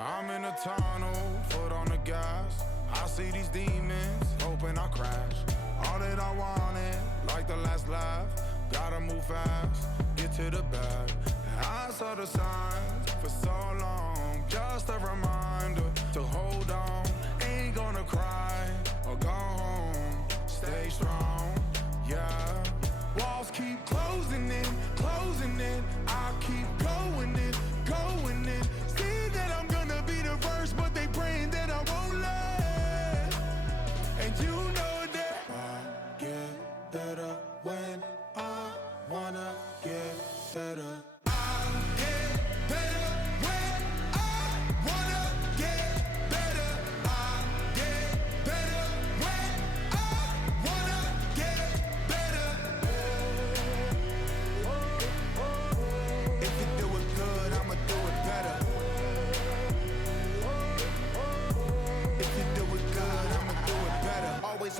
I'm in a tunnel, foot on the gas. I see these demons, hoping I crash. All that I wanted, like the last laugh. Gotta move fast, get to the bag. And I saw the signs for so long. Just a reminder to hold on. Ain't gonna cry or go home. Stay strong, yeah. Walls keep closing in, closing in. I keep going in, going in. See that I'm gonna be the first, but they praying that I won't let. And you know that I get better when I wanna get better.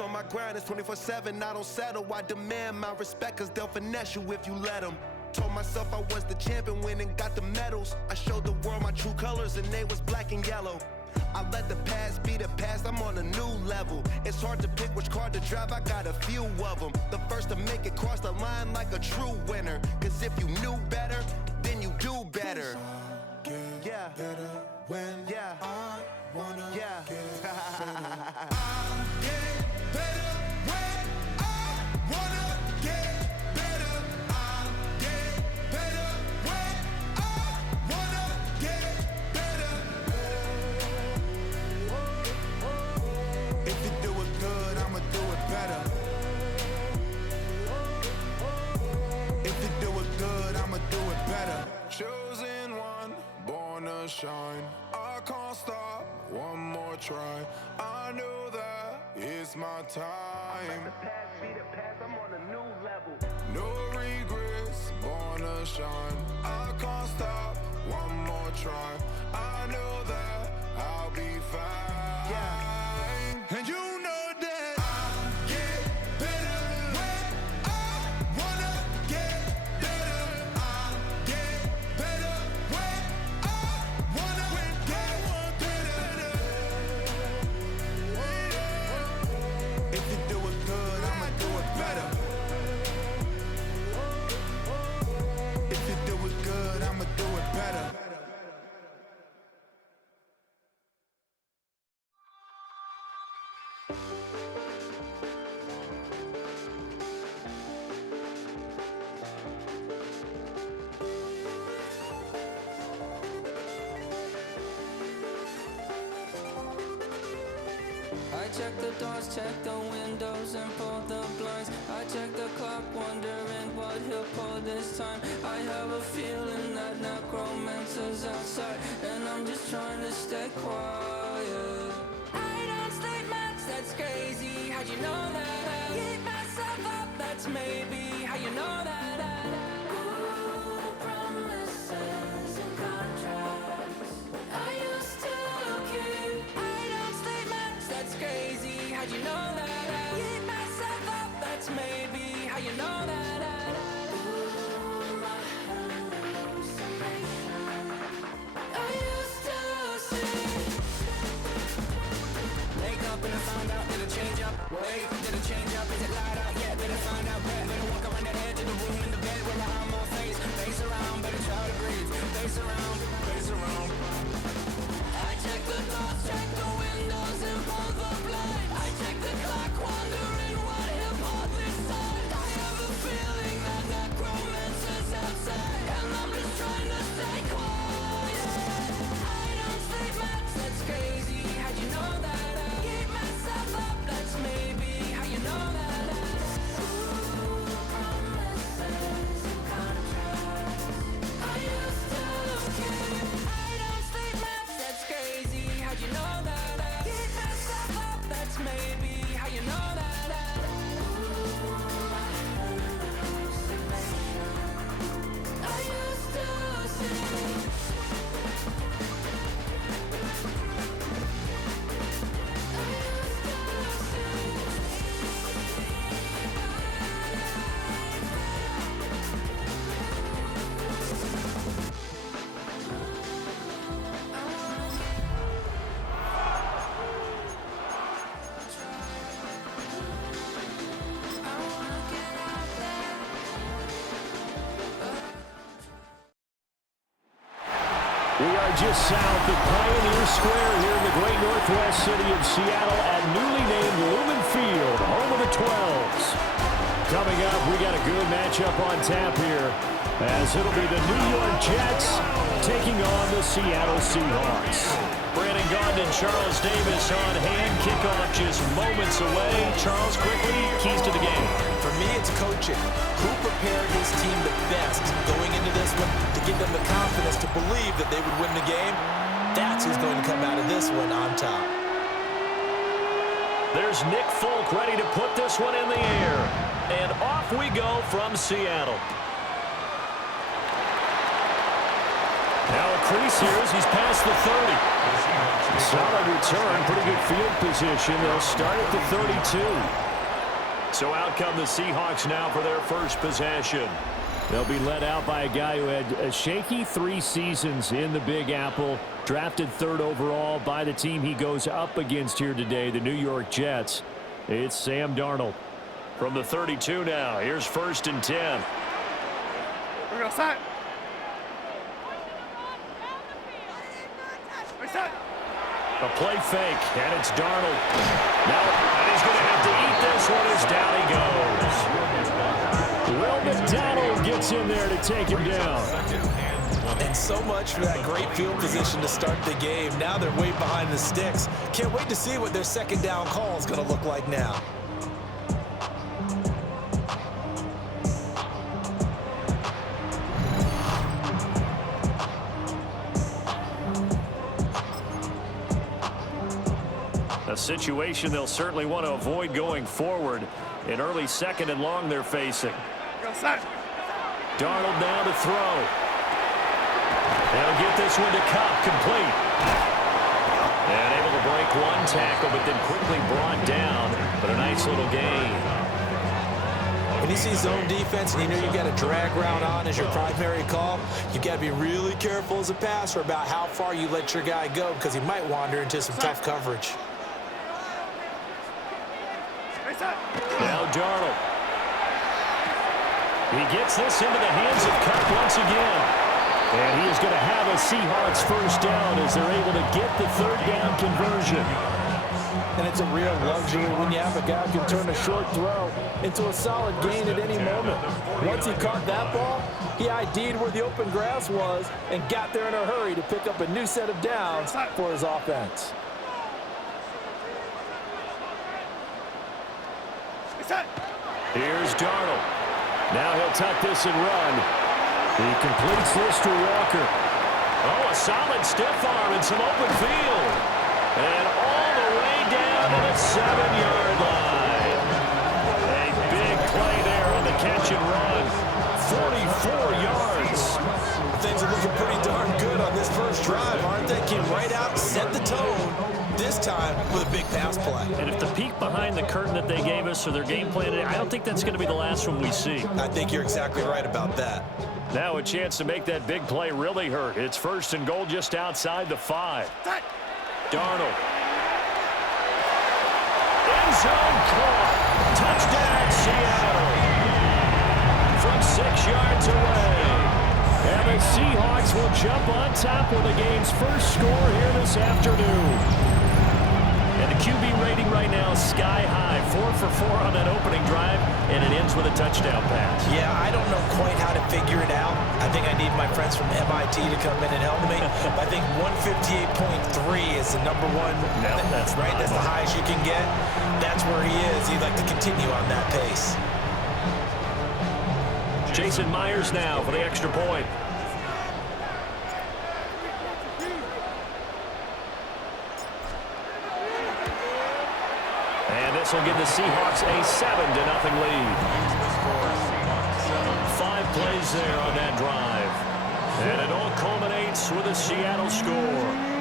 On my grind, it's 24/7, I don't settle. I demand my respect, cause they'll finesse you if you let them. Told myself I was the champion, went and got the medals. I showed the world my true colors and they was black and yellow. I let the past be the past, I'm on a new level. It's hard to pick which car to drive, I got a few of them. The first to make it cross the line like a true winner. Cause if you knew better, then you do better. Yeah, better when I wanna get better. Chosen one, born to shine. I can't stop, one more try. I know that it's my time. Let the past be the past, I'm on a new level. No regrets, born to shine. I can't stop, one more try. I know that I'll be fine. Yeah. And you Check the doors, check the windows and pull the blinds. I check the clock, wondering what he'll pull this time. I have a feeling that necromancer's outside, and I'm just trying to stay quiet. I don't sleep much, that's crazy. How'd you know that? I keep myself up, that's maybe how you know that. Ooh, promises and contracts I used to keep. I don't sleep much, that's crazy. How'd you know that? I keep myself up, that's maybe how you know that. Ooh, my hallucination I used to see. Wake up and I found out, did it change up? Wait, did it change up? Is it light out? Yeah, better find out. Better walk around the edge of the room in the bed where I have my face. Face around, better try to breathe. Face around, face around. I check the doors, check the windows and pull the blind. I check the clock, wondering what he'll pull this time. I have a feeling that necromancer's outside, and I'm just trying to stay quiet. I don't sleep much, that's crazy. How'd you know that? I keep myself up, that's maybe how you know that. Ooh, promises and contracts I used to keep. I don't We are just south of Pioneer Square here in the great northwest city of Seattle at newly named Lumen Field, home of the 12s. Coming up, we got a good matchup on tap here, as it'll be the New York Jets taking on the Seattle Seahawks. Brandon Gaudin and Charles Davis on hand. Kickoff just moments away. Charles, quickly, keys to the game. For me, it's coaching. Who prepared his team the best going into this one to give them the confidence to believe that they would win the game? That's who's going to come out of this one on top. There's Nick Folk ready to put this one in the air. And off we go from Seattle. Now a crease here as he's past the 30. Solid return, pretty good field position. They'll start at the 32. So out come the Seahawks now for their first possession. They'll be led out by a guy who had a shaky 3 seasons in the Big Apple. Drafted 3rd overall by the team he goes up against here today, the New York Jets. It's Sam Darnold. From the 32 now, here's 1st and 10. We're going to set. A play fake, and it's Darnold. Now, and he's going to have to eat this one as down he goes. Will McDonald gets in there to take him down. And so much for that great field position to start the game. Now they're way behind the sticks. Can't wait to see what their second down call is going to look like now. A situation they'll certainly want to avoid going forward. An early 2nd and long they're facing. Darnold now to throw. They'll get this one to Cup, complete. And able to break 1 tackle, but then quickly brought down. But a nice little gain. When you see zone defense and you know you've got a drag route on as your primary call, you've got to be really careful as a passer about how far you let your guy go, because he might wander into some tough coverage. Now Darnold. He gets this into the hands of Cup once again. And he is going to have a Seahawks first down as they're able to get the 3rd down conversion. And it's a real luxury when you have a guy who can turn a short throw into a solid gain at any moment. Once he caught that ball, he ID'd where the open grass was and got there in a hurry to pick up a new set of downs for his offense. Here's Darnold. Now he'll tuck this and run. He completes this to Walker. Oh, a solid stiff arm and some open field. And all the way down to the 7-yard line. A big play there on the catch and run. 44 yards. Things are looking pretty darn good on this first drive, aren't they? Came right out, set the tone, this time with a big pass play. And if the peek behind the curtain that they gave us or their game plan, I don't think that's going to be the last one we see. I think you're exactly right about that. Now a chance to make that big play really hurt. It's 1st and goal just outside the 5. Darnold. End zone caught. Touchdown, Seattle. From 6 yards away. And the Seahawks will jump on top with the game's first score here this afternoon. And the QB rating right now is sky high. 4 for 4 on that opening drive, and it ends with a touchdown pass. Yeah, I don't know quite how to figure it out. I think I need my friends from MIT to come in and help me. But I think 158.3 is the number one. No, that's right. That's the highest you can get. That's where he is. He'd like to continue on that pace. Jason Myers now for the extra point. And this will give the Seahawks a 7-0 lead. 5 plays there on that drive. And it all culminates with a Seattle score.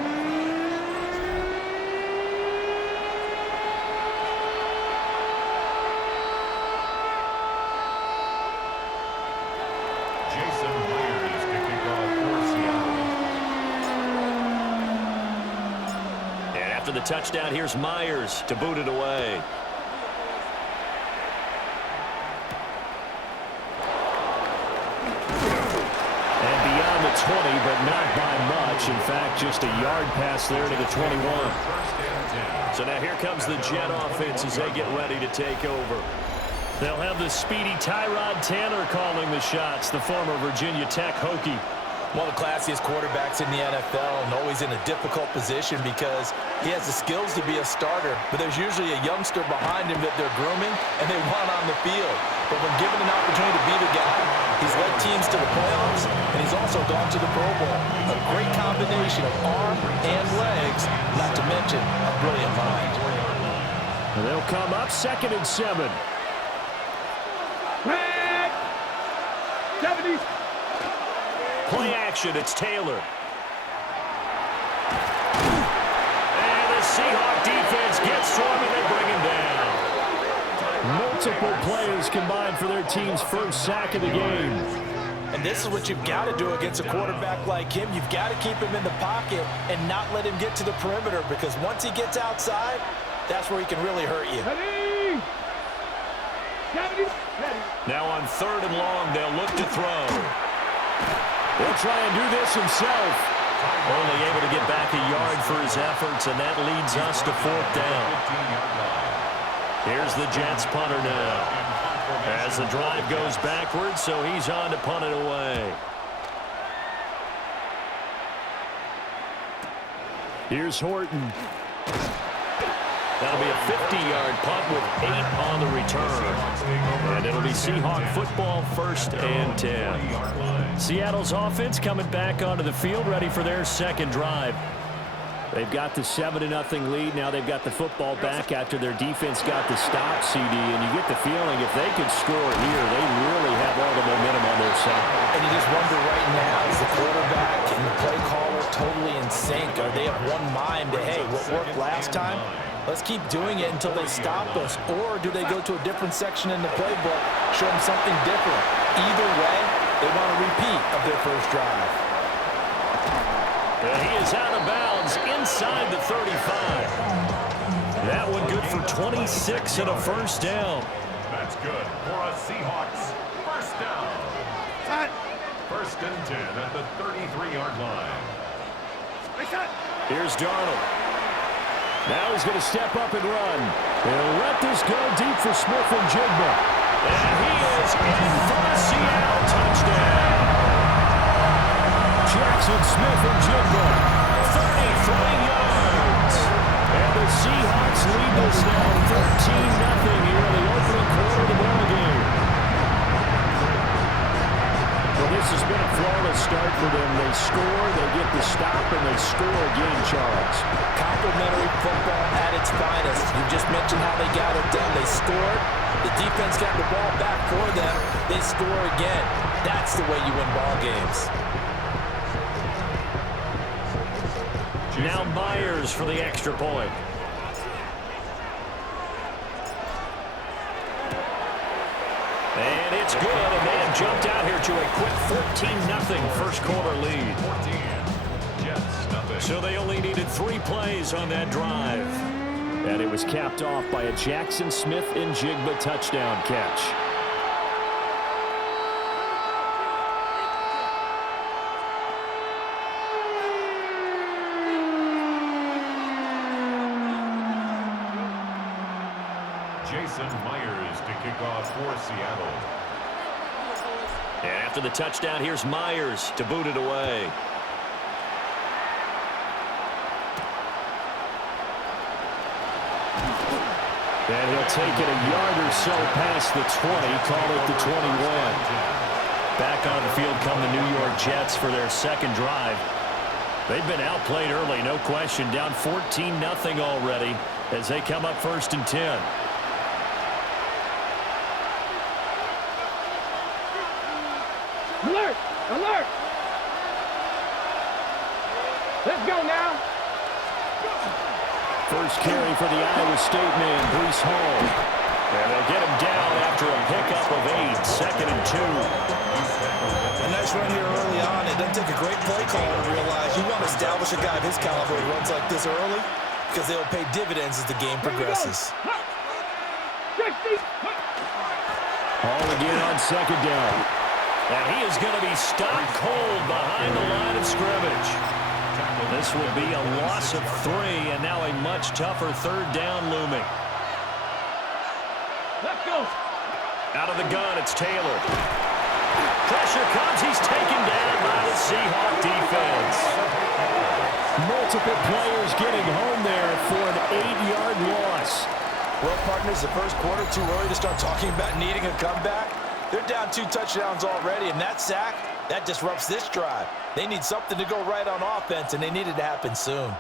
After the touchdown, here's Myers to boot it away. And beyond the 20, but not by much. much. In fact, just a yard pass there to the 21. So now here comes the Jet offense as they get ready to take over. They'll have the speedy Tyrod Taylor calling the shots, the former Virginia Tech Hokie. One of the classiest quarterbacks in the NFL and always in a difficult position because he has the skills to be a starter, but there's usually a youngster behind him that they're grooming and they want on the field. But when given an opportunity to be the guy, he's led teams to the playoffs and he's also gone to the Pro Bowl. A great combination of arm and legs, not to mention a brilliant mind. And they'll come up 2nd and 7. Red! 70s! Play action, it's Taylor. And the Seahawks defense gets to him and they bring him down. Multiple players combined for their team's first sack of the game. And this is what you've got to do against a quarterback like him. You've got to keep him in the pocket and not let him get to the perimeter because once he gets outside, that's where he can really hurt you. Ready! 70s! Ready! Now on 3rd and long, they'll look to throw. He'll try and do this himself. Only able to get back a yard for his efforts, and that leads us to 4th down. Here's the Jets punter now. As the drive goes backwards, so he's on to punt it away. Here's Horton. That'll be a 50-yard punt with 8 on the return. And it'll be Seahawk football, 1st and 10. Seattle's offense coming back onto the field, ready for their second drive. They've got the 7-0 lead. Now they've got the football back after their defense got the stop, CD. And you get the feeling if they could score here, they really have all the momentum on their side. And you just wonder right now, is the quarterback and the play caller totally in sync? Are they of one mind to, hey, what worked last time? Let's keep doing it until they stop us. Or do they go to a different section in the playbook, show them something different? Either way, they want a repeat of their first drive. And he is out of bounds inside the 35. That one good for 26 and a first down. That's good for a Seahawks first down. Set! 1st and 10 at the 33-yard line. Reset! Here's Darnold. Now he's going to step up and run. He'll let this go deep for Smith and Jigba. And he is in for a Seattle touchdown. Jackson Smith and Jigba. 33 yards. And the Seahawks lead this now 13-0 here in the opening quarter of the ball game. Well, this has been a flawless start for them. They score, they get the stop, and they score again, Charles. Complimentary football at its finest. You just mentioned how they got it done. They scored. The defense got the ball back for them. They score again. That's the way you win ball games. Now Myers for the extra point. And it's good, and they have jumped out here to a quick 14-0 first quarter lead. 14. Jets, nothing. So they only needed 3 plays on that drive. And it was capped off by a Jackson Smith and Jigba touchdown catch. Jason Myers to kick off for Seattle. And after the touchdown, here's Myers to boot it away. And he'll take it a yard or so past the 20, call it the 21. Back on the field come the New York Jets for their second drive. They've been outplayed early, no question. Down 14-0 already as they come up 1st and 10. Alert! Alert! Let's go now! First carry for the Iowa State man, Breece Hall. And they'll get him down after a pickup of 8, 2nd and 2. A nice run here early on. It doesn't take a great play caller to realize you want to establish a guy of his caliber who runs like this early because they'll pay dividends as the game progresses. Hall again on 2nd down. And he is going to be stopped cold behind the line of scrimmage. This will be a loss of 3, and now a much tougher third down looming. Let's go. Out of the gun, it's Taylor. Pressure comes. He's taken down by the Seahawk defense. Multiple players getting home there for an 8-yard loss. Well, partners, the first quarter too early to start talking about needing a comeback. They're down 2 touchdowns already, and that sack, that disrupts this drive. They need something to go right on offense, and they need it to happen soon.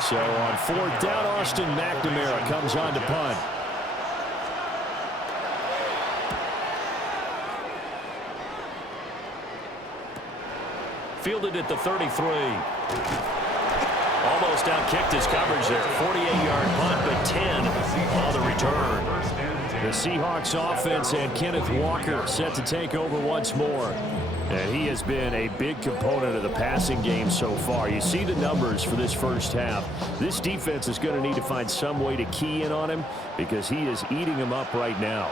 So on 4th down, Austin McNamara comes on to punt. Fielded at the 33. Almost outkicked his coverage there. 48-yard punt, but 10 on the return. The Seahawks offense and Kenneth Walker set to take over once more. And he has been a big component of the passing game so far. You see the numbers for this first half. This defense is going to need to find some way to key in on him because he is eating them up right now.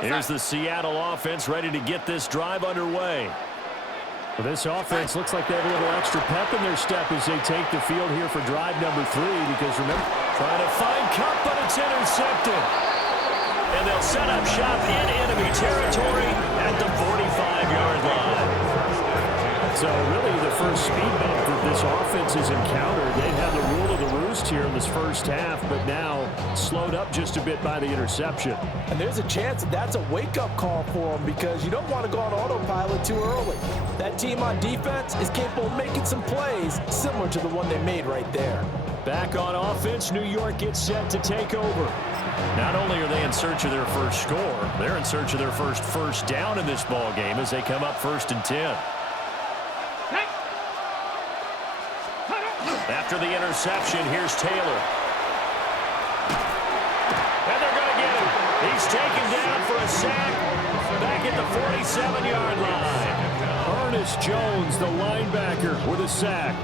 Here's the Seattle offense ready to get this drive underway. Well, this offense looks like they have a little extra pep in their step as they take the field here for drive number 3 because remember, trying to find Cup, but it's intercepted. And they'll set up shop in enemy territory at the 45-yard line. So really the first speed bump that this offense has encountered, they've had the rule of the roost here in this first half, but now slowed up just a bit by the interception. And there's a chance that that's a wake-up call for them because you don't want to go on autopilot too early. That team on defense is capable of making some plays similar to the one they made right there. Back on offense, New York gets set to take over. Not only are they in search of their first score, they're in search of their first down in this ball game as they come up 1st and 10. After the interception, here's Taylor. And they're going to get him. He's taken down for a sack back at the 47-yard line. Ernest Jones, the linebacker, with a sack.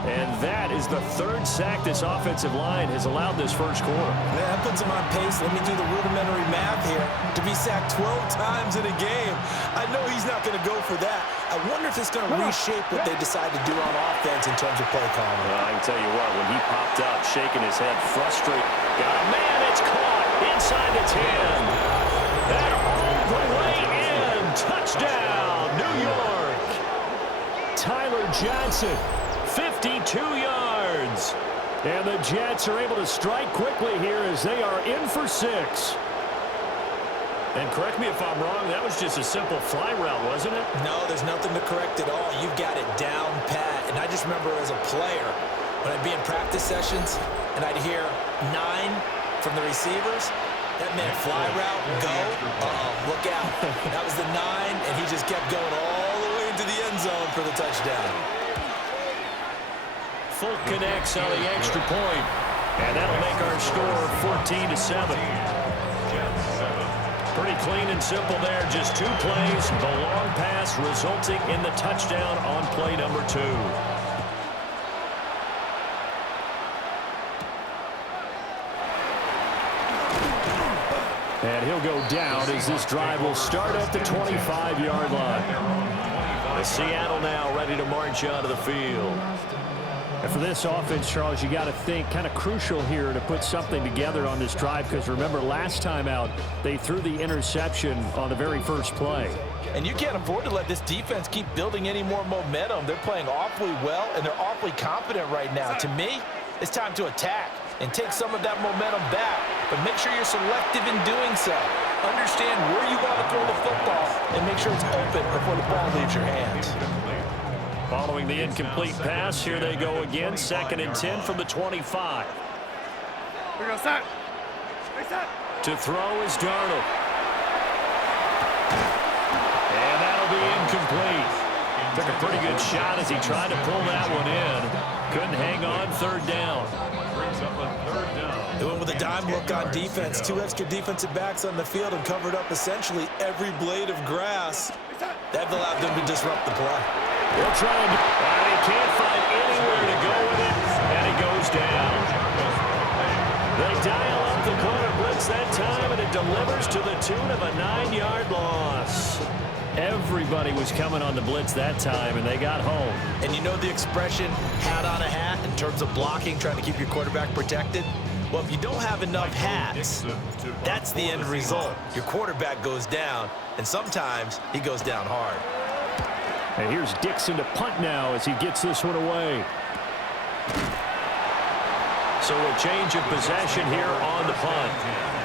And that is the 3rd sack this offensive line has allowed this first quarter. Man, that puts him on pace. Let me do the rudimentary math here. To be sacked 12 times in a game, I know he's not going to go for that. I wonder if it's going to reshape what they decide to do on offense in terms of play calling. Well, I can tell you what, when he popped up, shaking his head, frustrated, got a man, it's caught inside the 10. And all the way in. Touchdown, New York. Tyler Johnson. 52 yards. And the Jets are able to strike quickly here as they are in for 6. And correct me if I'm wrong, that was just a simple fly route, wasn't it? No, there's nothing to correct at all. You've got it down pat. And I just remember as a player, when I'd be in practice sessions and I'd hear 9 from the receivers, that meant fly route, go, look out. That was the 9, and he just kept going all the way into the end zone for the touchdown. Folk connects on the extra point, and that'll make our score 14-7. Pretty clean and simple there. Just 2 plays, the long pass resulting in the touchdown on play number 2. And he'll go down as this drive will start at the 25-yard line. The Seattle now ready to march out of the field. And for this offense, Charles, you got to think kind of crucial here to put something together on this drive because remember last time out they threw the interception on the very first play. And you can't afford to let this defense keep building any more momentum. They're playing awfully well and they're awfully confident right now. To me, it's time to attack and take some of that momentum back, but make sure you're selective in doing so. Understand where you want to throw the football and make sure it's open before the ball leaves your hands. Following the incomplete pass, here they go again. 2nd and 10 from the 25. Here goes that. To throw is Darnold. And that'll be incomplete. Took a pretty good shot as he tried to pull that one in. Couldn't hang on. 3rd down. They went with a dime look on defense. 2 extra defensive backs on the field and covered up essentially every blade of grass. That allowed them to disrupt the play. They'll try and he can't find anywhere to go with it, and he goes down. They dial up the corner blitz blitz that time, and it delivers to the tune of a 9-yard loss. Everybody was coming on the blitz that time, and they got home. And you know the expression, hat on a hat, in terms of blocking, trying to keep your quarterback protected? Well, if you don't have enough hats, that's the end result. Your quarterback goes down, and sometimes he goes down hard. And here's Dixon to punt now as he gets this one away. So a change of possession here on the punt.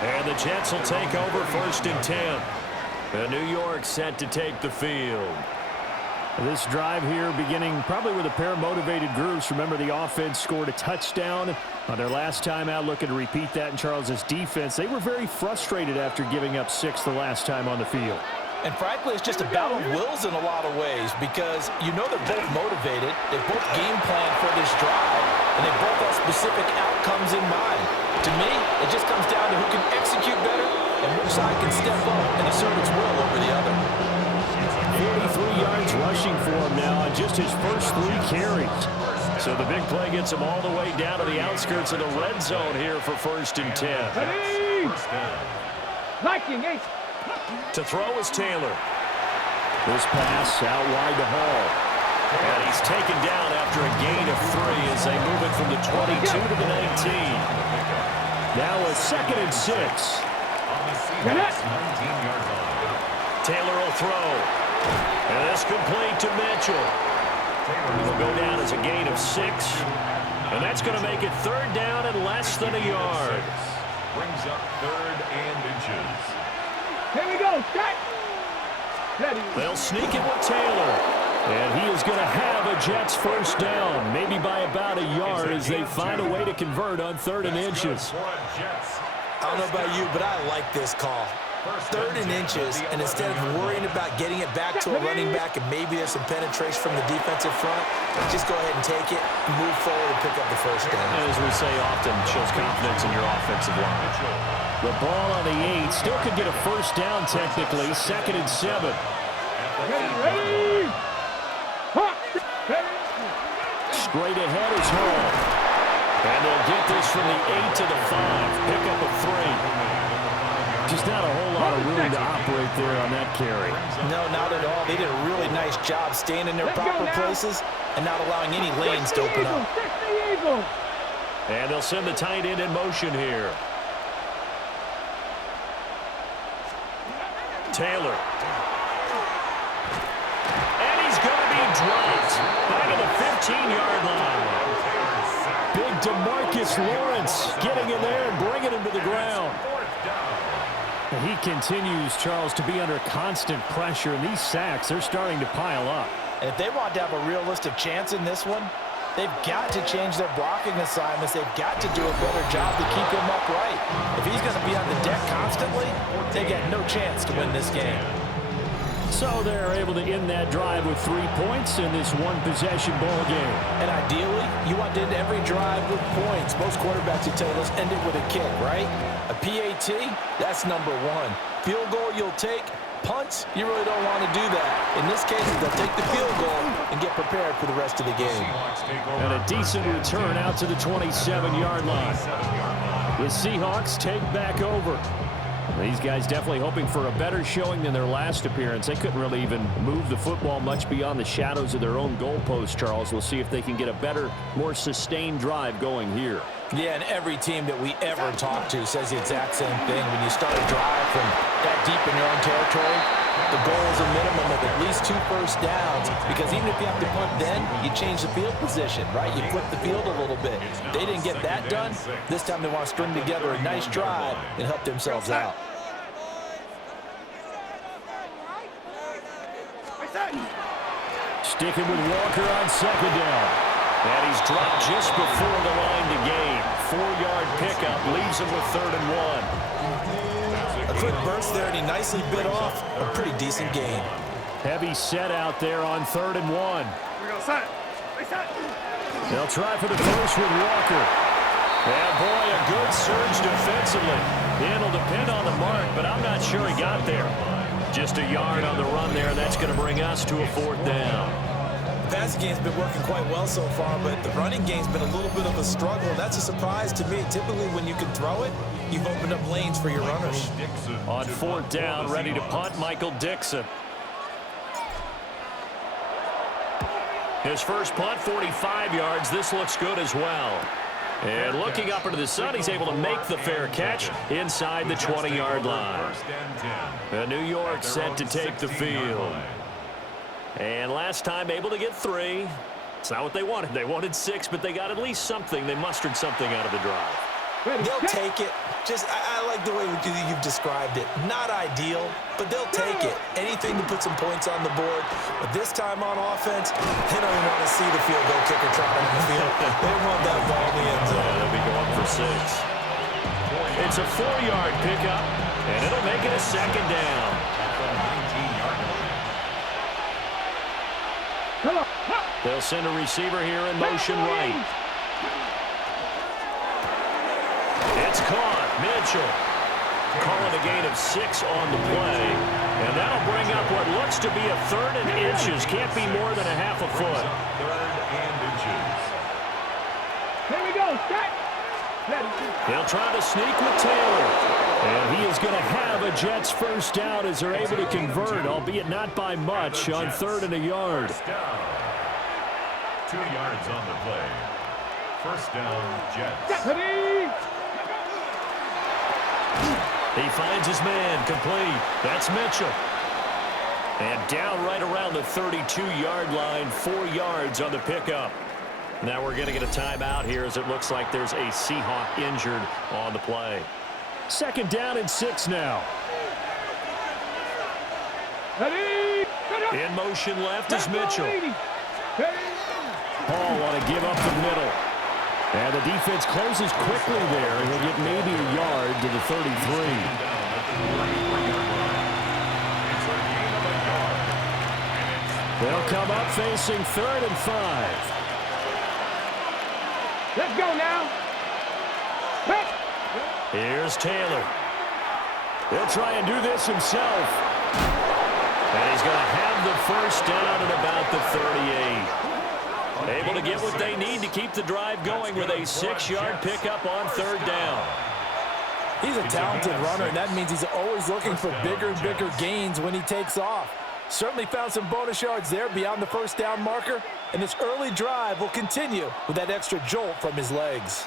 And the Jets will take over 1st and 10. And New York set to take the field. This drive here beginning probably with a pair of motivated groups. Remember, the offense scored a touchdown on their last time out, looking to repeat that in Charles's defense. They were very frustrated after giving up 6 the last time on the field. And frankly, it's just a battle of wills in a lot of ways because you know they're both motivated. They both game plan for this drive, and they both have specific outcomes in mind. To me, it just comes down to who can execute better and which side can step up and assert its will over the other. 43 yards rushing for him now on just his first 3 carries. So the big play gets him all the way down to the outskirts of the red zone here for 1st and 10. To throw is Taylor. This pass out wide to Hall. And he's taken down after a gain of 3 as they move it from the 22 to the 19. Now a 2nd and 6. Taylor will throw. And this complete to Mitchell. It'll go down as a gain of 6. And that's going to make it 3rd down and less than a yard. Brings up 3rd and inches. Here we go. Set. They'll sneak it with Taylor. And he is going to have a Jets 1st down, maybe by about a yard as they find a way to convert on 3rd and inches. I don't know about you, but I like this call. 3rd and inches, and instead of worrying about getting it back to a running back and maybe there's some penetration from the defensive front, just go ahead and take it, move forward, and pick up the 1st down. And as we say often, shows confidence in your offensive line. The ball on the 8, still could get a 1st down technically, 2nd and 7. Ready. Straight ahead is Hall. And they'll get this from the 8 to the 5, pick up a 3. Just not a whole lot of room to operate there on that carry. No, not at all. They did a really nice job staying in their proper places and not allowing any lanes to open up. And they'll send the tight end in motion here. Taylor. And he's going to be dropped back at the 15-yard line. Big DeMarcus Lawrence getting in there and bringing him to the ground. He continues, Charles, to be under constant pressure, and these sacks, they're starting to pile up. And if they want to have a realistic chance in this one, they've got to change their blocking assignments. They've got to do a better job to keep him upright. If he's going to be on the deck constantly, they got no chance to win this game. So they're able to end that drive with 3 points in this one-possession ball game. And ideally, you want to end every drive with points. Most quarterbacks will tell you, let's end it with a kick, right? A PAT, that's number 1. Field goal you'll take. Punts, you really don't want to do that. In this case, they'll take the field goal and get prepared for the rest of the game. And a decent return out to the 27-yard line. The Seahawks take back over. These guys definitely hoping for a better showing than their last appearance. They couldn't really even move the football much beyond the shadows of their own goalpost, Charles. We'll see if they can get a better, more sustained drive going here. Yeah, and every team that we ever talk to says the exact same thing. When you start a drive from that deep in your own territory, the goal is a minimum of at least 2 first downs, because even if you have to punt then, you change the field position, right? You flip the field a little bit. They didn't get that done. This time they want to string together a nice drive and help themselves out. Sticking with Walker on 2nd down. And he's dropped just before the line to gain. 4-yard pickup leaves him with 3rd and 1. A quick burst there, and he nicely bit off a pretty decent gain. Heavy set out there on 3rd and 1. We go set. They'll try for the first with Walker. And boy, a good surge defensively. It'll depend on the mark, but I'm not sure he got there. Just a yard on the run there, and that's going to bring us to a 4th down. passing game's been working quite well so far, but the running game's been a little bit of a struggle. That's a surprise to me. Typically, when you can throw it, you've opened up lanes for your runners. On fourth down, ready to punt, Michael Dixon. His first punt, 45 yards. This looks good as well. And looking up into the sun, he's able to make the fair catch inside the 20-yard line. And New York set to take the field. And last time able to get 3. It's not what they wanted. They wanted 6, but they got at least something. They mustered something out of the drive. They'll take it. I like the way you've described it. Not ideal, but they'll take it. Anything to put some points on the board. But this time on offense, they don't even want to see the field goal kicker trotting in the field. They want that ball in the end zone. They'll be going for 6. It's a 4-yard pickup, and it'll make it a second down. They'll send a receiver here in motion right. It's caught. Mitchell calling a gain of 6 on the play. And that'll bring up what looks to be a 3rd and inches. Can't be more than a half a foot. 3rd and inches. Here we go. Set. They'll try to sneak with Taylor. And he is going to have a Jets first down as they're able to convert, albeit not by much, on 3rd and a yard. 2 yards on the play. First down, Jets. He finds his man, complete. That's Mitchell. And down right around the 32-yard line, 4 yards on the pickup. Now we're going to get a timeout here as it looks like there's a Seahawk injured on the play. 2nd down and 6 now. In motion left is Mitchell. Paul want to give up the middle. And the defense closes quickly there, and he'll get maybe a yard to the 33. They'll come up facing 3rd and 5. Let's go now. Here's Taylor. He'll try and do this himself. And he's going to have the first down at about the 38. Able to get what they need to keep the drive going with a 6-yard pickup on 3rd down. He's a talented runner, and that means he's always looking for bigger and bigger gains when he takes off. Certainly found some bonus yards there beyond the first down marker, and this early drive will continue with that extra jolt from his legs.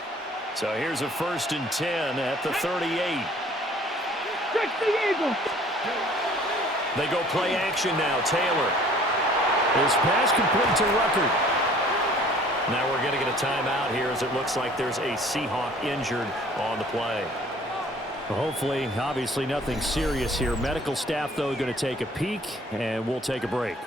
So here's a 1st and 10 at the 38. They go play action now. Taylor. His pass complete to Ruckert. Now we're going to get a timeout here as it looks like there's a Seahawk injured on the play. Well, hopefully, obviously nothing serious here. Medical staff, though, going to take a peek, and we'll take a break.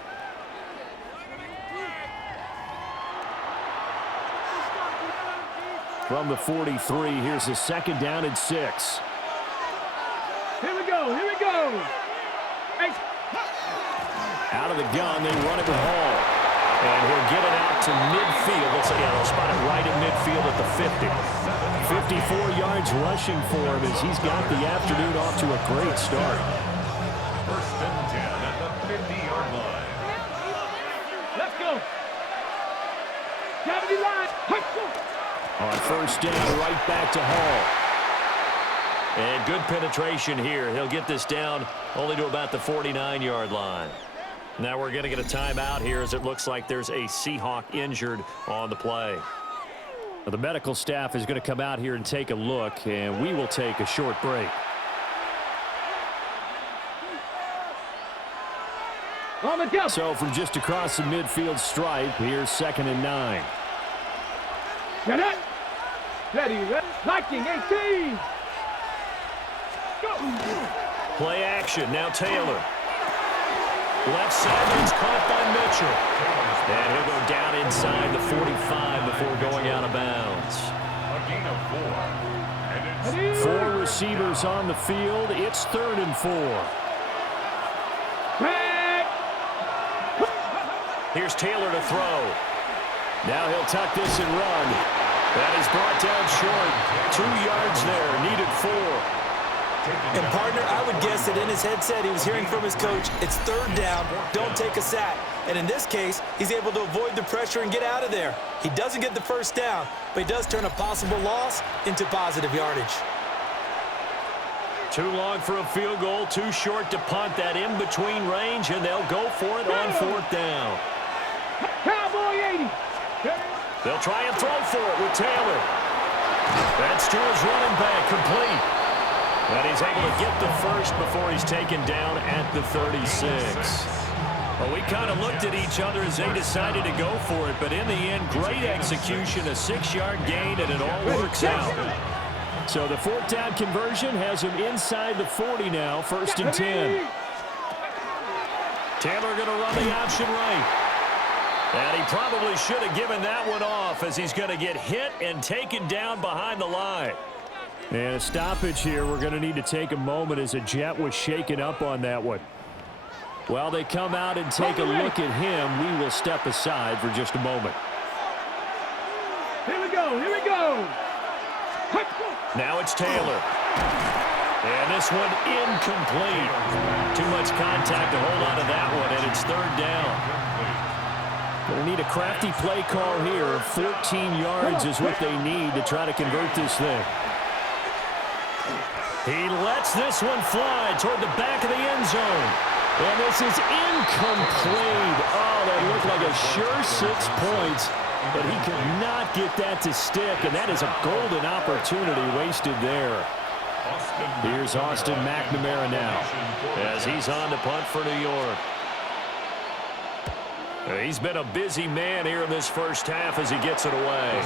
From the 43, here's the 2nd down and 6. Here we go. Here we go. Hey. Out of the gun, they run it with Hall. And he'll get it out to midfield. They'll spot it right in midfield at the 50. 54 yards rushing for him as he's got the afternoon off to a great start. 1st and 10 at the 50-yard line. Let's go. 70 line. On 1st down, right back to Hall. And good penetration here. He'll get this down only to about the 49-yard line. Now we're going to get a timeout here as it looks like there's a Seahawk injured on the play. The medical staff is going to come out here and take a look, and we will take a short break. So from just across the midfield stripe, here's 2nd and 9. Get it. Ready. Liking 18. Go. Play action. Now Taylor. Left sideline caught by Mitchell. And he'll go down inside the 45 before going out of bounds. A gain of 4. And it's 4 receivers on the field. It's 3rd and 4. Here's Taylor to throw. Now he'll tuck this and run. That is brought down short. 2 yards there. Needed 4. And partner, I would guess that in his headset he was hearing from his coach, it's third down, don't take a sack. And in this case, he's able to avoid the pressure and get out of there. He doesn't get the first down, but he does turn a possible loss into positive yardage. Too long for a field goal, too short to punt. That in-between range, and they'll go for it on fourth down. Cowboy 80. They'll try and throw for it with Taylor. That's to his running back, complete. And he's able to get the first before he's taken down at the 36. Well, we kind of looked at each other as they decided to go for it, but in the end, great execution, a 6-yard gain, and it all works out. So the fourth down conversion has him inside the 40 now, 1st and 10. Taylor going to run the option right. And he probably should have given that one off as he's going to get hit and taken down behind the line. And a stoppage here. We're going to need to take a moment as a Jet was shaken up on that one. While they come out and take a look at him, we will step aside for just a moment. Here we go. Here we go. Now it's Taylor. And this one incomplete. Too much contact to hold on to that one, and it's third down. They need a crafty play call here. 14 yards is what they need to try to convert this thing. He lets this one fly toward the back of the end zone. And this is incomplete. Oh, that looked like a sure 6 points. But he could not get that to stick. And that is a golden opportunity wasted there. Here's Austin McNamara now as he's on to punt for New York. He's been a busy man here in this first half as he gets it away.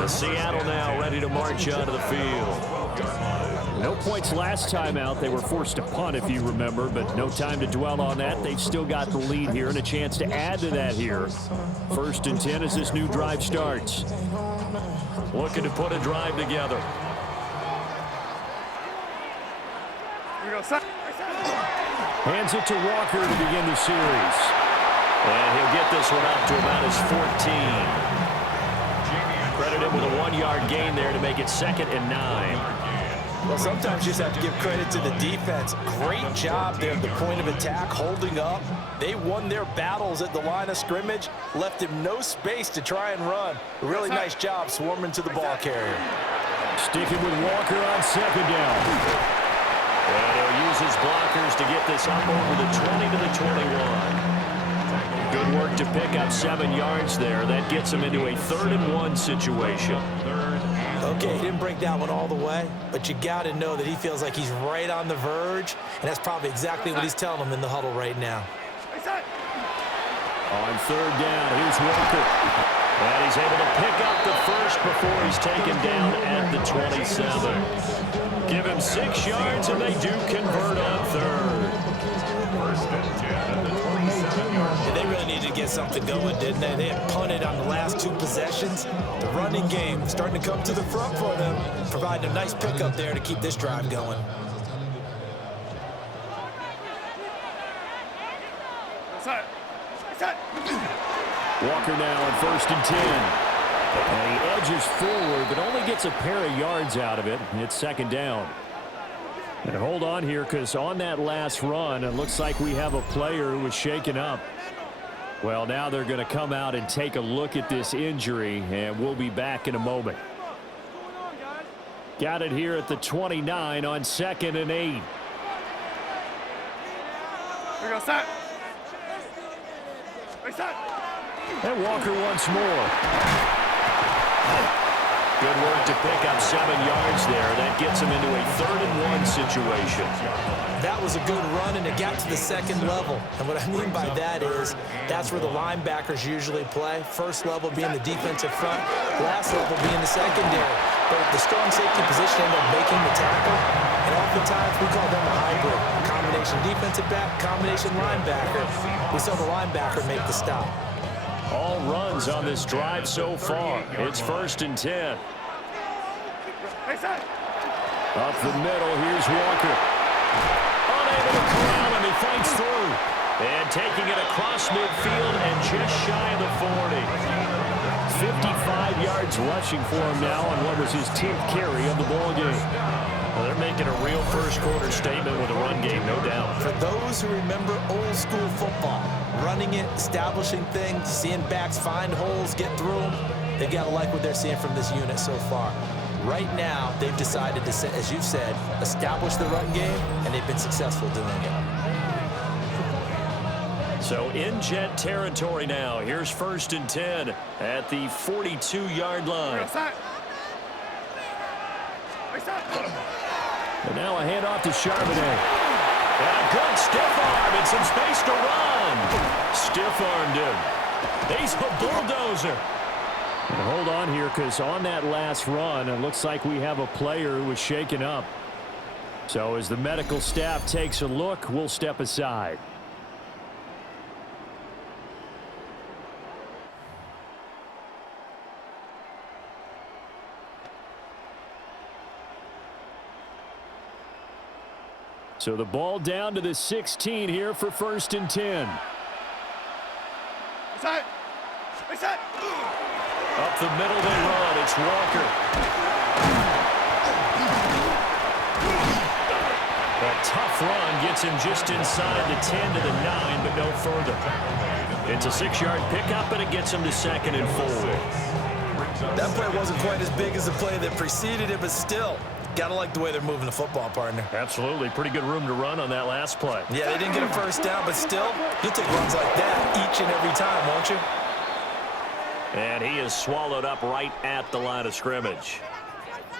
The Seattle now ready to march out of the field. No points last time out. They were forced to punt, if you remember, but no time to dwell on that. They've still got the lead here and a chance to add to that here. 1st and 10 as this new drive starts. Looking to put a drive together. Hands it to Walker to begin the series. And he'll get this one up to about his 14. Credit him with a 1-yard gain there to make it 2nd and 9. Well, sometimes you just have to give credit to the defense. Great job there at the point of attack, holding up. They won their battles at the line of scrimmage, left him no space to try and run. A really nice job swarming to the ball carrier. Sticking with Walker on 2nd down. And he'll use his blockers to get this up over the 20 to the 21. Good work to pick up 7 yards there. That gets him into a 3rd and 1 situation. Okay, he didn't break that one all the way, but you got to know that he feels like he's right on the verge, and that's probably exactly what he's telling him in the huddle right now. On 3rd down, here's Walker. And he's able to pick up the first before he's taken down at the 27. Give him 6 yards, and they do convert on 3rd. 1st and 10 at the 27-yard line. They really needed to get something going, didn't they? They had punted on the last 2 possessions. The running game starting to come to the front for them, providing a nice pickup there to keep this drive going. Walker now on 1st and 10. And he edges forward, but only gets a pair of yards out of it. It's 2nd down. And hold on here, because on that last run, it looks like we have a player who was shaken up. Well, now they're going to come out and take a look at this injury, and we'll be back in a moment. Got it here at the 29 on 2nd and 8. Here we go, set. And Walker once more. Good work to pick up 7 yards there. That gets him into a 3rd and 1 situation. That was a good run, and it got to the 2nd level. And what I mean by that is that's where the linebackers usually play. First level being the defensive front, last level being the secondary. But the strong safety position ended up making the tackle, and oftentimes we call them a hybrid. Combination defensive back, combination linebacker. We saw the linebacker make the stop. All runs on this drive so far. It's 1st and 10. Up the middle, here's Walker. Unable to corral him, he fights through. And taking it across midfield and just shy of the 40. 55 yards rushing for him now on what was his 10th carry of the ball game. Well, they're making a real first-quarter statement with a run game, no doubt. For those who remember old-school football, running it, establishing things, seeing backs find holes, get through them, they've got to like what they're seeing from this unit so far. Right now, they've decided to, as you've said, establish the run game, and they've been successful doing it. So in Jet territory now. Here's 1st and 10 at the 42-yard line. And now a handoff to Charbonnet. And a good stiff arm and some space to run. Stiff-armed him. He's a bulldozer. And hold on here, because on that last run, it looks like we have a player who was shaken up. So as the medical staff takes a look, we'll step aside. So the ball down to the 16 here for 1st and 10. Up the middle they run. It's Walker. A tough run gets him just inside the 10 to the 9, but no further. It's a 6-yard pickup, and it gets him to 2nd and 4. That play wasn't quite as big as the play that preceded it, but still, got to like the way they're moving the football, partner. Absolutely. Pretty good room to run on that last play. Yeah, they didn't get a first down, but still, you'll take runs like that each and every time, won't you? And he is swallowed up right at the line of scrimmage.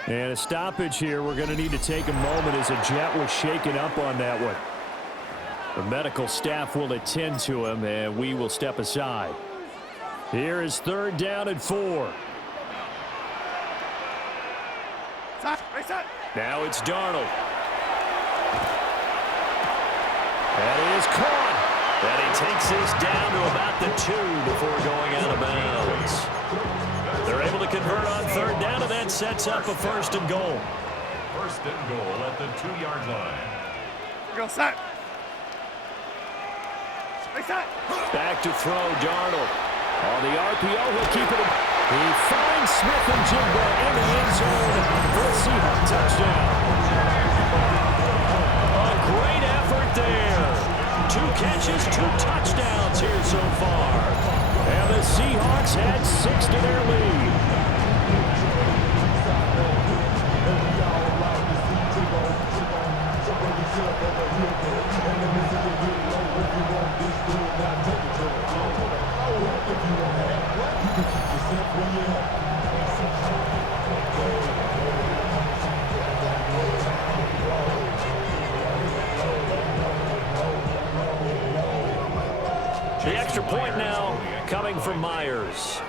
And a stoppage here. We're going to need to take a moment as a Jet was shaken up on that one. The medical staff will attend to him, and we will step aside. Here is 3rd down and 4. Now it's Darnold. That is caught. And he takes this down to about the 2 before going out of bounds. They're able to convert on 3rd down, and that sets up a 1st and goal. 1st and goal at the 2-yard line. Back to throw, Darnold. On the RPO, he'll keep it. He finds Smith and Jigba in the end zone for a Seahawks touchdown. A great effort there. 2 catches, 2 touchdowns here so far. And the Seahawks had 6 to their lead. The extra point now coming from Myers.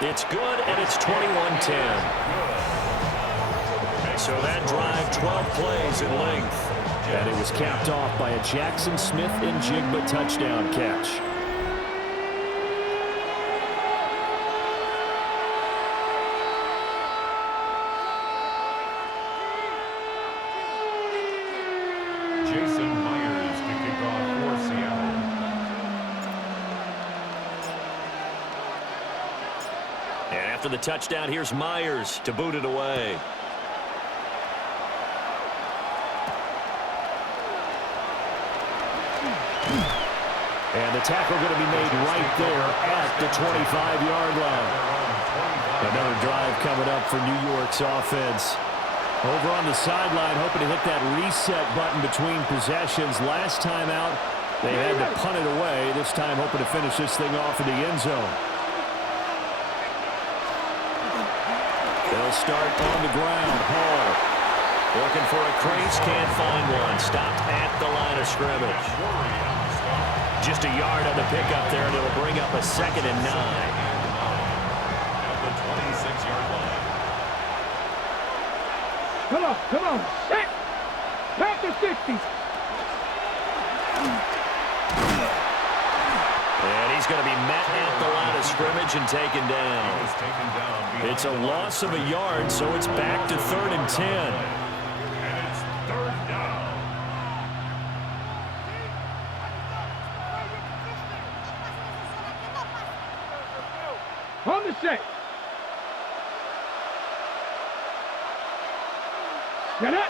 It's good, and it's 21-10. So that drive, 12 plays in length. And it was capped off by a Jackson Smith and Jigba touchdown catch. After the touchdown, here's Myers to boot it away. And the tackle going to be made right there at the 25-yard line. Another drive coming up for New York's offense. Over on the sideline, hoping to hit that reset button between possessions. Last time out, they had to punt it away. This time hoping to finish this thing off in the end zone. They'll start on the ground. Hall looking for a crease, can't find one. Stopped at the line of scrimmage. Just a yard on the pickup there, and it'll bring up a 2nd and 9. At the 26-yard line. Come on. Set. Back to 60. And he's going to be met at the line of scrimmage and taken down. It's a loss of a yard, so it's back to 3rd and 10. And it's 3rd down. Got it.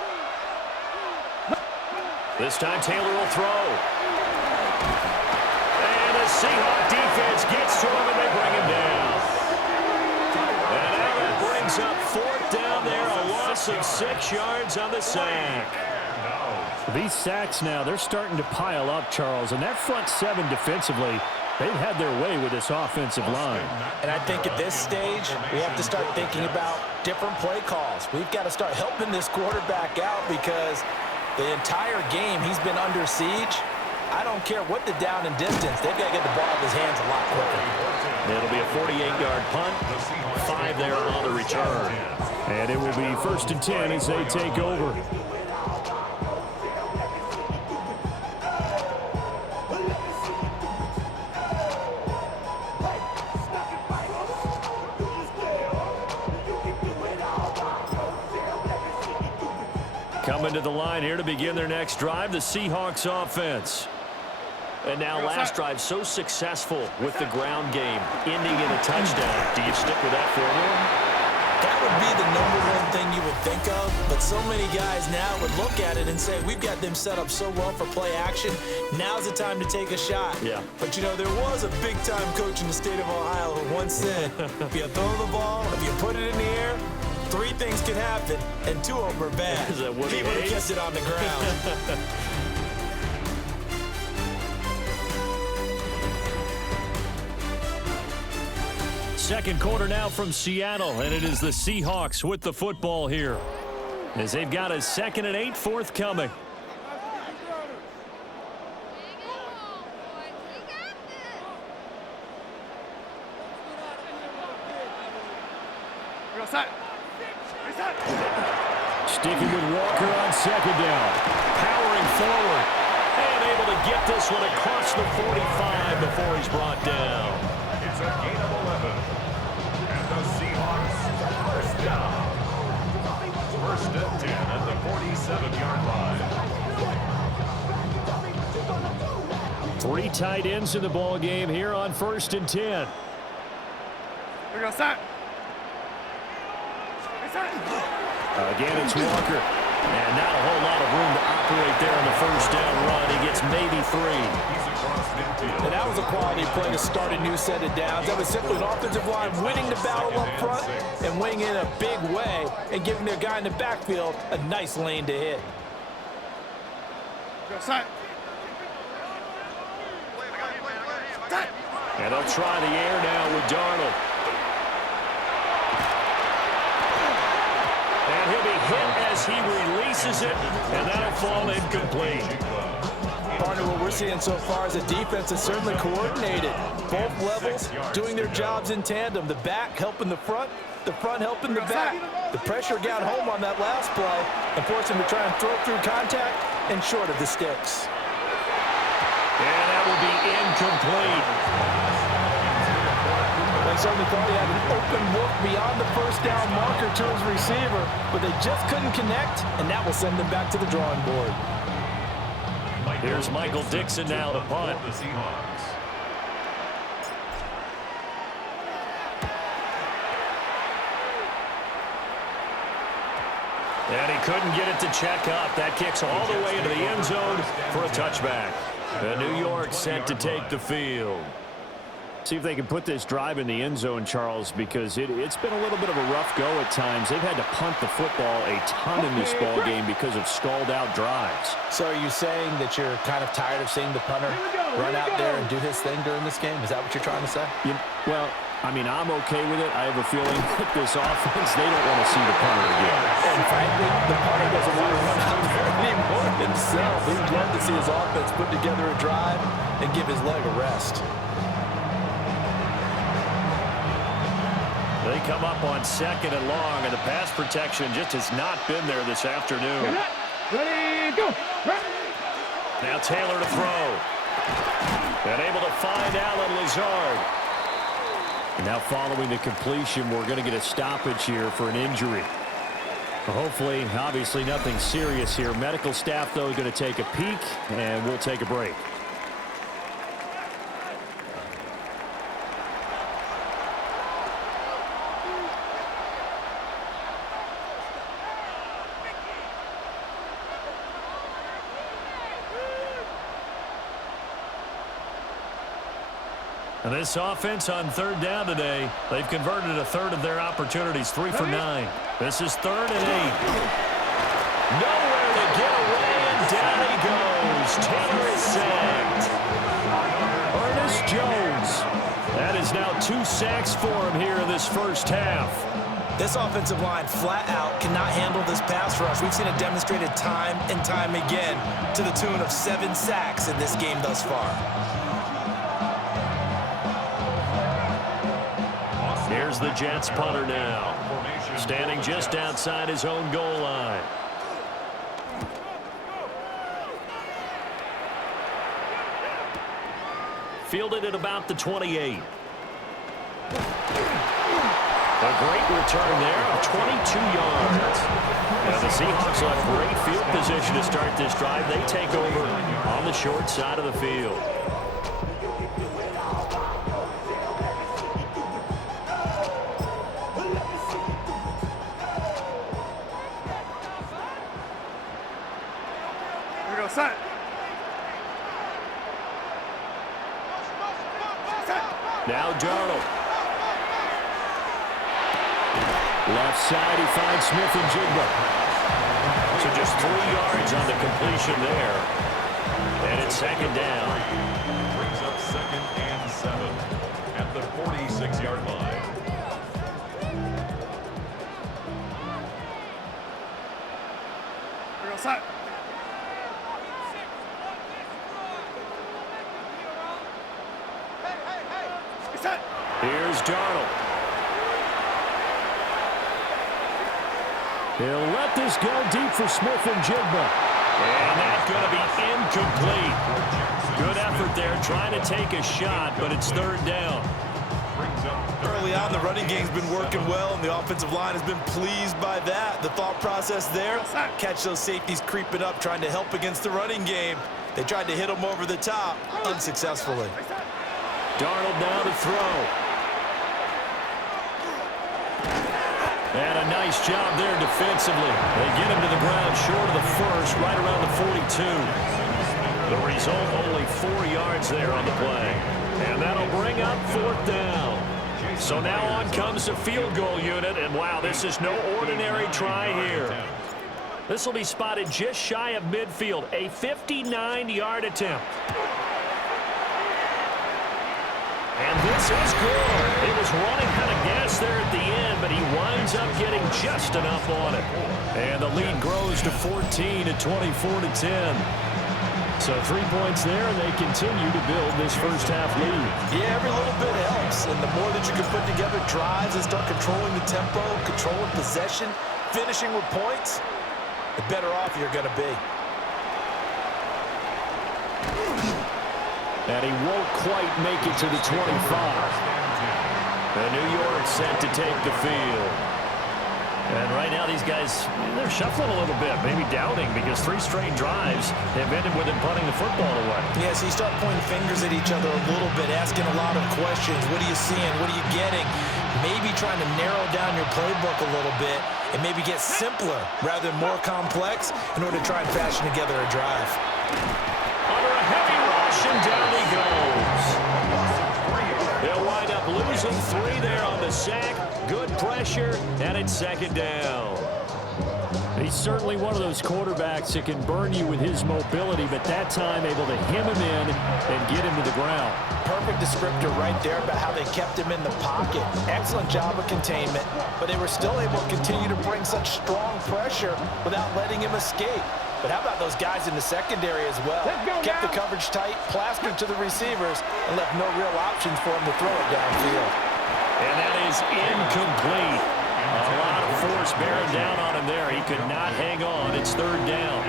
This time Taylor will throw. And the Seahawks defense gets to him and they bring him down. And now that brings up 4th down there, a loss of 6 yards on the sack. These sacks now, they're starting to pile up, Charles. And that front 7 defensively, they've had their way with this offensive line. And I think at this stage, we have to start thinking about different play calls. We've got to start helping this quarterback out because the entire game he's been under siege. I don't care what the down and distance. They've got to get the ball out of his hands a lot quicker. It'll be a 48-yard punt. 5 there on the return. And it will be 1st and 10 as they take over. Coming to the line here to begin their next drive, the Seahawks offense. And now last drive so successful with the ground game, ending in a touchdown. Do you stick with that formula? That would be the #1 thing you would think of, but so many guys now would look at it and say, we've got them set up so well for play action. Now's the time to take a shot. Yeah. But, you know, there was a big-time coach in the state of Ohio who once said, if you throw the ball, if you put it in the air, 3 things can happen, and 2 of them are bad. Is that what he would have kept it on the ground. Second quarter now from Seattle, and it is the Seahawks with the football here as they've got a 2nd and 8 forthcoming. Sticking with Walker on 2nd down. Powering forward and able to get this one across the 45 before he's brought down. It's a gain of 11. And the Seahawks first down. 1st and 10 at the 47-yard line. 3 tight ends in the ball game here on 1st and 10. Again, it's Walker. And not a whole lot of room to operate there on the 1st down run. He gets maybe 3. And that was a quality play to start a new set of downs. That was simply an offensive line winning the battle up front and winning in a big way and giving their guy in the backfield a nice lane to hit. And they'll try the air now with Darnold. And he'll be hit as he releases it, and that'll fall incomplete. Partner, what we're seeing so far is a defense that's certainly coordinated. Both levels doing their jobs in tandem. The back helping the front helping the back. The pressure got home on that last play and forced him to try and throw through contact and short of the sticks. And that will be incomplete. They certainly thought he had an open look beyond the 1st down marker to his receiver, but they just couldn't connect, and that will send them back to the drawing board. Here's Michael Dixon now to punt. The Seahawks. And he couldn't get it to check up. That kicks all the way into the end zone for a touchback. The New York set to take the field. See if they can put this drive in the end zone, Charles, because it's been a little bit of a rough go at times. They've had to punt the football a ton in this ball game because of stalled-out drives. So are you saying that you're kind of tired of seeing the punter run out there and do his thing during this game? Is that what you're trying to say? Well, I mean, I'm okay with it. I have a feeling that this offense, they don't want to see the punter again. And frankly, the punter doesn't want to run out there anymore himself. He'd love to see his offense put together a drive and give his leg a rest. They come up on 2nd and long, and the pass protection just has not been there this afternoon. Ready, go. Now Taylor to throw. And able to find Allen Lazard. And now following the completion, we're going to get a stoppage here for an injury. Hopefully, obviously nothing serious here. Medical staff, though, going to take a peek, and we'll take a break. And this offense on third down today, they've converted a third of their opportunities, 3 for 9. This is 3rd and 8. Nowhere to get away, and down he goes. Taylor is sacked. Ernest Jones. That is now 2 sacks for him here in this first half. This offensive line flat out cannot handle this pass rush. We've seen it demonstrated time and time again to the tune of 7 sacks in this game thus far. Here's the Jets punter now, standing just outside his own goal line. Fielded at about the 28. A great return there of 22 yards. And the Seahawks will have great field position to start this drive. They take over on the short side of the field. Here we go, set. Now Darnold. Left side, he finds Smith and Jigba. So just 3 yards on the completion there. And it's 2nd down. Brings up 2nd and 7 at the 46-yard line. Here we go, set. Here's Darnold. He'll let this go deep for Smith and Jigba. And that's going to be incomplete. Good effort there, trying to take a shot, but it's 3rd down. Early on, the running game's been working well, and the offensive line has been pleased by that. The thought process there, catch those safeties creeping up, trying to help against the running game. They tried to hit them over the top, unsuccessfully. Darnold now to throw. And a nice job there defensively. They get him to the ground short of the first, right around the 42. The result, only 4 yards there on the play. And that'll bring up 4th down. So now on comes the field goal unit, and wow, this is no ordinary try here. This will be spotted just shy of midfield, a 59-yard attempt. And this is good. It was running out of gas there at the end, but he winds up getting just enough on it. And the lead grows to 14 at 24-10. So 3 points there, and they continue to build this first half lead. Yeah, every little bit helps, and the more that you can put together drives and start controlling the tempo, controlling possession, finishing with points, the better off you're going to be. And he won't quite make it to the 25. And New York set to take the field. And right now these guys, they're shuffling a little bit, maybe doubting, because 3 straight drives have ended with them punting the football away. Yeah, so you start pointing fingers at each other a little bit, asking a lot of questions. What are you seeing? What are you getting? Maybe trying to narrow down your playbook a little bit and maybe get simpler rather than more complex in order to try and fashion together a drive. Under a heavy rush, and down he goes. They'll wind up losing 3 there on the sack. Good pressure, and it's 2nd down. He's certainly one of those quarterbacks that can burn you with his mobility, but that time able to hem him in and get him to the ground. Perfect descriptor right there about how they kept him in the pocket. Excellent job of containment, but they were still able to continue to bring such strong pressure without letting him escape. But how about those guys in the secondary as well? Kept the coverage tight, plastered to the receivers, and left no real options for him to throw it downfield. And that is incomplete. A lot of force bearing down on him there. He could not hang on. It's 3rd down.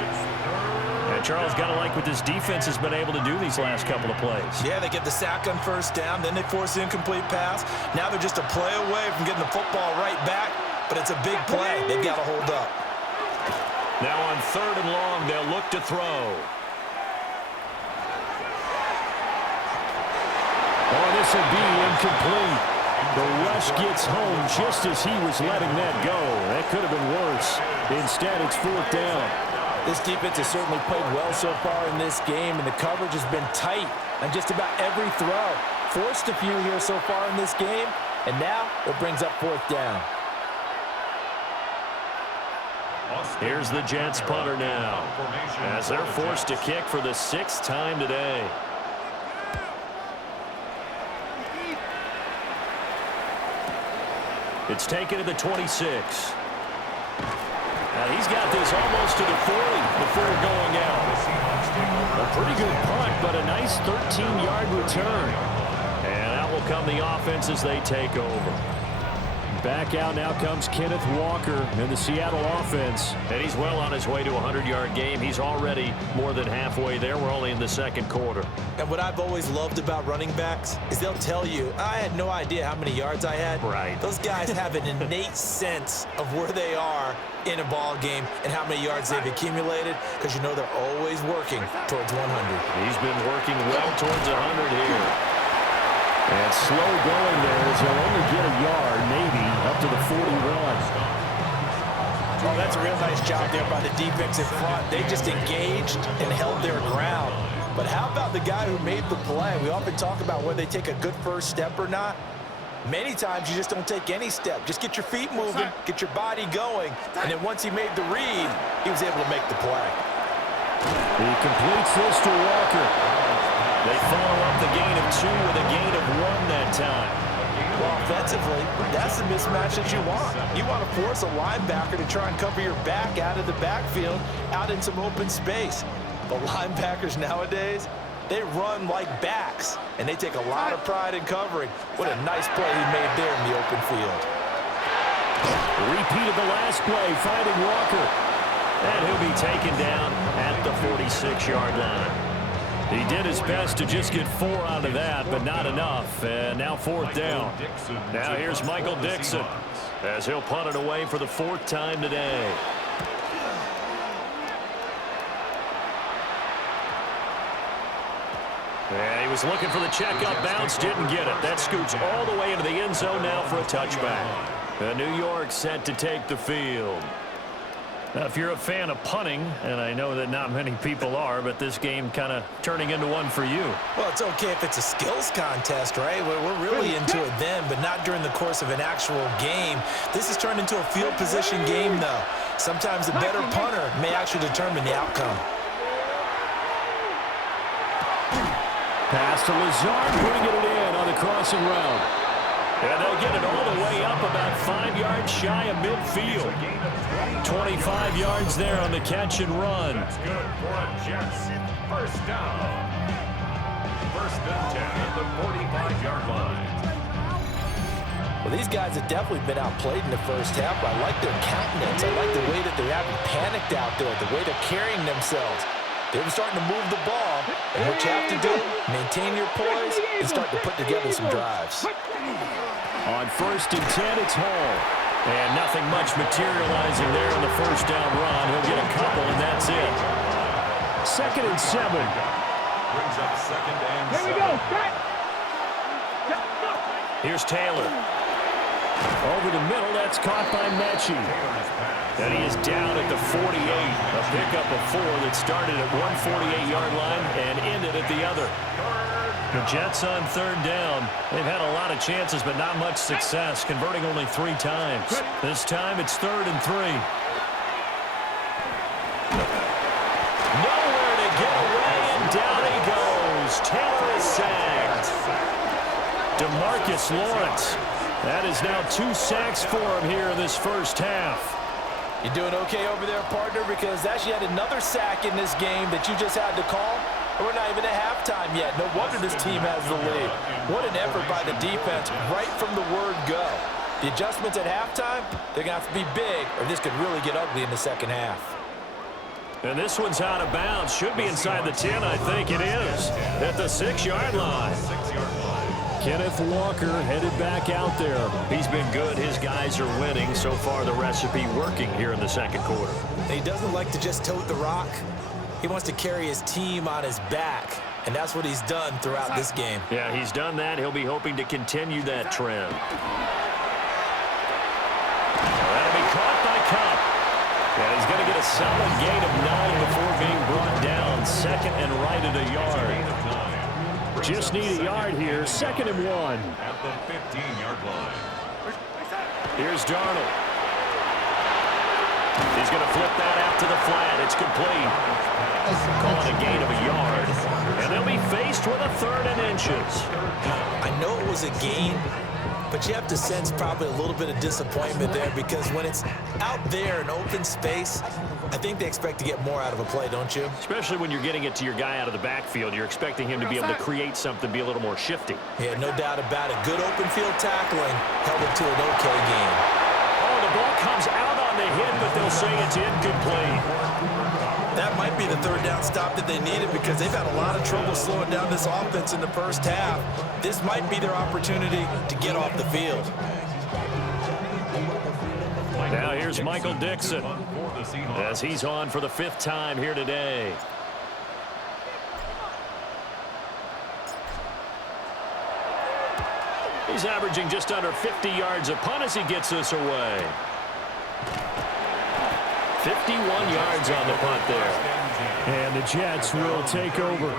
And Charles, got to like what this defense has been able to do these last couple of plays. Yeah, they get the sack on 1st down, then they force the incomplete pass. Now they're just a play away from getting the football right back, but it's a big play. They've got to hold up. Now on 3rd and long, they'll look to throw. Oh, this will be incomplete. The rush gets home just as he was letting that go. That could have been worse. Instead, it's 4th down. This defense has certainly played well so far in this game, and the coverage has been tight on just about every throw. Forced a few here so far in this game, and now it brings up 4th down. Here's the Jets punter now, as they're forced to kick for the 6th time today. It's taken to the 26. And he's got this almost to the 40 before going out. A pretty good punt, but a nice 13-yard return. And out will come the offense as they take over. Back out now comes Kenneth Walker in the Seattle offense. And he's well on his way to a 100-yard game. He's already more than halfway there. We're only in the 2nd quarter. And what I've always loved about running backs is they'll tell you, I had no idea how many yards I had. Right. Those guys have an innate sense of where they are in a ball game and how many yards they've accumulated, because you know they're always working towards 100. He's been working well towards 100 here. And slow going there as he'll only get a yard, maybe, up to the 41. Oh, that's a real nice job there by the defense in front. They just engaged and held their ground. But how about the guy who made the play? We often talk about whether they take a good first step or not. Many times you just don't take any step. Just get your feet moving, get your body going, and then once he made the read, he was able to make the play. He completes this to Walker. They follow up the gain of 2 with a gain of 1 that time. Well, offensively, that's the mismatch that you want. You want to force a linebacker to try and cover your back out of the backfield, out in some open space. The linebackers nowadays, they run like backs, and they take a lot of pride in covering. What a nice play he made there in the open field. Repeat of the last play, finding Walker. And he'll be taken down at the 46-yard line. He did his best to just get 4 out of that, but not enough. And now 4th down. Now here's Michael Dixon as he'll punt it away for the 4th time today. And he was looking for the check-up bounce, didn't get it. That scoots all the way into the end zone now for a touchback. And New York set to take the field. Now, if you're a fan of punting, and I know that not many people are, but this game kind of turning into one for you. Well, it's okay if it's a skills contest, right? We're really into it then, but not during the course of an actual game. This has turned into a field position game, though. Sometimes the better punter may actually determine the outcome. Pass to Lazard, bringing it in on the crossing route. And they'll get it all the way up about 5 yards shy of midfield. 25 yards there on the catch and run. That's good for a Jets. First down. 1st and 10 at the 45-yard line. Well, these guys have definitely been outplayed in the first half. I like their countenance. I like the way that they haven't panicked out there, the way they're carrying themselves. They're starting to move the ball, and what you have to do, maintain your poise and start to put together some drives. On 1st and 10, it's Hall. And nothing much materializing there on the 1st down run. He'll get a couple, and that's it. 2nd and 7. Brings up 2nd and 7. Here we go. Here's Taylor. Over the middle, that's caught by Mechie. And he is down at the 48. A pickup of 4 that started at one 48-yard line and ended at the other. The Jets on 3rd down. They've had a lot of chances, but not much success, converting only 3 times. This time it's 3rd and 3. Nowhere to get away, and down he goes. Taylor is sacked. DeMarcus Lawrence. That is now 2 sacks for him here in this first half. You doing okay over there, partner? Because that's yet another sack in this game that you just had to call. We're not even at halftime yet. No wonder this team has the lead. What an effort by the defense right from the word go. The adjustments at halftime, they're going to have to be big, or this could really get ugly in the second half. And this one's out of bounds. Should be inside the 10, I think it is. At the 6-yard line. Kenneth Walker headed back out there. He's been good. His guys are winning. So far, the recipe working here in the 2nd quarter. He doesn't like to just tote the rock. He wants to carry his team on his back, and that's what he's done throughout this game. Yeah, he's done that. He'll be hoping to continue that trend. That'll be caught by Cup. And he's going to get a solid gain of 9 before being brought down. 2nd and right at a yard. Just need a yard here. 2nd and 1. At the 15-yard line. Here's Darnold. He's going to flip that out to the flat. It's complete. Call it a gain of a yard. And they'll be faced with a 3rd and inches. I know it was a gain, but you have to sense probably a little bit of disappointment there because when it's out there in open space, I think they expect to get more out of a play, don't you? Especially when you're getting it to your guy out of the backfield. You're expecting him to be able to create something, be a little more shifty. Yeah, no doubt about it. Good open field tackling held it to an okay game. Oh, the ball comes out on the hit, but they'll say it's incomplete. That might be the 3rd down stop that they needed because they've had a lot of trouble slowing down this offense in the first half. This might be their opportunity to get off the field. Now here's Michael Dixon as he's on for the 5th time here today. He's averaging just under 50 yards a punt as he gets this away. 51 yards on the punt there. And the Jets will take over.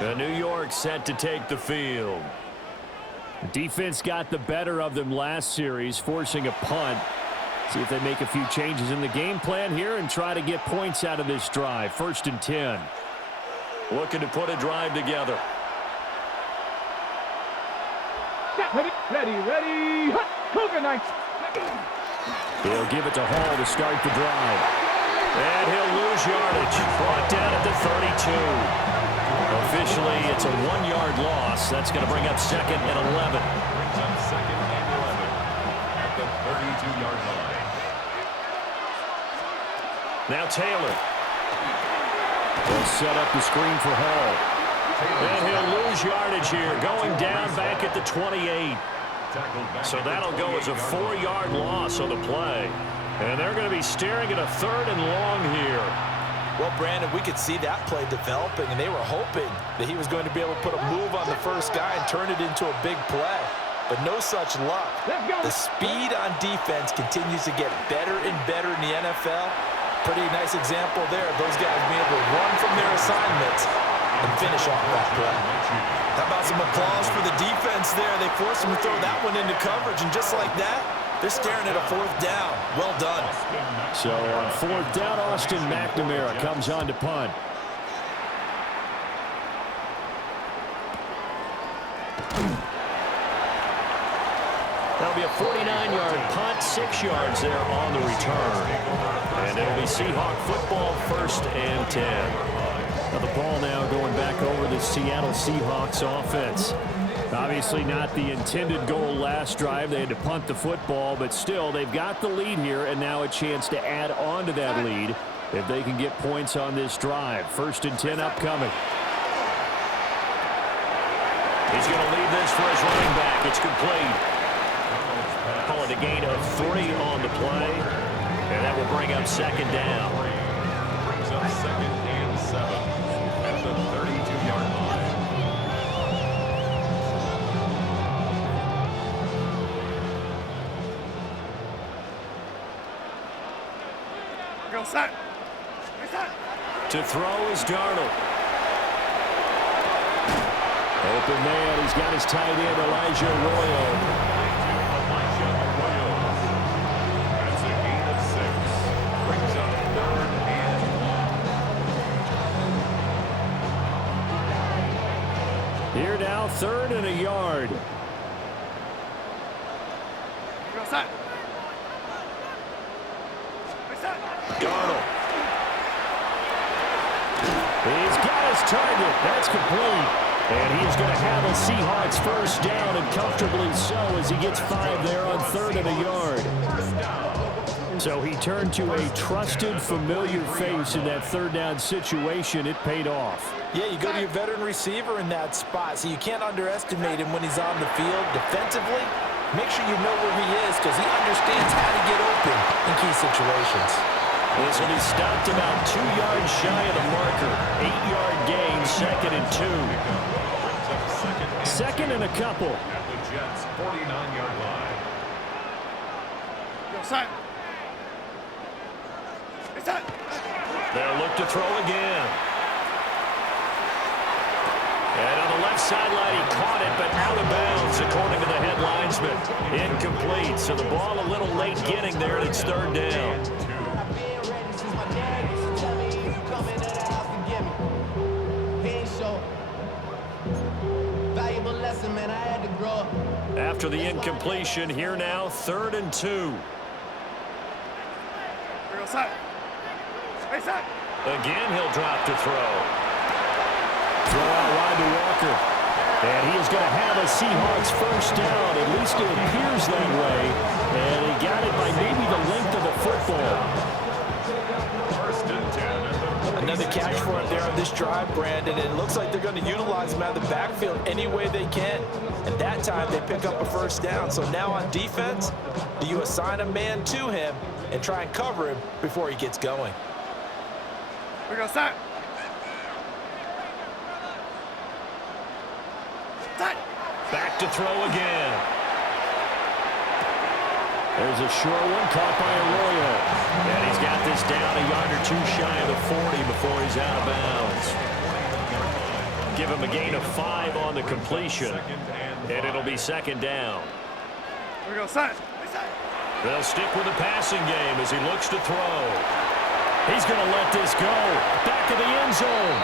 The New York set to take the field. Defense got the better of them last series, forcing a punt. See if they make a few changes in the game plan here and try to get points out of this drive. 1st and 10. Looking to put a drive together. Ready. Cougar Knights. He'll give it to Hall to start the drive. And he'll lose yardage. Brought down at the 32. Officially, it's a 1-yard loss. That's going to bring up 2nd and 11. Brings up 2nd and 11 at the 32-yard line. Now Taylor. They'll set up the screen for Hall. And he'll lose yardage here, going down back at the 28. So that'll go as a 4-yard loss on the play. And they're going to be staring at a 3rd and long here. Well, Brandon, we could see that play developing, and they were hoping that he was going to be able to put a move on the first guy and turn it into a big play. But no such luck. The speed on defense continues to get better and better in the NFL. Pretty nice example there of those guys being able to run from their assignments and finish off that play. How about some applause for the defense there? They forced him to throw that one into coverage, and just like that, they're staring at a 4th down. Well done. So on 4th down, Austin McNamara comes on to punt. That'll be a 49-yard punt, 6 yards there on the return. And it'll be Seahawk football, 1st and 10. Now the ball now going back over the Seattle Seahawks offense. Obviously not the intended goal last drive. They had to punt the football, but still they've got the lead here and now a chance to add on to that lead if they can get points on this drive. 1st and 10 upcoming. He's going to leave this for his running back. It's complete. Call it a gain of 3 on the play, and that will bring up 2nd down. Brings up 2nd and 7 at the 32-yard line. To throw is Darnold. Open man, he's got his tight end, Elijah Arroyo. That's a gain of 6. Brings up 3rd and 1. Here now, 3rd and a yard. Darnold. He's got his target. That's complete. And he's going to have a Seahawks 1st down, and comfortably so as he gets 5 there on 3rd and a yard. So he turned to a trusted, familiar face in that 3rd down situation. It paid off. Yeah, you go to your veteran receiver in that spot, so you can't underestimate him when he's on the field. Defensively, make sure you know where he is because he understands how to get open in key situations. This will be stopped about 2 yards shy of the marker. 8-yard gain, 2nd and 2. Second and a couple. At the Jets' 49-yard line. They'll look to throw again. And on the left left sideline. He caught it, but out of bounds, according to the head linesman. Incomplete. So the ball a little late getting there, and it's third down. After the incompletion, here now, 3rd and 2. Again, he'll drop to throw. Throw out wide to Walker. And he is going to have a Seahawks first down. At least it appears that way. And he got it by maybe the length of the football. Another catch for him there on this drive, Brandon. It looks like they're going to utilize him out of the backfield any way they can. And that time, they pick up a first down. So now on defense, do you assign a man to him and try and cover him before he gets going? We're going to start. Back to throw again. There's a short one caught by Arroyo. And he's got this down a yard or two shy of the 40 before he's out of bounds. Give him a gain of 5 on the completion. And it'll be second down. We're going to start. They'll stick with the passing game as he looks to throw. He's going to let this go. Back of the end zone.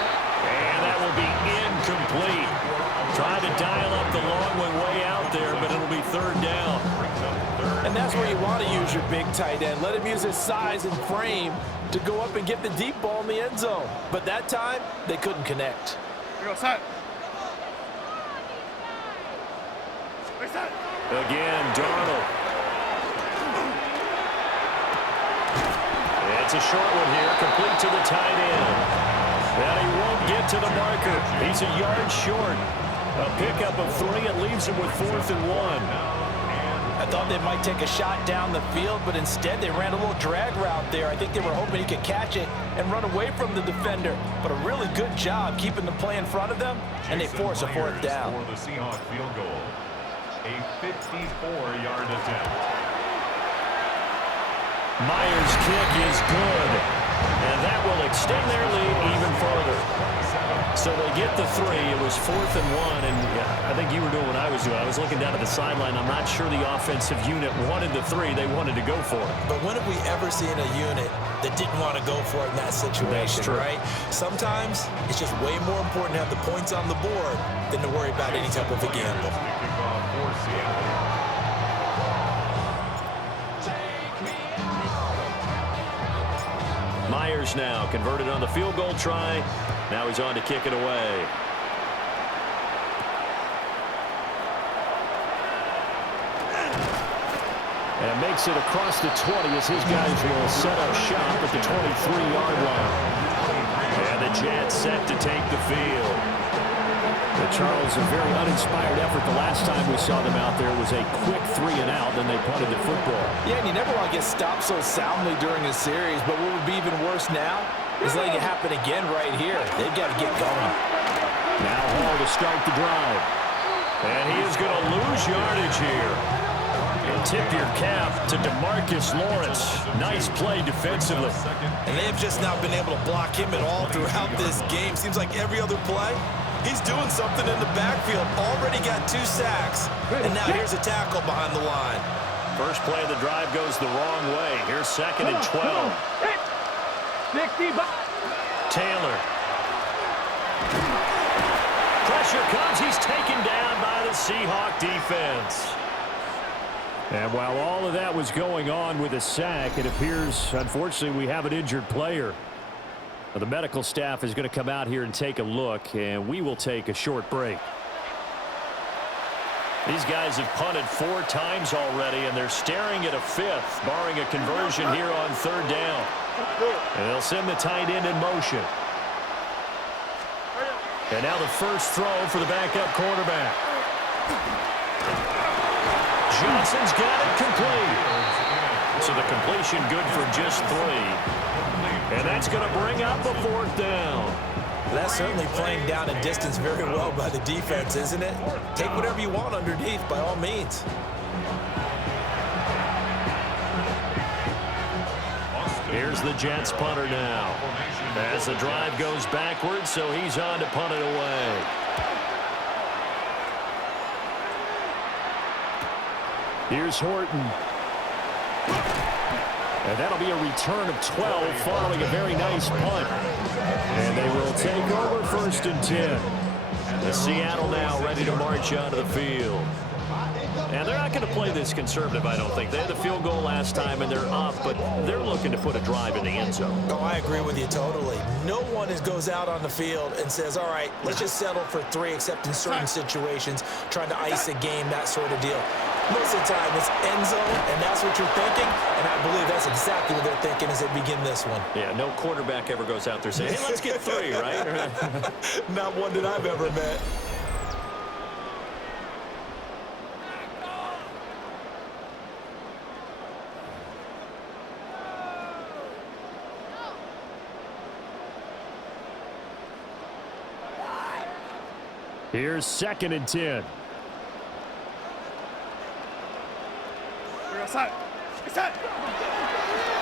And that will be incomplete. Trying to dial up the long way out there, but it'll be third down. And that's where you want to use your big tight end. Let him use his size and frame to go up and get the deep ball in the end zone. But that time, they couldn't connect. Again, Darnold. It's a short one here, complete to the tight end. And he won't get to the marker. He's a yard short. A pickup of 3 and leaves him with 4th and 1. I thought they might take a shot down the field, but instead they ran a little drag route there. I think they were hoping he could catch it and run away from the defender. But a really good job keeping the play in front of them, and they force a 4th down. For the Seahawks field goal, a 54-yard attempt. Myers' kick is good, and that will extend their lead even further. So they get the 3. It was 4th and 1, and I think you were doing what I was doing. I was looking down at the sideline. I'm not sure the offensive unit wanted the 3. They wanted to go for it. But when have we ever seen a unit that didn't want to go for it in that situation, right? Sometimes it's just way more important to have the points on the board than to worry about any type of a gamble. Myers now converted on the field goal try. Now he's on to kick it away. And makes it across the 20 as his guys will set up shop at the 23-yard line. And the Jets set to take the field. The Charles, a very uninspired effort. The last time we saw them out there was a quick 3 and out, then they punted the football. Yeah, and you never want to get stopped so soundly during a series, but what would be even worse now is letting it happen again right here. They've got to get going. Now Hall to start the drive. And he is going to lose yardage here. And tip your cap to DeMarcus Lawrence. Nice play defensively. And they have just not been able to block him at all throughout this game. Seems like every other play, he's doing something in the backfield. Already got 2 sacks, and now here's a tackle behind the line. First play of the drive goes the wrong way. Here's 2nd and 12. 65. Taylor. Pressure comes. He's taken down by the Seahawk defense. And while all of that was going on with a sack, it appears, unfortunately, we have an injured player. Now, the medical staff is going to come out here and take a look, and we will take a short break. These guys have punted 4 times already, and they're staring at a 5th, barring a conversion here on 3rd down. And they'll send the tight end in motion. And now the first throw for the backup quarterback. Johnson's got it complete. So the completion good for just 3. And that's going to bring up a 4th down. That's certainly playing down a distance very well by the defense, isn't it? Take whatever you want underneath, by all means. Here's the Jets punter now. As the drive goes backwards, so he's on to punt it away. Here's Horton. And that'll be a return of 12 following a very nice punt. And they will take over 1st and 10. The Seattle now ready to march onto the field. And they're not going to play this conservative, I don't think. They had the field goal last time, and they're up, but they're looking to put a drive in the end zone. Oh, I agree with you totally. No one goes out on the field and says, all right, let's just settle for 3, except in certain situations, trying to ice a game, that sort of deal. Most of the time, it's end zone, and that's what you're thinking, and I believe that's exactly what they're thinking as they begin this one. Yeah, no quarterback ever goes out there saying, hey, let's get 3, right? Not one that I've ever met. Here's 2nd and 10.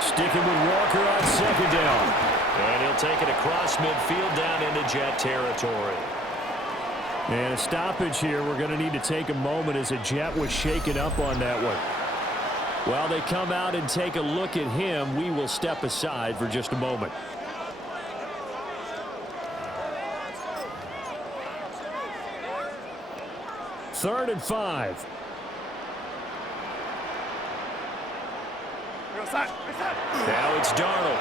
Sticking with Walker on 2nd down. And he'll take it across midfield down into Jet territory. And a stoppage here. We're going to need to take a moment as a Jet was shaken up on that one. While they come out and take a look at him, we will step aside for just a moment. Third and 5. Now it's Darnold.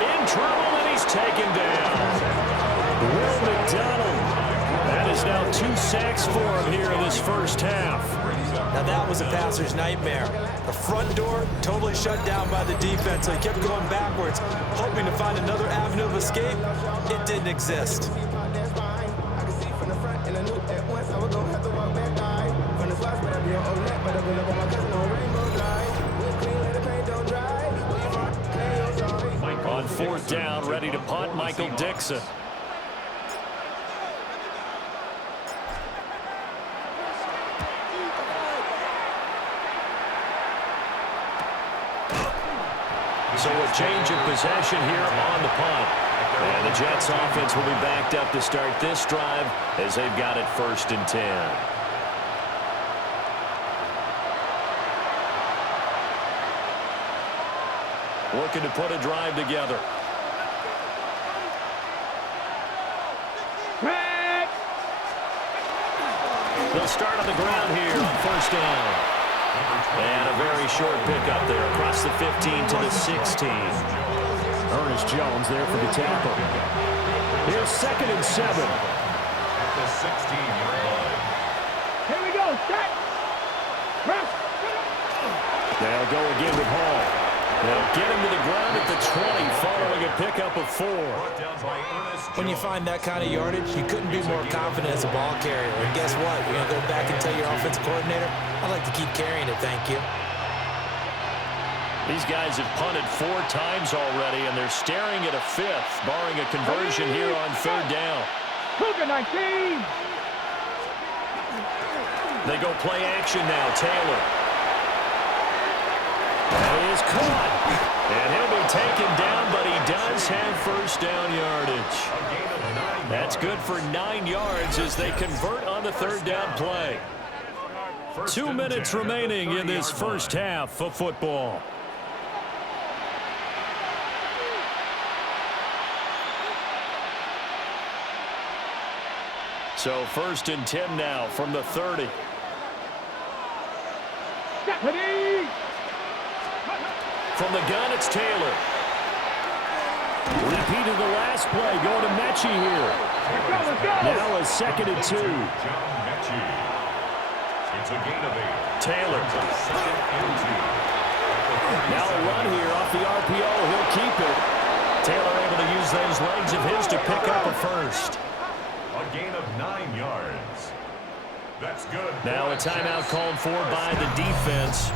In trouble, and he's taken down. Will McDonald. That is now 2 sacks for him here in this first half. Now that was a passer's nightmare. The front door totally shut down by the defense, so he kept going backwards, hoping to find another avenue of escape. It didn't exist. On 4th down, ready to punt, Michael Dixon. So a change of possession here on the punt. And the Jets offense will be backed up to start this drive as they've got it 1st and 10. Looking to put a drive together. They'll start on the ground here on 1st down. And a very short pickup there across the 15 to the 16. Ernest Jones there for the tackle. Here's 2nd and 7. At the 16-yard line. Here we go. Set. They'll go again with Hall. They'll get him to the ground at the 20 following a pickup of 4. When you find that kind of yardage, you couldn't be more confident as a ball carrier. And guess what? You're going to go back and tell your offensive coordinator, I'd like to keep carrying it, thank you. These guys have punted 4 times already, and they're staring at a 5th, barring a conversion here on 3rd down. Cougar 19. They go play action now. Taylor. He is caught. And he'll be taken down, but he does have 1st down yardage. That's good for 9 yards as they convert on the 3rd down play. 2 minutes remaining in this first half of football. So 1st and 10 now from the 30. From the gun, it's Taylor. Repeat of the last play, going to Mechie here. Now a 2nd and 2. It's a gain of 8. Taylor. Now a run here off the RPO. He'll keep it. Taylor able to use those legs of his to pick up a 1st. A gain of 9 yards. That's good. Now a timeout called for by the defense.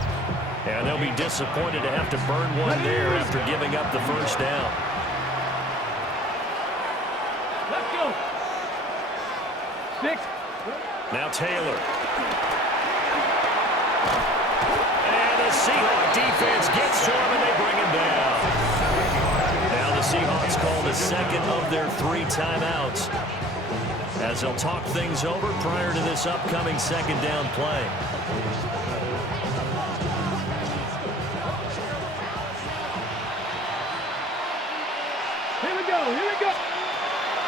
And they'll be disappointed to have to burn one there after giving up the 1st down. Let's go. 6. Now Taylor. And the Seahawks defense gets to him and they bring him down. Now the Seahawks called a 2nd of their 3 timeouts. as they'll talk things over prior to this upcoming second down play. Here we go, here we go.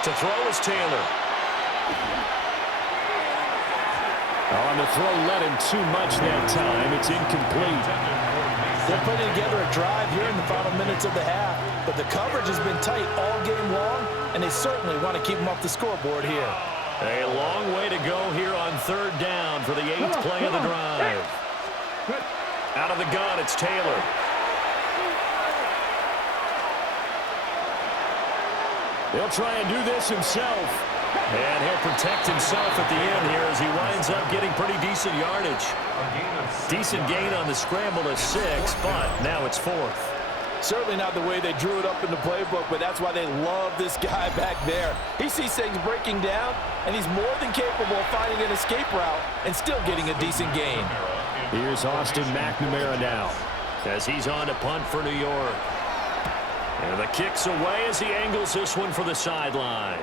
To throw is Taylor. On the throw, let him too much that time. It's incomplete. They're putting together a drive here in the final minutes of the half, but the coverage has been tight all game long, and they certainly want to keep them off the scoreboard here. A long way to go here on third down for the 8th play of the drive. Out of the gun, it's Taylor. He'll try and do this himself. And he'll protect himself at the end here as he winds up getting pretty decent yardage. Decent gain on the scramble to 6, but now it's 4th. Certainly not the way they drew it up in the playbook, but that's why they love this guy back there. He sees things breaking down, and he's more than capable of finding an escape route and still getting a decent gain. Here's Austin McNamara now, as he's on to punt for New York. And the kick's away as he angles this one for the sideline.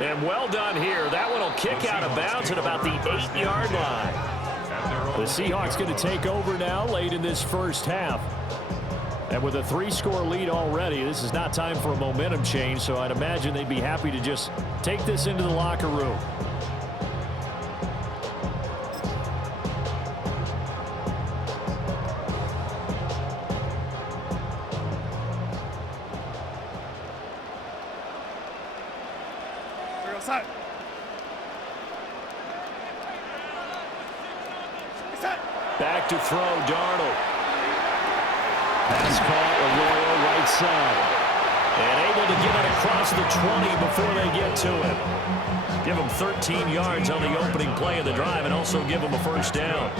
And well done here. That one will kick out of bounds at about the 8-yard line. The Seahawks going to take over now late in this first half. And with a 3-score lead already, this is not time for a momentum change, so I'd imagine they'd be happy to just take this into the locker room. Back to throw, Darnold. Pass caught, Arroyo right side. And able to get it across the 20 before they get to it. Give them 13 yards on the opening play of the drive and also give them a first down.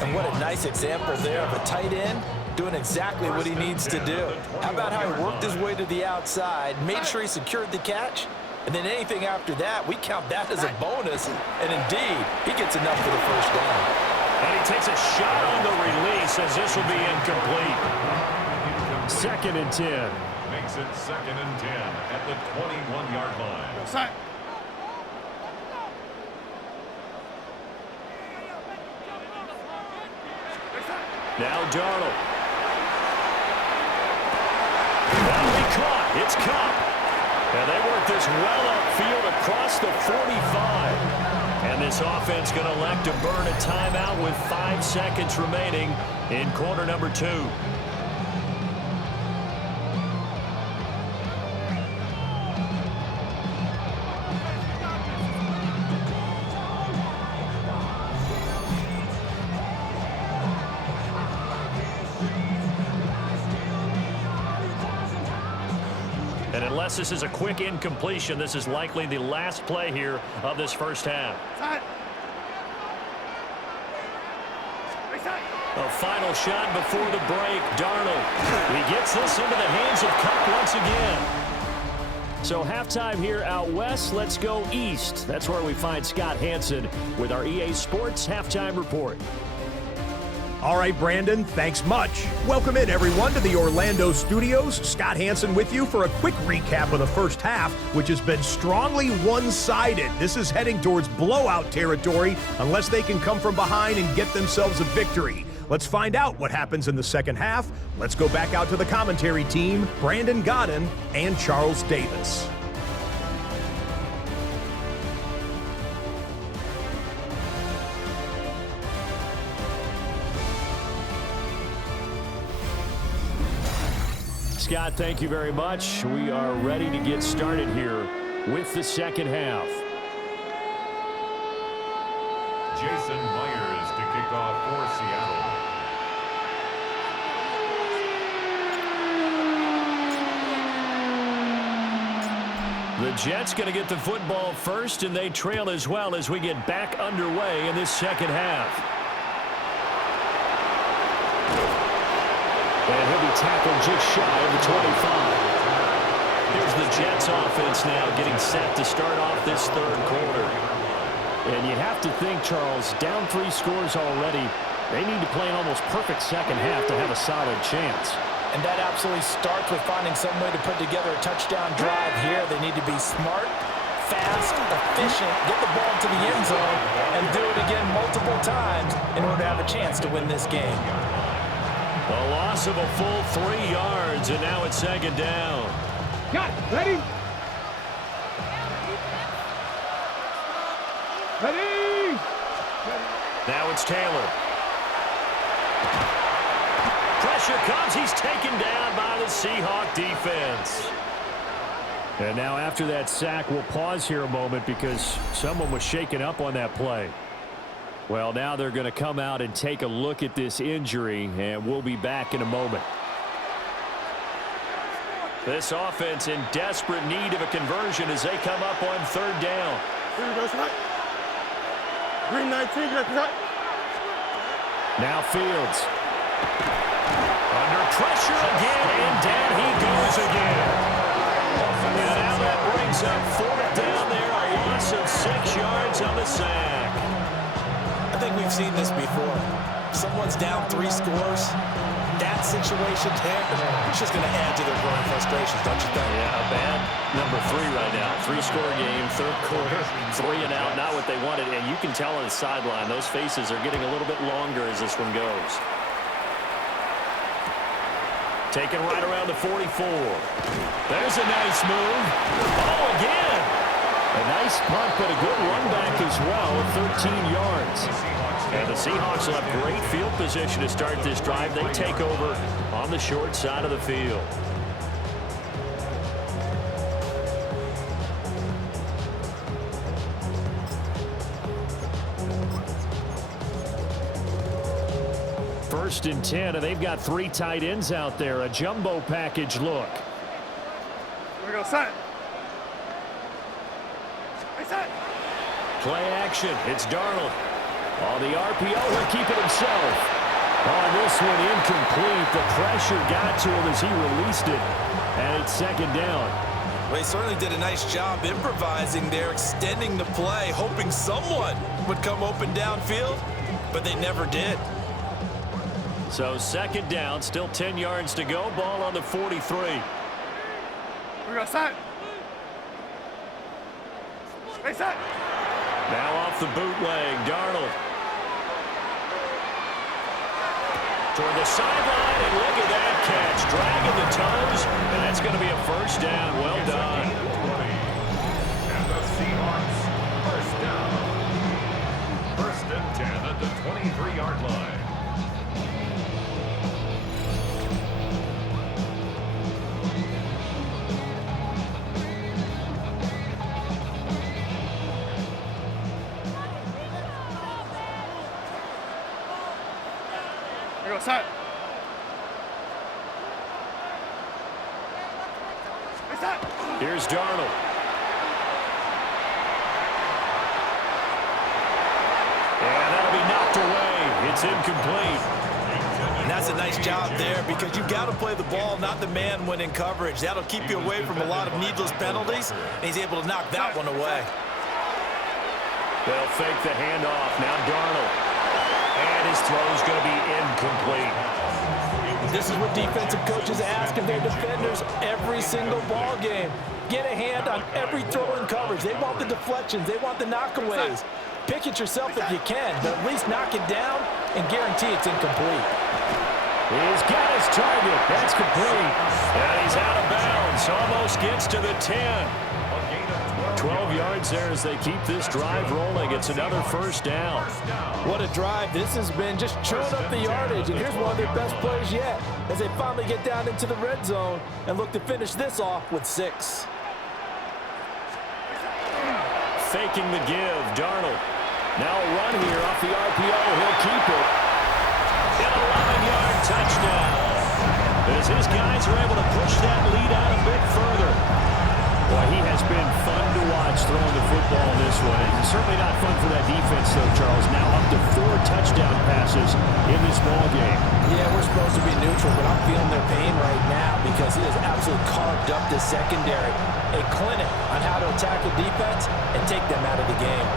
And what a nice example there of a tight end doing exactly what he needs to do. How about how he worked his way to the outside, made sure he secured the catch, and then anything after that, we count that as a bonus. And indeed, he gets enough for the first down. And he takes a shot on the release as this will be incomplete. 2nd and 10. Makes it 2nd and 10 at the 21-yard line. Now Darnold. That'll be caught. It's Cup. And they work this well upfield across the 45. And this offense going to elect to burn a timeout with 5 seconds remaining in quarter number 2. And unless this is a quick incompletion, this is likely the last play here of this first half. A final shot before the break. Darnold. He gets this into the hands of Cup once again. So halftime here out west. Let's go east. That's where we find Scott Hansen with our EA Sports Halftime Report. All right, Brandon, thanks much. Welcome in, everyone, to the Orlando studios. Scott Hansen with you for a quick recap of the first half, which has been strongly one-sided. This is heading towards blowout territory unless they can come from behind and get themselves a victory. Let's find out what happens in the second half. Let's go back out to the commentary team, Brandon Godden and Charles Davis. Scott, thank you very much. We are ready to get started here with the second half. Jason Myers to kick off for Seattle. The Jets going to get the football first, and they trail as well as we get back underway in this second half. And he'll be tackled just shy of the 25. Here's the Jets offense now getting set to start off this third quarter. And you have to think, Charles, down 3 scores already. They need to play an almost perfect second half to have a solid chance. And that absolutely starts with finding some way to put together a touchdown drive here. They need to be smart, fast, efficient, get the ball to the end zone, and do it again multiple times in order to have a chance to win this game. A loss of a full 3 yards, and now it's second down. Got it. Ready? Ready? Now it's Taylor. Pressure comes. He's taken down by the Seahawk defense. And now after that sack, we'll pause here a moment because someone was shaken up on that play. Well, now they're going to come out and take a look at this injury, and we'll be back in a moment. This offense in desperate need of a conversion as they come up on third down. Green 19, Now Fields. Under pressure again, and down he goes again. And now that brings up fourth down there, a loss of 6 yards on the sack. I think we've seen this before. Someone's down 3 scores. That situation there, it's just going to add to their growing frustrations, don't you think? Yeah, a bad number 3 right now. 3-score game, third quarter, 3 and out, not what they wanted. And you can tell on the sideline, those faces are getting a little bit longer as this one goes. Taken right around the 44. There's a nice move. Oh, again. A nice punt, but a good run back as well, 13 yards. And the Seahawks will have great field position to start this drive. They take over on the short side of the field. First and 10, and they've got 3 tight ends out there. A jumbo package look. Here we go, set. Hey, set. Play action. It's Darnold. On the RPO, he'll keep it himself. On this one, incomplete. The pressure got to him as he released it. And it's second down. Well, he certainly did a nice job improvising there, extending the play, hoping someone would come open downfield, but they never did. So second down, still 10 yards to go. Ball on the 43. Here we go, set. Hey, set. Now off the bootleg, Darnold. Toward the sideline, and look at that catch. Dragging the toes, and that's going to be a first down. Well done. And the Seahawks, first down. First and 10 at the 23-yard line. Here we go, set. Hey, set. Here's Darnold. And that'll be knocked away. It's incomplete. And that's a nice job there because you've got to play the ball, not the man when in coverage. That'll keep you away from a lot of needless penalties, and he's able to knock that one away. They'll fake the handoff. Now Darnold. And his throw's going to be incomplete. This is what defensive coaches ask of their defenders every single ball game. Get a hand on every throw in coverage. They want the deflections. They want the knockaways. Pick it yourself if you can, but at least knock it down and guarantee it's incomplete. He's got his target. That's complete. And he's out of bounds. Almost gets to the 10. 12 yards there as they keep this drive rolling. It's another first down. What a drive this has been, just chewing up the yardage. And here's one of their best plays yet as they finally get down into the red zone and look to finish this off with 6. Faking the give, Darnold. Now a run here off the RPO. He'll keep it. An 11-yard touchdown. As his guys are able to push that lead out a bit further. Boy, he has been fun to watch throwing the football in this one. And certainly not fun for that defense, though, Charles. Now up to 4 touchdown passes in this ball game. Yeah, we're supposed to be neutral, but I'm feeling their pain right now because he has absolutely carved up this secondary. A clinic on how to attack a defense and take them out of the game.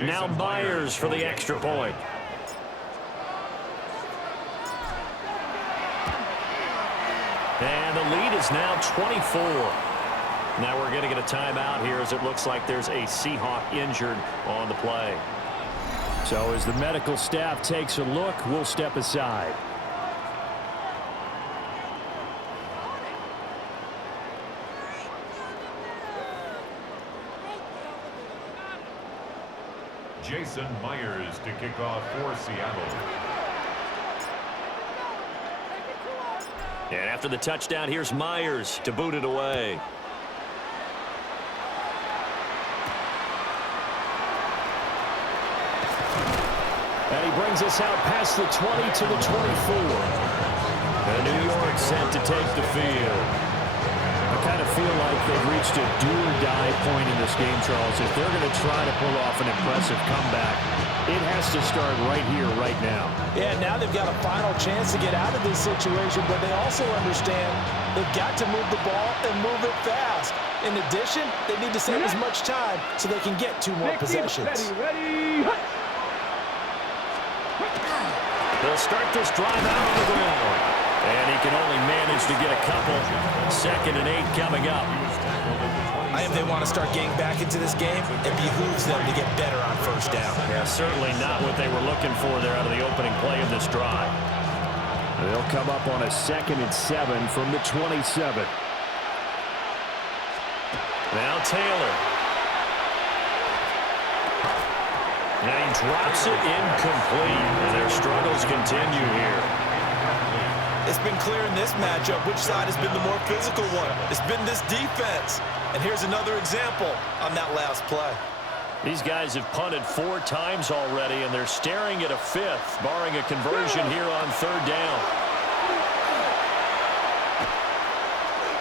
Now Myers for the extra point. And the lead is now 24. Now we're going to get a timeout here as it looks like there's a Seahawk injured on the play. So as the medical staff takes a look, we'll step aside. Jason Myers to kick off for Seattle. And after the touchdown, here's Myers to boot it away. And he brings us out past the 20 to the 24. And New York sent to take the field. I kind of feel like they've reached a do-or-die point in this game, Charles. If they're going to try to pull off an impressive comeback, it has to start right here, right now. Yeah, now they've got a final chance to get out of this situation, but they also understand they've got to move the ball and move it fast. In addition, they need to save as much time so they can get 2 more possessions. Ready. They'll start this drive out on the ground. And he can only manage to get a couple. 2nd and 8 coming up. If they want to start getting back into this game, it behooves them to get better on first down. Yeah, certainly not what they were looking for there out of the opening play of this drive. They'll come up on a 2nd and 7 from the 27. Now Taylor. Now he drops it incomplete. And their struggles continue here. It's been clear in this matchup which side has been the more physical one. It's been this defense. And here's another example on that last play. These guys have punted 4 times already, and they're staring at a 5th, barring a conversion here on 3rd down.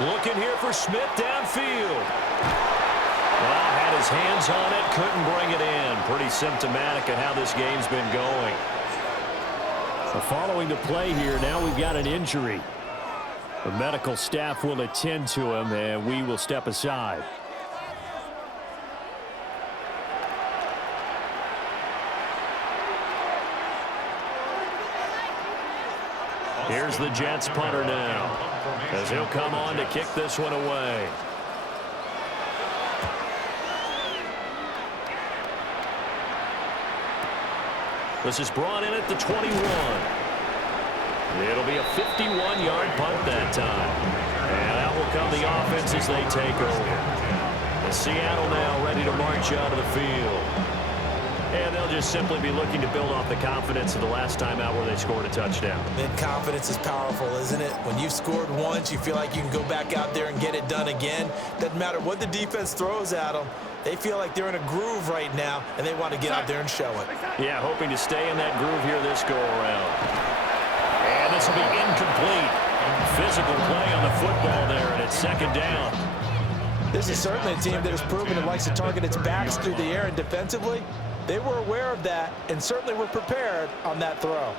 Looking here for Smith downfield. Well, had his hands on it, couldn't bring it in. Pretty symptomatic of how this game's been going. So following the play here, now we've got an injury. The medical staff will attend to him, and we will step aside. Here's the Jets punter now, as he'll come on to kick this one away. This is brought in at the 21. It'll be a 51-yard punt that time. And out will come the offense as they take over. And Seattle now ready to march out of the field. And they'll just simply be looking to build off the confidence of the last time out where they scored a touchdown. And confidence is powerful, isn't it? When you've scored once, you feel like you can go back out there and get it done again. Doesn't matter what the defense throws at them. They feel like they're in a groove right now, and they want to get out there and show it. Yeah, hoping to stay in that groove here this go-around. And this will be incomplete. Physical play on the football there, and it's 2nd down. This is certainly a team that has proven it likes to target its backs through the air, and defensively, they were aware of that and certainly were prepared on that throw.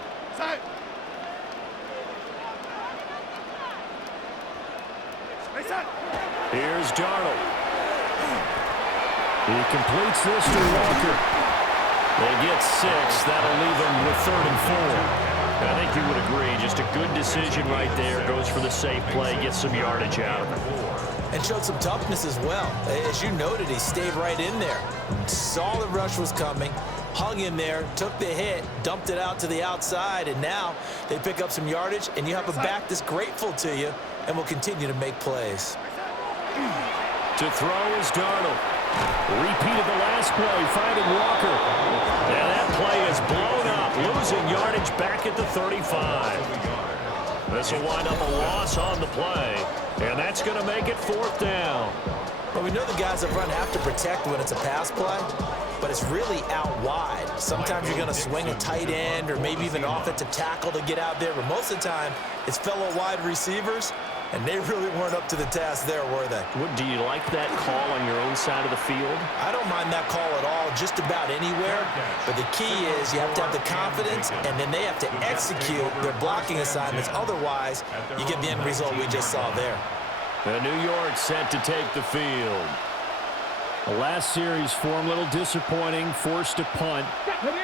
Here's Darnold. He completes this to Walker. They get 6. That'll leave them with 3rd and 4. I think you would agree. Just a good decision right there. Goes for the safe play. Gets some yardage out of it. And showed some toughness as well. As you noted, he stayed right in there. Saw the rush was coming. Hung in there. Took the hit. Dumped it out to the outside. And now they pick up some yardage. And you have a back that's grateful to you and will continue to make plays. To throw is Darnold. Repeated the last play, finding Walker. Yeah, that play is blown up, losing yardage back at the 35. This will wind up a loss on the play, and that's going to make it 4th down. Well, we know the guys up front have to protect when it's a pass play, but it's really out wide. Sometimes you're going to swing a tight end or maybe even offensive tackle to get out there, but most of the time it's fellow wide receivers. And they really weren't up to the task there, were they? Do you like that call on your own side of the field? I don't mind that call at all, just about anywhere. But the key is you have to have the confidence, and then they have to execute their blocking assignments. Otherwise, you get the end result we just saw there. And New York set to take the field. The last series for him, a little disappointing, forced to punt.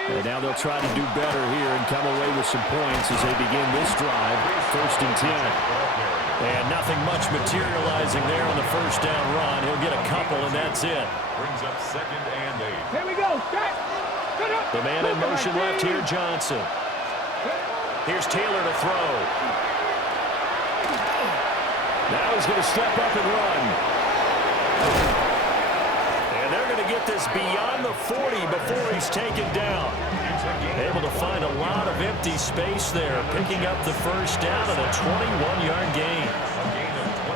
And now they'll try to do better here and come away with some points as they begin this drive, 1st and 10. And nothing much materializing there on the first down run. He'll get a couple, and that's it. Brings up 2nd and 8. Here we go. Start. The man in motion left here, Johnson. Here's Taylor to throw. Now he's going to step up and run. And they're going to get this beyond the 40 before he's taken down. Able to find a lot of empty space there, picking up the first down and a 21-yard gain.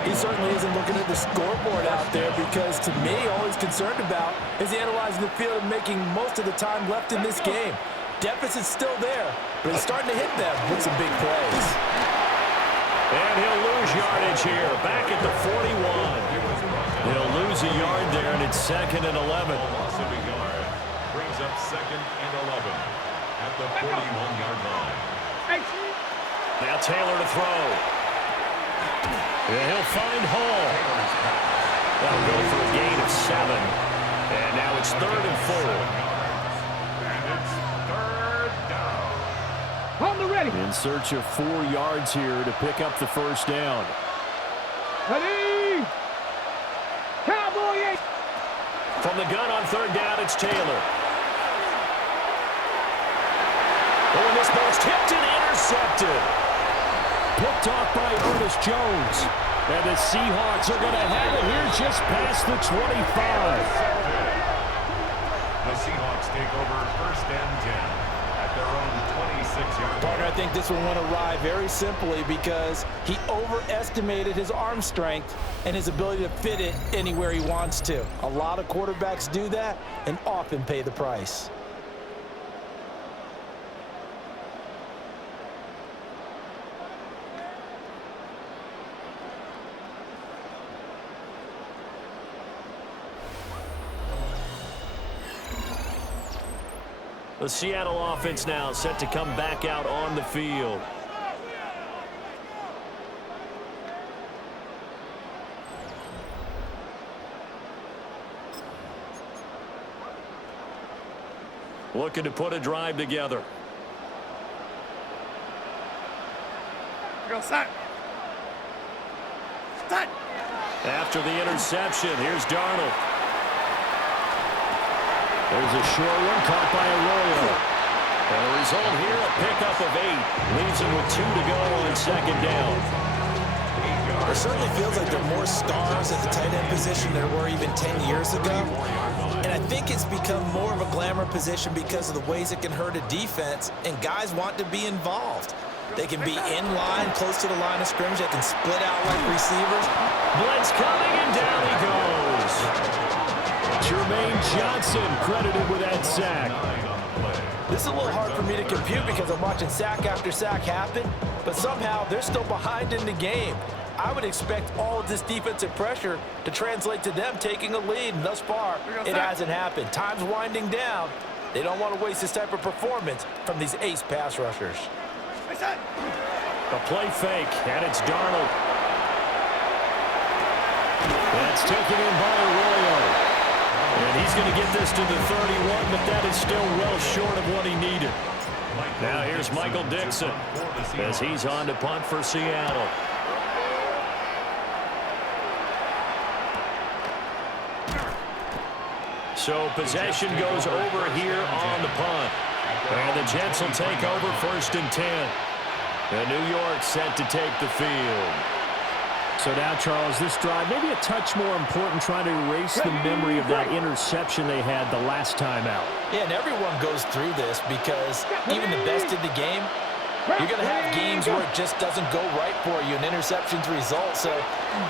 He certainly isn't looking at the scoreboard out there because, to me, all he's concerned about is analyzing the field and making most of the time left in this game. Deficit's still there, but he's starting to hit them with some big plays. And he'll lose yardage here, back at the 41. He'll lose a yard there, and it's 2nd and 11. Loss of a yard. Brings up 2nd and 11 at the 41-yard line. Now Taylor to throw. And he'll find Hall. That'll go for a gain of 7. And now it's 3rd and 4. On the ready. In search of 4 yards here to pick up the first down. Ready. Cowboy. From the gun on 3rd down, it's Taylor. Oh, and this ball's tipped and intercepted. Picked off by Ernest Jones. And the Seahawks are going to have it here just past the 25. The Seahawks take over 1st and 10. Their own 26-yard Partner, I think this one went awry very simply because he overestimated his arm strength and his ability to fit it anywhere he wants to. A lot of quarterbacks do that and often pay the price. The Seattle offense now set to come back out on the field. Looking to put a drive together. Go set. Set. After the interception, here's Darnold. There's a short one caught by Arroyo. And the result here, a pickup of 8. Leaves him with 2 to go on 2nd down. It certainly feels like there are more stars at the tight end position than there were even 10 years ago. And I think it's become more of a glamour position because of the ways it can hurt a defense, and guys want to be involved. They can be in line, close to the line of scrimmage. They can split out like receivers. Blitz coming, and down he goes. Jermaine Johnson credited with that sack. This is a little hard for me to compute because I'm watching sack after sack happen, but somehow they're still behind in the game. I would expect all of this defensive pressure to translate to them taking a lead, and thus far, it hasn't happened. Time's winding down. They don't want to waste this type of performance from these ace pass rushers. A play fake, and it's Darnold. That's taken in by Arroyo. And he's going to get this to the 31, but that is still well short of what he needed. Now here's Michael Dixon as he's on to punt for Seattle. So possession goes over here on the punt. And the Jets will take over 1st and 10. And New York set to take the field. So now, Charles, this drive maybe a touch more important, trying to erase the memory of that interception they had the last time out. Yeah, and everyone goes through this because even the best in the game, you're going to have games where it just doesn't go right for you, and interceptions result. So,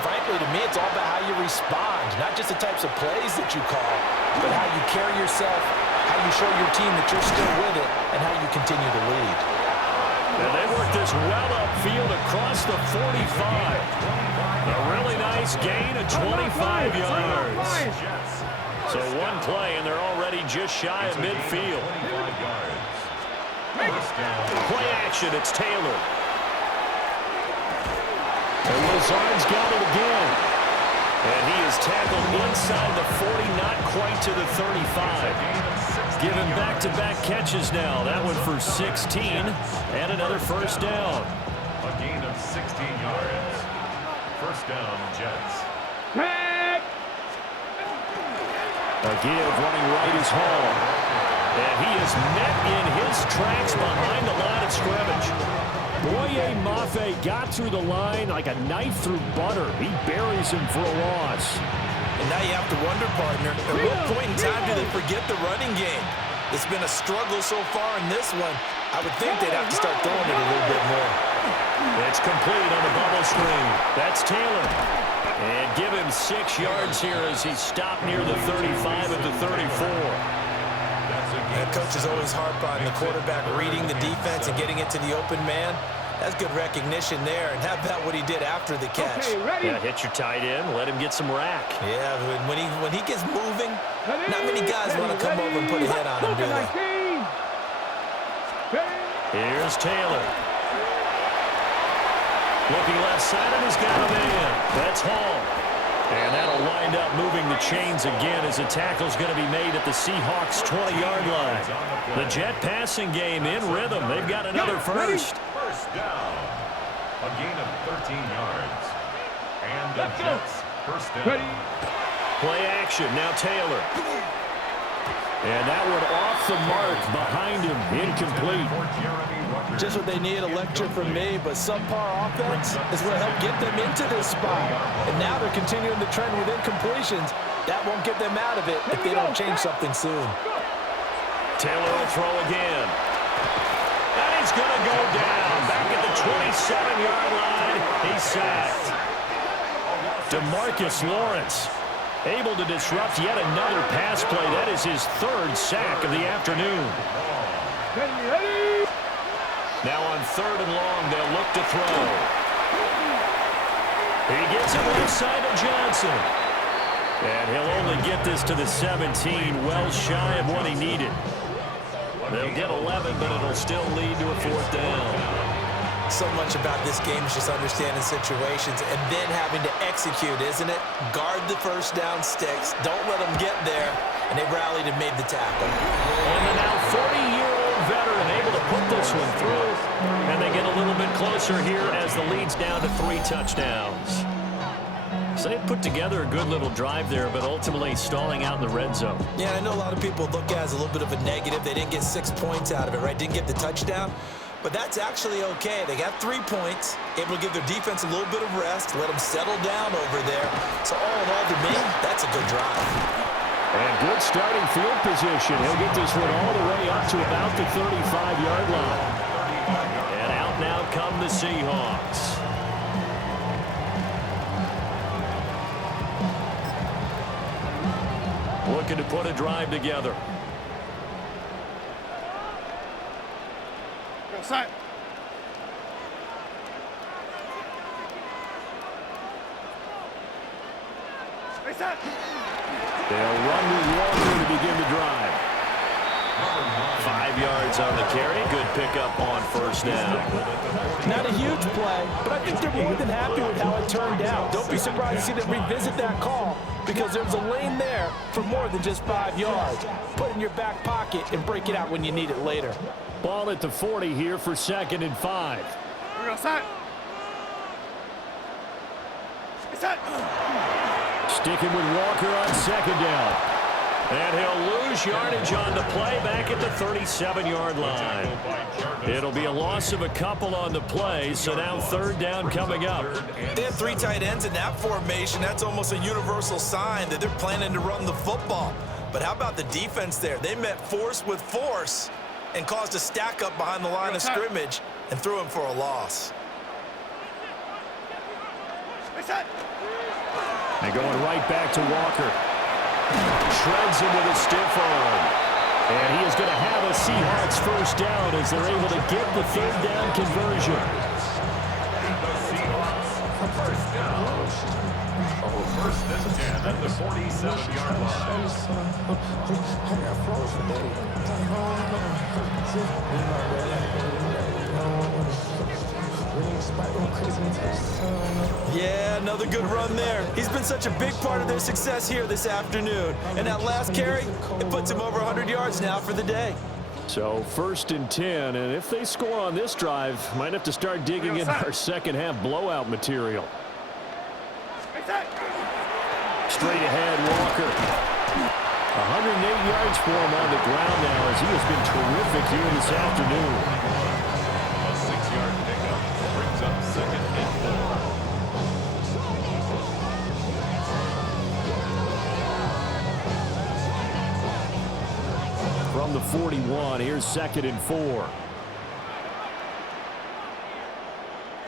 frankly, to me, it's all about how you respond, not just the types of plays that you call, but how you carry yourself, how you show your team that you're still with it, and how you continue to lead. And they work this well upfield across the 45. A really nice gain of 25 yards. So one play, and they're already just shy of midfield. Play action, it's Taylor. And Lazard's got it again. And he is tackle inside the 40, not quite to the 35. Given back-to-back catches now. That one for 16, and another first down. A gain of 16 yards. First down, Jets. A give running right is Hall. And he is met in his tracks behind the line of scrimmage. Boye Mafe got through the line like a knife through butter. He buries him for a loss. And now you have to wonder, partner, at what point in time do they forget the running game? It's been a struggle so far in this one. I would think they'd have to start throwing it a little bit more. It's complete on the bubble screen. That's Taylor. And give him 6 yards here as he stopped near the 35 at the 34. And coaches always harp on the quarterback reading the defense and getting it to the open man. That's good recognition there. And how about what he did after the catch? Okay, yeah, hit your tight end, let him get some rack. Yeah, when he gets moving, not many guys want to come over and put a hit on him, do they? Here's Taylor. Looking left side, and he's got a man. That's Hall. And that'll wind up moving the chains again as the tackle's going to be made at the Seahawks' 20-yard line. The Jet passing game in rhythm. They've got another first. First down. A gain of 13 yards. And the Jets first down. Play action. Now Taylor. And that one off the mark behind him. Incomplete. Just what they need, a lecture from me, but subpar offense is what helped get them into this spot. And now they're continuing the trend with incompletions. That won't get them out of it if they don't change something soon. Taylor will throw again. And he's going to go down. Back at the 27-yard line. He's sacked. DeMarcus Lawrence able to disrupt yet another pass play. That is his 3rd sack of the afternoon. Now on 3rd and long, they'll look to throw. He gets it left side to Johnson. And he'll only get this to the 17, well shy of what he needed. They'll get 11, but it'll still lead to a 4th down. So much about this game is just understanding situations and then having to execute, isn't it? Guard the first down sticks. Don't let them get there. And they rallied and made the tackle. And the now 40-year-old veteran able to put this one through. And they get a little bit closer here as the lead's down to 3 touchdowns. So they put together a good little drive there, but ultimately stalling out in the red zone. Yeah, I know a lot of people look at it as a little bit of a negative. They didn't get 6 points out of it, right? Didn't get the touchdown. But that's actually okay. They got 3 points, able to give their defense a little bit of rest, let them settle down over there. So all in all, to me, that's a good drive. And good starting field position. He'll get this one all the way up to about the 35-yard line. And out now come the Seahawks. Looking to put a drive together. Outside. They'll run with Walker to begin the drive. 5 yards on the carry. Good pickup on first down. Not a huge play, but I think they're more than happy with how it turned out. Don't be surprised to see them revisit that call because there's a lane there for more than just 5 yards. Put it in your back pocket and break it out when you need it later. Ball at the 40 here for 2nd and 5. We're outside. Inside. Sticking with Walker on 2nd down. And he'll lose yardage on the play back at the 37-yard line. It'll be a loss of a couple on the play, so now 3rd down coming up. They have 3 tight ends in that formation. That's almost a universal sign that they're planning to run the football. But how about the defense there? They met force with force and caused a stack up behind the line of scrimmage and threw him for a loss. And going right back to Walker. Shreds him with a stiff arm. And he is going to have a Seahawks first down as they're able to get the 3rd down conversion. The Seahawks first down. First and 10 at the 47-yard line. Yeah, another good run there. He's been such a big part of their success here this afternoon. And that last carry, it puts him over 100 yards now for the day. So 1st and 10, and if they score on this drive, might have to start digging in our second half blowout material. Straight ahead, Walker. 108 yards for him on the ground now as he has been terrific here this afternoon. A 6-yard pickup brings up 2nd and 4. From the 41, here's 2nd and 4.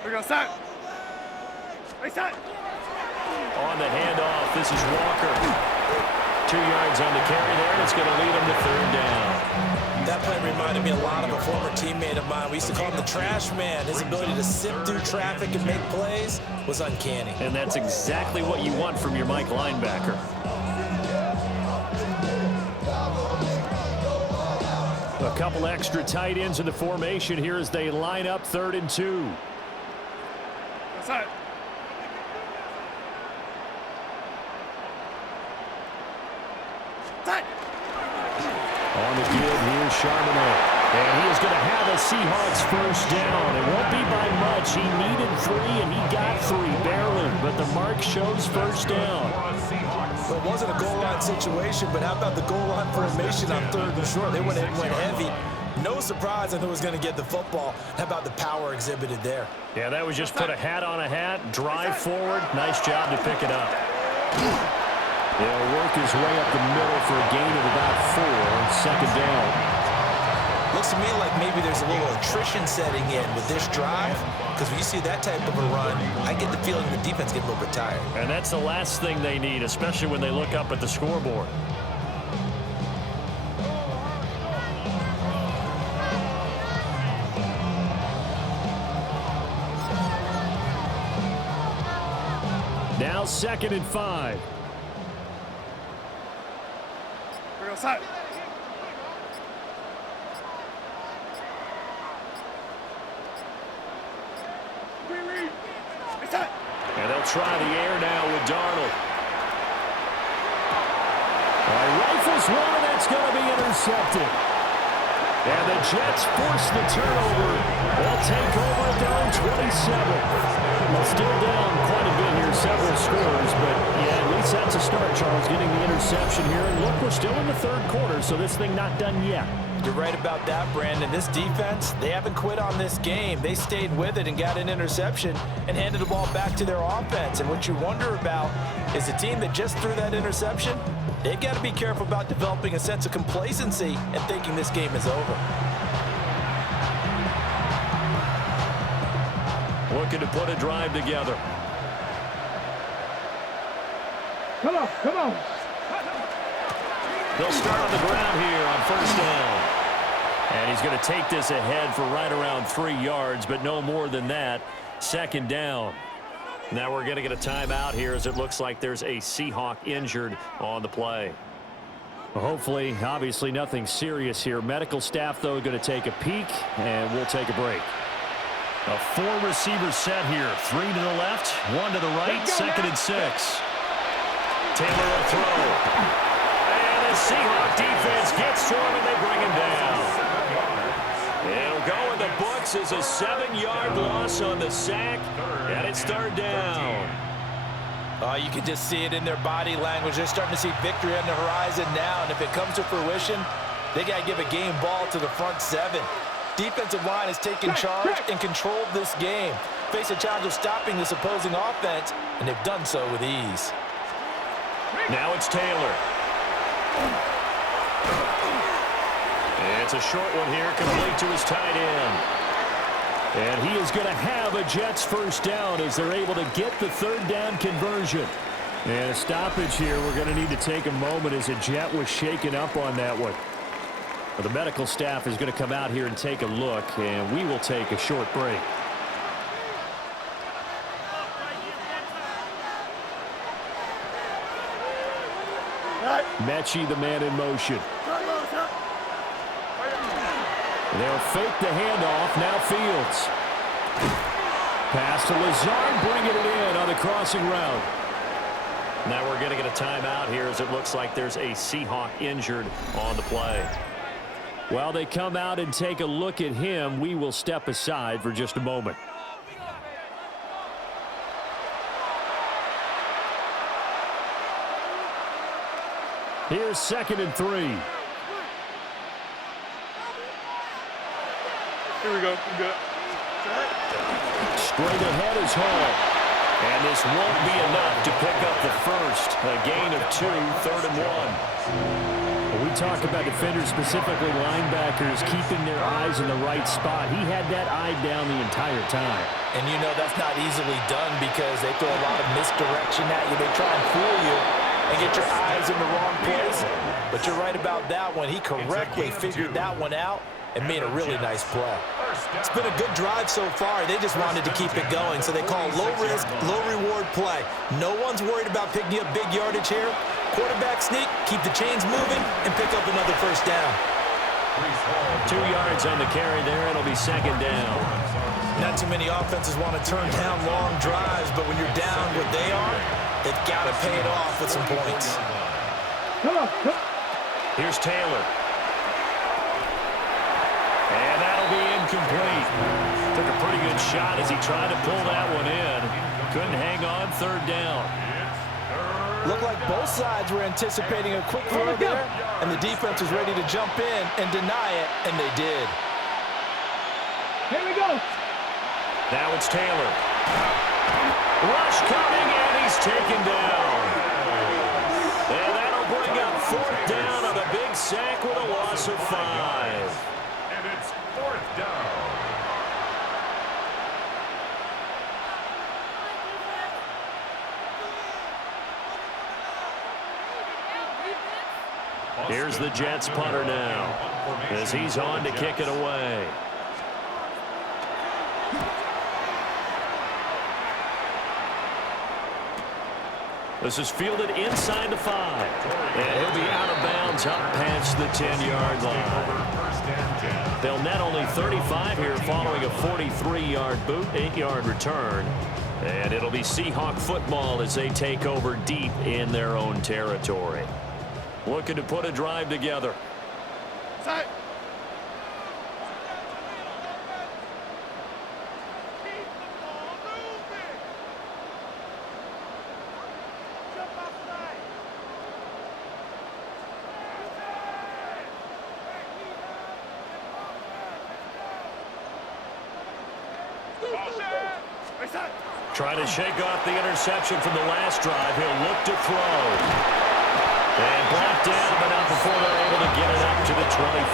We go set. Reset. On the handoff, this is Walker. 2 yards on the carry there, and it's going to lead him to 3rd down. That play reminded me a lot of a former teammate of mine. We used to call him the trash man. His ability to sift through traffic and make plays was uncanny. And that's exactly what you want from your Mike linebacker. A couple extra tight ends in the formation here as they line up 3rd and 2. That's it. On the give, here's Charbonnet. And he is going to have a Seahawks 1st down. It won't be by much. He needed 3, and he got 3, barely. But the mark shows 1st down. Well, it wasn't a goal line situation, but how about the goal line formation on 3rd and short? They went heavy. No surprise I knew was going to get the football. How about the power exhibited there? Yeah, that was just put a hat on a hat, drive forward. Nice job to pick it up. He'll work his way up the middle for a gain of about 4 on 2nd down. Looks to me like maybe there's a little attrition setting in with this drive, because when you see that type of a run, I get the feeling the defense gets a little bit tired. And that's the last thing they need, especially when they look up at the scoreboard. Now 2nd and 5. We go set. Reset. And they'll try the air now with Darnold. Rifles one, and it's going to be intercepted. And the Jets force the turnover. They'll take over at their own 27. Well, still down quite a bit here, several scores, but yeah, at least that's a start, Charles, getting the interception here. And look, we're still in the 3rd quarter, so this thing not done yet. You're right about that, Brandon. This defense, they haven't quit on this game. They stayed with it and got an interception and handed the ball back to their offense. And what you wonder about is a team that just threw that interception, they've got to be careful about developing a sense of complacency and thinking this game is over. Looking to put a drive together. Come on, come on. They'll start on the ground here on 1st down. And he's going to take this ahead for right around 3 yards, but no more than that. 2nd down. Now we're going to get a timeout here as it looks like there's a Seahawk injured on the play. Well, hopefully, obviously nothing serious here. Medical staff, though, going to take a peek, and we'll take a break. A 4-receiver set here. 3 to the left, 1 to the right, 2nd and 6. Taylor will throw. And the Seahawk defense gets to him, and they bring him down. It'll go in the books as a 7-yard loss on the sack, and it's 3rd down. You can just see it in their body language. They're starting to see victory on the horizon now, and if it comes to fruition, they got to give a game ball to the front 7. Defensive line has taken charge and controlled this game. Face a challenge of stopping this opposing offense, and they've done so with ease. Now it's Taylor. It's a short one here, complete to his tight end. And he is going to have a Jets 1st down as they're able to get the 3rd down conversion. And a stoppage here. We're going to need to take a moment as a Jet was shaken up on that one. Well, the medical staff is going to come out here and take a look, and we will take a short break. Mechie, the man in motion. They'll fake the handoff. Now Fields. Pass to Lazard, bringing it in on the crossing route. Now we're going to get a timeout here as it looks like there's a Seahawk injured on the play. While they come out and take a look at him, we will step aside for just a moment. Here's 2nd and 3. Here we go. We're good. Straight ahead is Hall. And this won't be enough to pick up the first. A gain of 2, 3rd and 1. When we talk about defenders, specifically linebackers, keeping their eyes in the right spot, he had that eye down the entire time. And you know that's not easily done because they throw a lot of misdirection at you. They try and fool you and get your eyes in the wrong place. But you're right about that one. He correctly figured that one out and made a really nice play. It's been a good drive so far. They just wanted to keep it going, so they call low-risk, low-reward play. No one's worried about picking up big yardage here. Quarterback sneak, keep the chains moving, and pick up another first down. 2 yards on the carry there. It'll be 2nd down. Not too many offenses want to turn down long drives, but when you're down what they are, they've got to pay it off with some points. Come on. Here's Taylor. And that'll be incomplete. Took a pretty good shot as he tried to pull that one in. Couldn't hang on, 3rd down. Looked like both sides were anticipating a quick throw there, and the defense was ready to jump in and deny it, and they did. Here we go. Now it's Taylor. Rush coming, and he's taken down. And that'll bring up 4th down on a big sack with a loss of 5. And it's 4th down. Here's the Jets punter now as he's on to kick it away. This is fielded inside the 5. And he'll be out of bounds up past the 10-yard line. They'll net only 35 here following a 43-yard boot, 8-yard return. And it'll be Seahawk football as they take over deep in their own territory. Looking to put a drive together. Trying to shake off the interception from the last drive. He'll look to throw. And brought down, but not before they're able to get it up to the 25.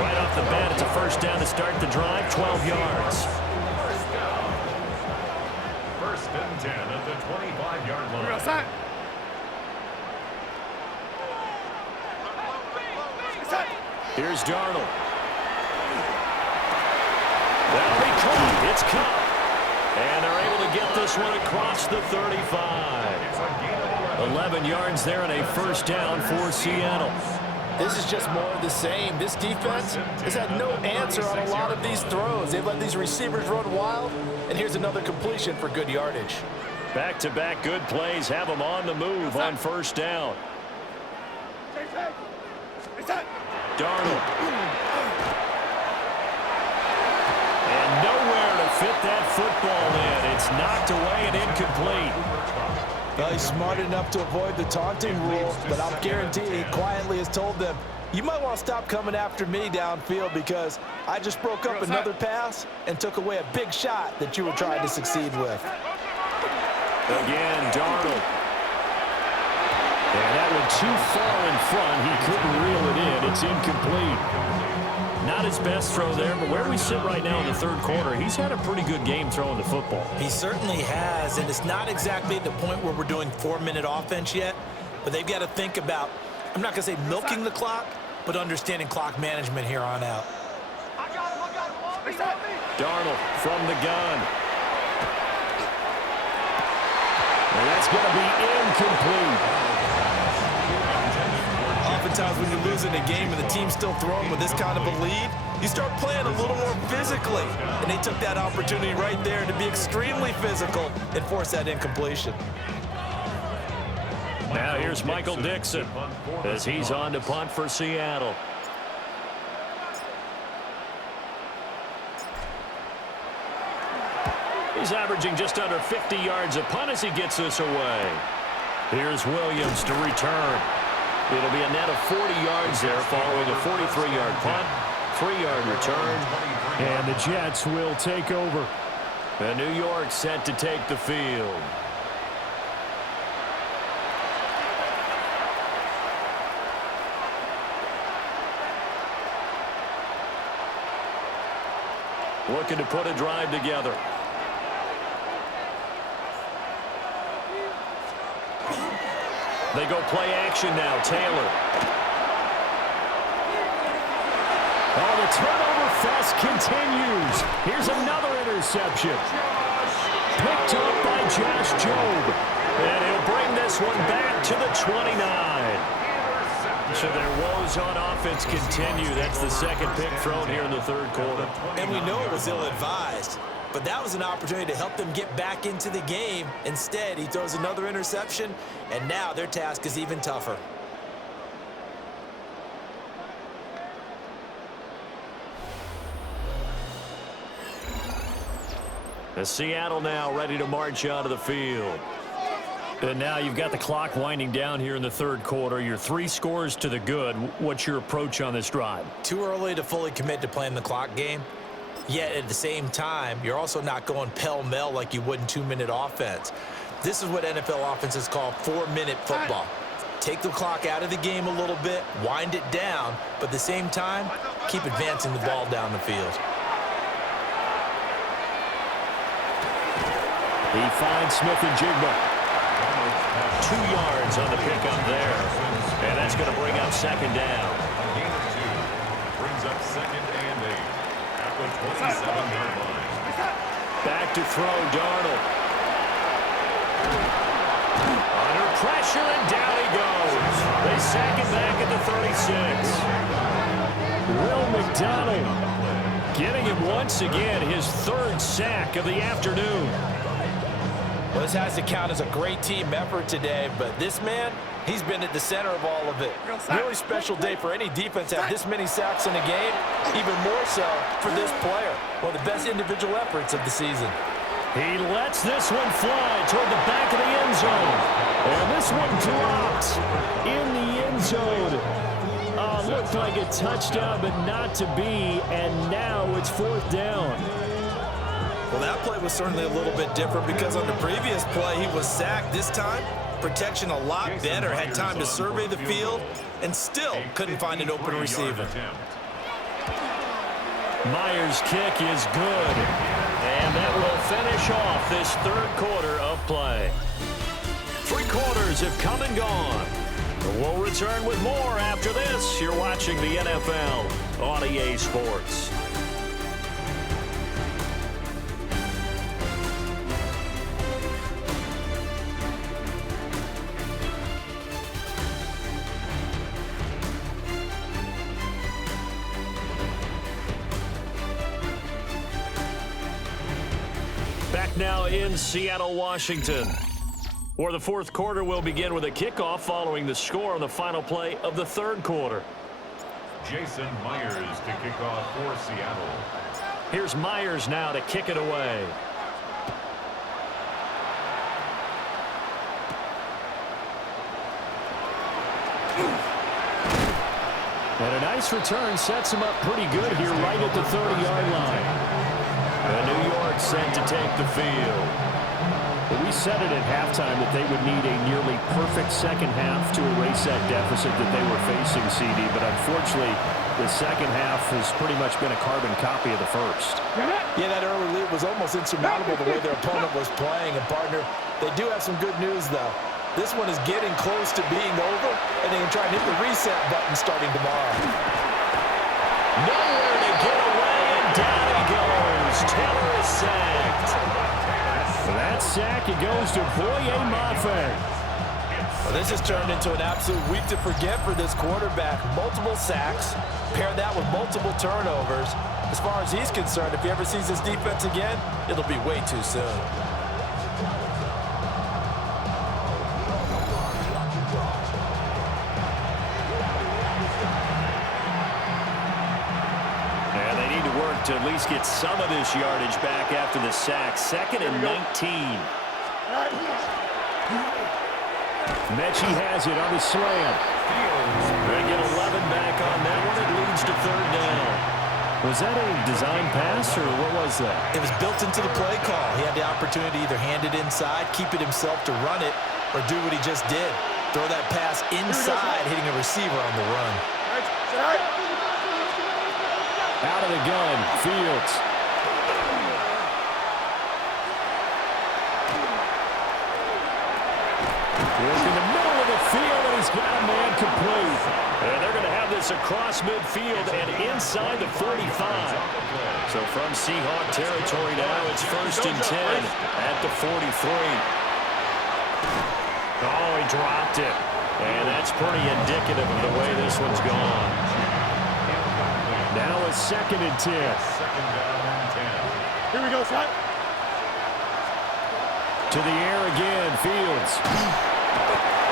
Right off the bat, it's a first down to start the drive, 12 yards. First and 10 at the 25-yard line. Here's Darnold. That'll be caught. It's caught. And they're able to get this one across the 35. 11 yards there and a first down for Seattle. This is just more of the same. This defense has had no answer on a lot of these throws. They've let these receivers run wild, and here's another completion for good yardage. Back-to-back good plays have them on the move on first down. Darnold. And nowhere to fit that football in. It's knocked away and incomplete. Well, he's smart enough to avoid the taunting rule, but I'll guarantee he quietly has told them, you might want to stop coming after me downfield because I just broke up another pass and took away a big shot that you were trying to succeed with. Again, Darnold. And that one too far in front. He couldn't reel it in. It's incomplete. Not his best throw there, but where we sit right now in the third quarter, he's had a pretty good game throwing the football. He certainly has, and it's not exactly at the point where we're doing 4-minute offense yet, but they've got to think about, I'm not going to say milking the clock, but understanding clock management here on out. Darnold from the gun. And that's going to be incomplete. sometimes when you're losing a game and the team's still throwing with this kind of a lead, you start playing a little more physically. And they took that opportunity right there to be extremely physical and force that incompletion. Now here's Michael Dixon as he's on to punt for Seattle. He's averaging just under 50 yards a punt as he gets this away. Here's Williams to return. It'll be a net of 40 yards there following a 43-yard punt, 3-yard return. And the Jets will take over. And New York set to take the field. Looking to put a drive together. They go play action now. Taylor. Oh, the turnover fest continues. Here's another interception. Picked up by Josh Jobe. And he'll bring this one back to the 29. So their woes on offense continue. That's the second pick thrown here in the third quarter. And we know it was ill-advised, but that was an opportunity to help them get back into the game. Instead, he throws another interception, and now their task is even tougher. As Seattle now ready to march out of the field. And now you've got the clock winding down here in the third quarter. You're 3 scores to the good. What's your approach on this drive? Too early to fully commit to playing the clock game. Yet at the same time, you're also not going pell-mell like you would in 2-minute offense. This is what NFL offenses call 4-minute football. Take the clock out of the game a little bit, wind it down, but at the same time, keep advancing the ball down the field. He finds Smith and Jigba. 2 yards on the pickup there. And that's going to bring up second down. Gain of 2. Brings up second and 8 at the 27-yard line. Back to throw, Darnold. Under pressure, and down he goes. They sack him back at the 36. Will McDonald getting him once again, his 3rd sack of the afternoon. Well, this has to count as a great team effort today, but this man, he's been at the center of all of it. Really special day for any defense to have this many sacks in a game, even more so for this player. One of the best individual efforts of the season. He lets this one fly toward the back of the end zone. And this one drops in the end zone. Looked like a touchdown, but not to be, and now it's 4th down. Well, that play was certainly a little bit different because on the previous play, he was sacked. This time, protection a lot better, had time to survey the field, and still couldn't find an open receiver. Myers' kick is good, and that will finish off this third quarter of play. 3 quarters have come and gone. We'll return with more after this. You're watching the NFL on EA Sports. Back now in Seattle, Washington, where the fourth quarter will begin with a kickoff following the score on the final play of the third quarter. Jason Myers to kick off for Seattle. Here's Myers now to kick it away. And a nice return sets him up pretty good here right at the 30-yard line. And New York set to take the field. But we said it at halftime that they would need a nearly perfect second half to erase that deficit that they were facing, CD. But unfortunately, the second half has pretty much been a carbon copy of the first. Yeah, that early lead was almost insurmountable the way their opponent was playing. And, partner, they do have some good news, though. This one is getting close to being over, and they can try and hit the reset button starting tomorrow. Nowhere to get away, and down he goes. Taylor is sacked. For that sack, it goes to Boye Mafe. Well, this has turned into an absolute week to forget for this quarterback. Multiple sacks, pair that with multiple turnovers. As far as he's concerned, if he ever sees this defense again, it'll be way too soon. And they need to work to at least get some of this yardage back after the sack. 2nd and 19. Mechie has it on the slam. They get 11 back on that one. It leads to 3rd down. Was that a design pass, or what was that? It was built into the play call. He had the opportunity to either hand it inside, keep it himself to run it, or do what he just did. Throw that pass inside, hitting a receiver on the run. Out of the gun, Fields. Work in the middle of the field, and he's got a man complete. And they're going to have this across midfield and inside the 45. So from Seahawk territory now, it's 1st and 10 at the 43. Oh, he dropped it. And that's pretty indicative of the way this one's gone. Now a 2nd and 10. Here we go, son. To the air again, Fields.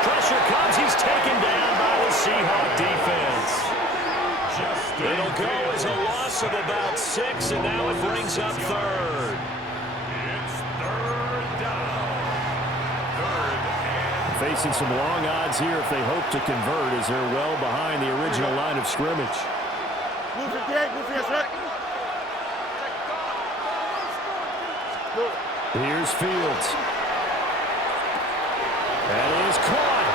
Pressure comes. He's taken down by the Seahawk defense. It'll go as a loss of about 6, and now it brings up 3rd. It's 3rd down. 3rd. Facing some long odds here if they hope to convert, as they're well behind the original line of scrimmage. Move 58, move 58. Here's Fields. That is caught.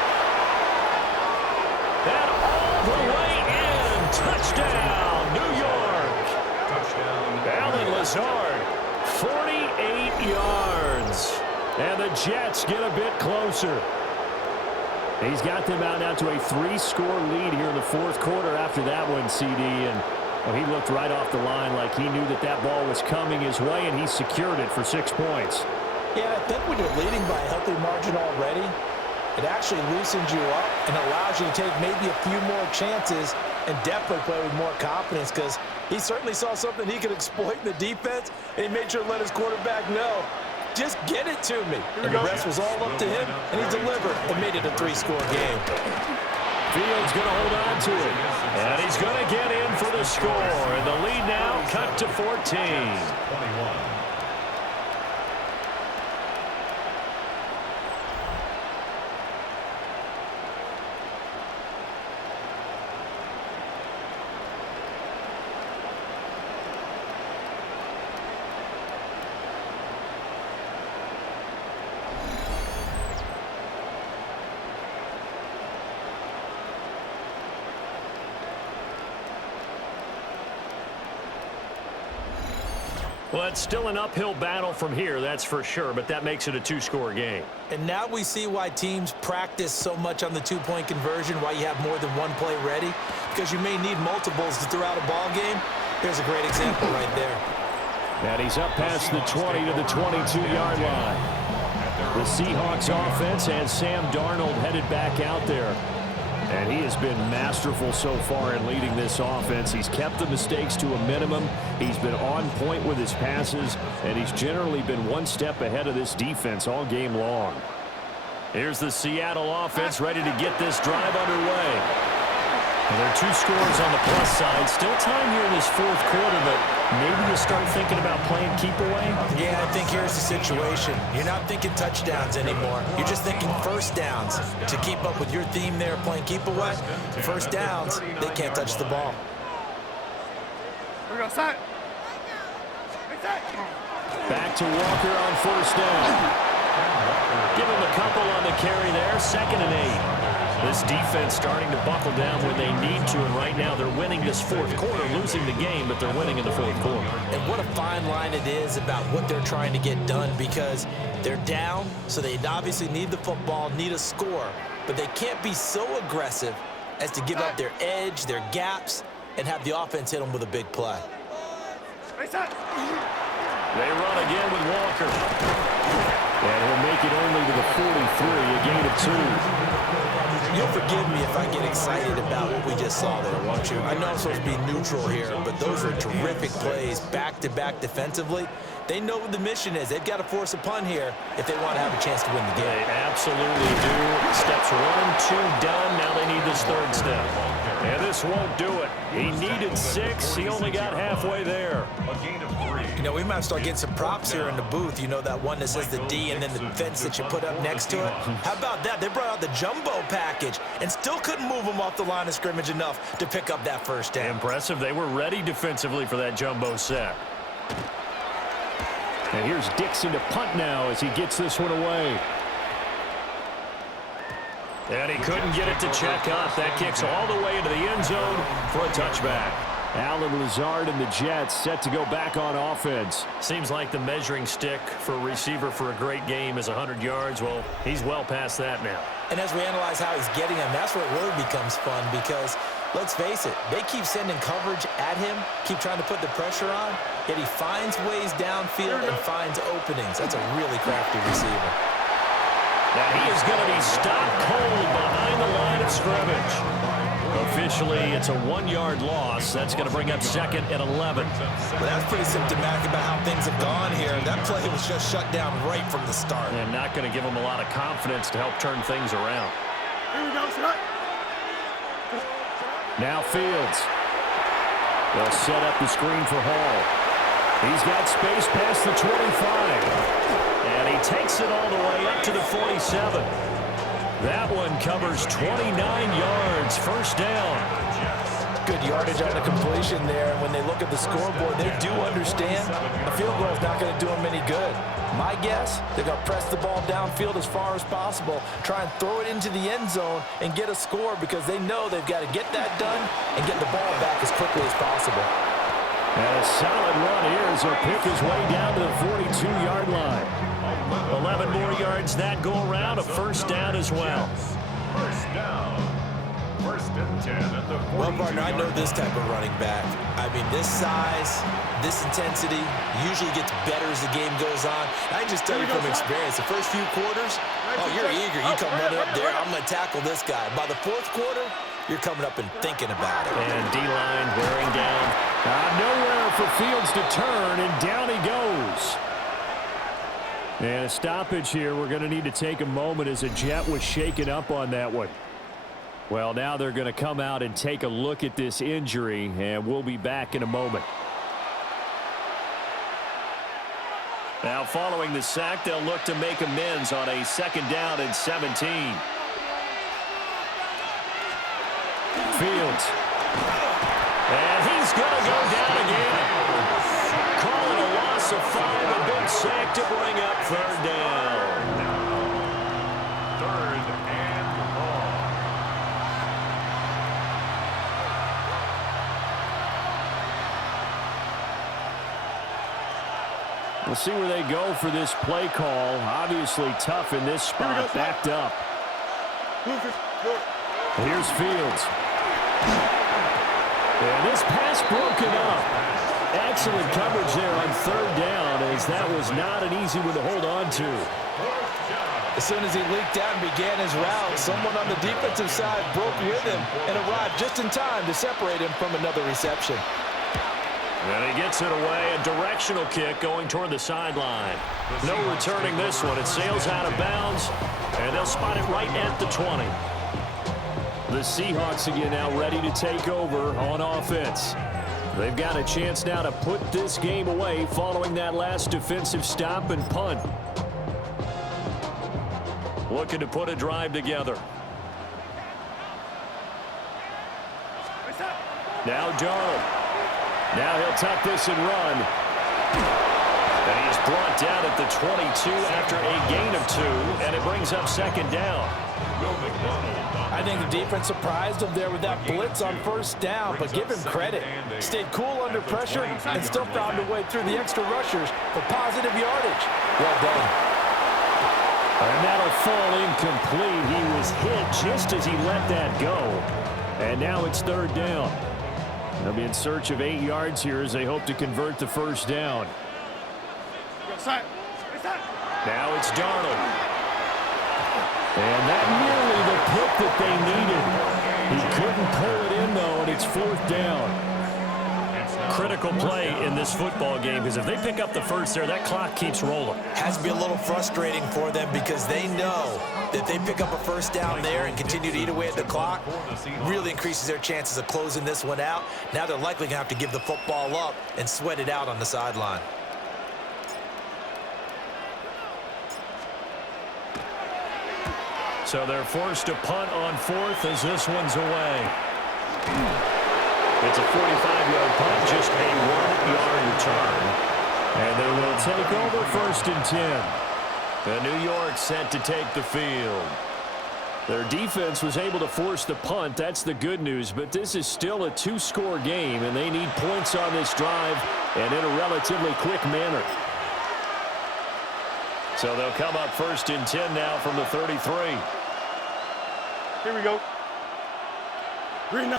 And all the way in. Touchdown, New York. Touchdown. Allen Lazard, 48 yards. And the Jets get a bit closer. He's got them out now to a 3-score lead here in the 4th quarter after that one, CD. And well, he looked right off the line like he knew that that ball was coming his way, and he secured it for 6 points. Yeah, I think when you're leading by a healthy margin already, it actually loosens you up and allows you to take maybe a few more chances and definitely play with more confidence, because he certainly saw something he could exploit in the defense, and he made sure to let his quarterback know, just get it to me. And the rest was all up to him, and he delivered and made it a 3-score game. Fields going to hold on to it. And he's going to get in for the score. And the lead now cut to 14. 21. Well, it's still an uphill battle from here, that's for sure, but that makes it a 2-score game. And now we see why teams practice so much on the 2-point conversion, why you have more than one play ready, because you may need multiples to throw out a ball game. Here's a great example right there. And he's up past the 20 to the 22-yard line. The Seahawks offense has Sam Darnold headed back out there. And he has been masterful so far in leading this offense. He's kept the mistakes to a minimum. He's been on point with his passes, and he's generally been one step ahead of this defense all game long. Here's the Seattle offense ready to get this drive underway. And there are 2 scores on the plus side. Still time here in this 4th quarter, but maybe you start thinking about playing keep away? Yeah, I think here's the situation. You're not thinking touchdowns anymore. You're just thinking first downs. To keep up with your theme there, playing keep away, first downs, they can't touch the ball. We're going to set. Back to Walker on 1st down. Give him a couple on the carry there. 2nd and 8. This defense starting to buckle down when they need to, and right now they're winning this 4th quarter, losing the game, but they're winning in the 4th quarter. And what a fine line it is about what they're trying to get done, because they're down, so they obviously need the football, need a score, but they can't be so aggressive as to give up their edge, their gaps, and have the offense hit them with a big play. They run again with Walker. And he'll make it only to the 43, a gain of 2. You'll forgive me if I get excited about what we just saw there, won't you? I know I'm supposed to be neutral here, but those are terrific plays back-to-back defensively. They know what the mission is. They've got to force a punt here if they want to have a chance to win the game. They absolutely do. Steps 1, 2 done. Now they need this third step. And this won't do it. He needed 6. He only got halfway there. A gain of 3. You know, we might start getting some props here in the booth. You know, that one that says the D and then the fence that you put up next to it? How about that? They brought out the jumbo package and still couldn't move them off the line of scrimmage enough to pick up that first down. Impressive. They were ready defensively for that jumbo sack. And here's Dixon to punt now as he gets this one away. And he couldn't get it to check up. That kicks all the way into the end zone for a touchback. Alan Lazard and the Jets set to go back on offense. Seems like the measuring stick for a receiver for a great game is 100 yards. Well, he's well past that now. And as we analyze how he's getting them, that's where it really becomes fun because, let's face it, they keep sending coverage at him, keep trying to put the pressure on, yet he finds ways downfield and finds openings. That's a really crafty receiver. Now he is going to be stopped cold behind the line of scrimmage. Officially, it's a 1-yard loss. That's going to bring up second and 11. Well, that's pretty symptomatic about how things have gone here. That play was just shut down right from the start. And not going to give him a lot of confidence to help turn things around. Here we go, shot. Now Fields. They'll set up the screen for Hall. He's got space past the 25. And he takes it all the way up to the 47. That one covers 29 yards, first down. Good yardage on the completion there. And when they look at the scoreboard, they do understand a field goal is not going to do them any good. My guess, they're going to press the ball downfield as far as possible, try and throw it into the end zone and get a score because they know they've got to get that done and get the ball back as quickly as possible. And a solid run here as he'll pick his way down to the 42-yard line. 11 more yards that go around, a first down as well. First down. First and 10 at the 42. Well, partner, I know this type of running back. I mean, this size, this intensity usually gets better as the game goes on. I just tell you from experience, the first few quarters, oh, you're eager. You come running up there, I'm going to tackle this guy. By the fourth quarter, you're coming up and thinking about it. And D-line wearing down. Nowhere for Fields to turn, and down he goes. And a stoppage here. We're going to need to take a moment as a Jet was shaken up on that one. Well, now they're going to come out and take a look at this injury, and we'll be back in a moment. Now, following the sack, they'll look to make amends on a second down and 17. Fields. And he's going to go down again. Calling a loss of 5, a big sack to bring up third down. Third and long. We'll see where they go for this play call. Obviously tough in this spot, backed up. Here's Fields. And this pass broken up. Excellent coverage there on third down, as that was not an easy one to hold on to. As soon as he leaked out and began his route, someone on the defensive side broke with him and arrived just in time to separate him from another reception. And he gets it away, a directional kick going toward the sideline. No returning this one. It sails out of bounds, and they'll spot it right at the 20. The Seahawks again now ready to take over on offense. They've got a chance now to put this game away following that last defensive stop and punt. Looking to put a drive together. Now Darnold. Now he'll tuck this and run. And he is brought down at the 22 after a gain of 2, and it brings up second down. I think the defense surprised him there with that blitz on first down, but give him credit. Stayed cool under pressure and still found a way through the extra rushers for positive yardage. Well done. And that'll fall incomplete. He was hit just as he let that go. And now it's third down. They'll be in search of 8 yards here as they hope to convert the first down. Now it's Darnold. And that nearly the pick that they critical play in this football game because if they pick up the first there, that clock keeps rolling. Has to be a little frustrating for them because they know that they pick up a first down there and continue to eat away at the clock, really increases their chances of closing this one out. Now they're likely going to have to give the football up and sweat it out on the sideline. So they're forced to punt on fourth as this one's away. It's a 45-yard punt, just a 1-yard return. And they will take over 1st and 10. The New York set to take the field. Their defense was able to force the punt. That's the good news. But this is still a 2-score game, and they need points on this drive and in a relatively quick manner. So they'll come up 1st and 10 now from the 33. Here we go. Green.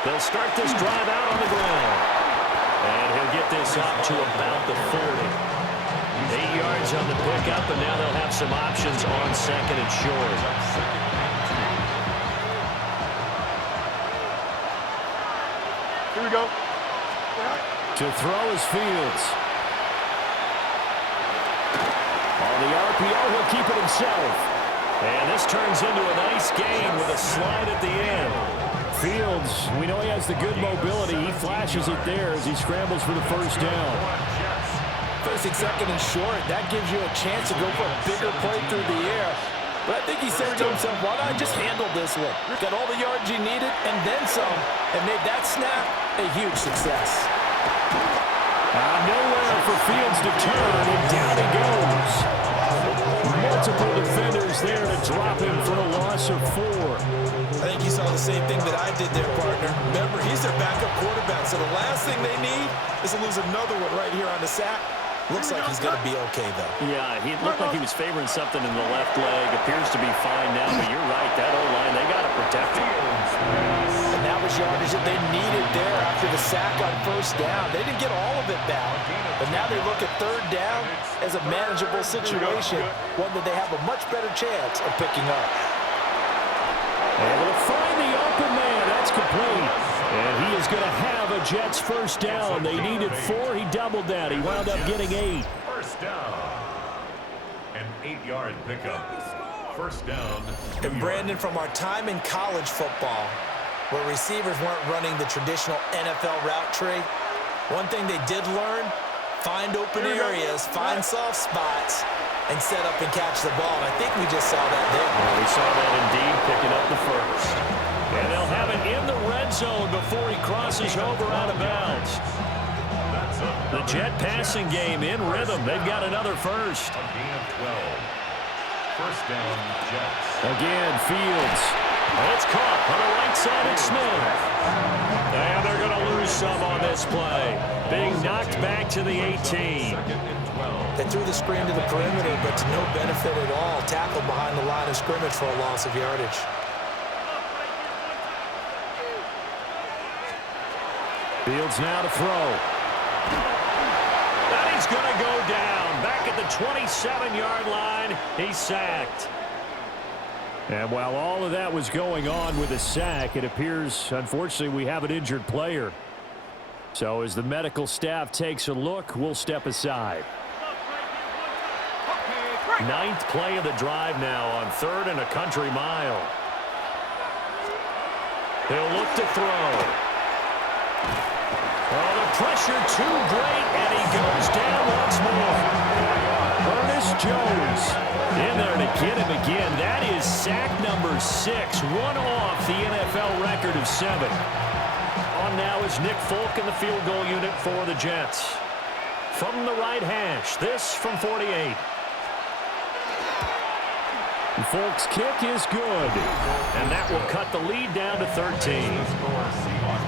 They'll start this drive out on the ground. And he'll get this up to about the 40. 8 yards on the pickup, and now they'll have some options on 2nd and short. Here we go. To throw is Fields. On the RPO, he'll keep it himself. And this turns into a nice gain with a slide at the end. Fields, we know he has the good mobility. He flashes it there as he scrambles for the first down. Facing 2nd and short, that gives you a chance to go for a bigger play through the air. But I think he said to himself, why not just handle this one? Got all the yards you needed and then some, and made that snap a huge success. Nowhere for Fields to turn, and down he goes. Multiple defenders there to drop him for a loss of 4. I think you saw the same thing that I did there, partner. Remember, he's their backup quarterback, so the last thing they need is to lose another one right here on the sack. Looks like he's going to be okay, though. Yeah, he looked like he was favoring something in the left leg. Appears to be fine now, but you're right. That O-line, they got to protect him. And that was yardage that they needed there after the sack on 1st down. They didn't get all of it back, but now they look at 3rd down as a manageable situation, one that they have a much better chance of picking up. Able to find the open man. That's complete. And he is going to have a Jets first down. They needed 4. He doubled that. He wound up getting 8. First down. An 8-yard pickup. First down. And Brandon, from our time in college football, where receivers weren't running the traditional NFL route tree, one thing they did learn, find open areas, find soft spots, and set up and catch the ball. And I think we just saw that there. Well, we saw that indeed, picking up the first. And they'll have it in the red zone before he crosses over out of bounds. The Jet passing game in rhythm. They've got another first. First down, Jets. Again, Fields. It's caught on the right side of Smith. And they're going to lose some on this play. Being knocked back to the 18. They threw the screen to the perimeter, but to no benefit at all. Tackled behind the line of scrimmage for a loss of yardage. Fields now to throw. And he's going to go down. Back at the 27-yard line, he's sacked. And while all of that was going on with a sack, it appears, unfortunately, we have an injured player. So as the medical staff takes a look, we'll step aside. 9th play of the drive now on 3rd and a country mile. He'll look to throw. Oh, the pressure too great, and he goes down once more. Ernest Jones in there to get him again. That is sack number 6, one off the NFL record of 7. On now is Nick Folk in the field goal unit for the Jets. From the right hash, this from 48. Folk's kick is good, and that will cut the lead down to 13.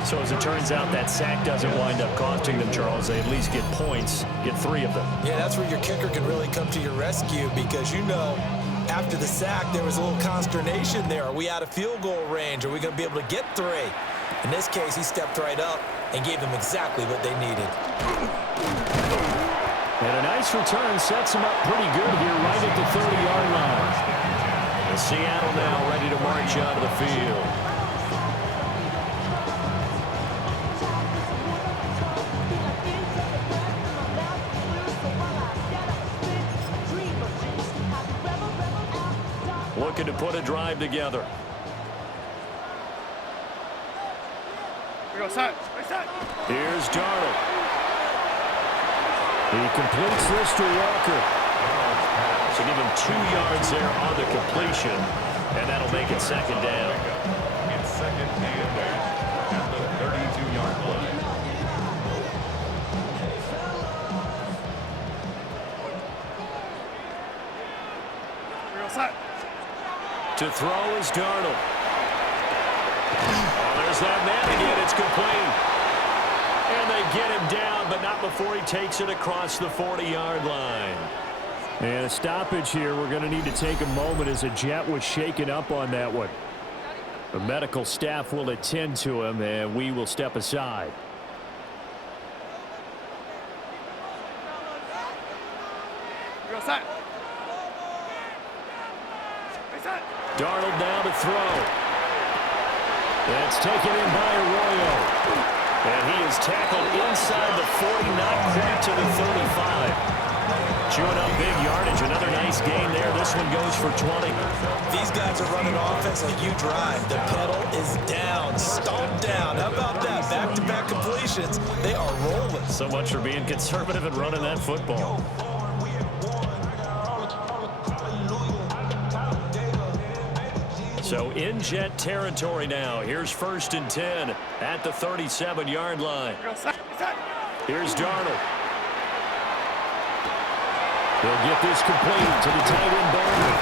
So as it turns out, that sack doesn't wind up costing them, Charles. They at least get points, get 3 of them. Yeah, that's where your kicker can really come to your rescue because, you know, after the sack, there was a little consternation there. Are we out of field goal range? Are we going to be able to get 3? In this case, he stepped right up and gave them exactly what they needed. And a nice return sets him up pretty good here right at the 30-yard line. And Seattle now ready to march onto the field. looking to put a drive together. Here's Darnold. He completes this to Walker. So give him 2 yards there on the completion, and that'll make it second down. It's second and at the 32-yard line. To throw is Darnold. Oh, there's that man again. It's complete. And they get him down, but not before he takes it across the 40-yard line. And a stoppage here. We're going to need to take a moment as a jet was shaken up on that one. The medical staff will attend to him, and we will step aside. Darnold now to throw. That's taken in by Arroyo. And he is tackled inside the 40, not quite to the 35. Chewing up big yardage. Another nice gain there. This one goes for 20. These guys are running offense like you drive. The pedal is down, stomped down. How about that? Back-to-back completions. They are rolling. So much for being conservative and running that football. So in jet territory now. Here's 1st and 10 at the 37-yard line. Here's Darnold. He'll get this complete to the tight end Barber.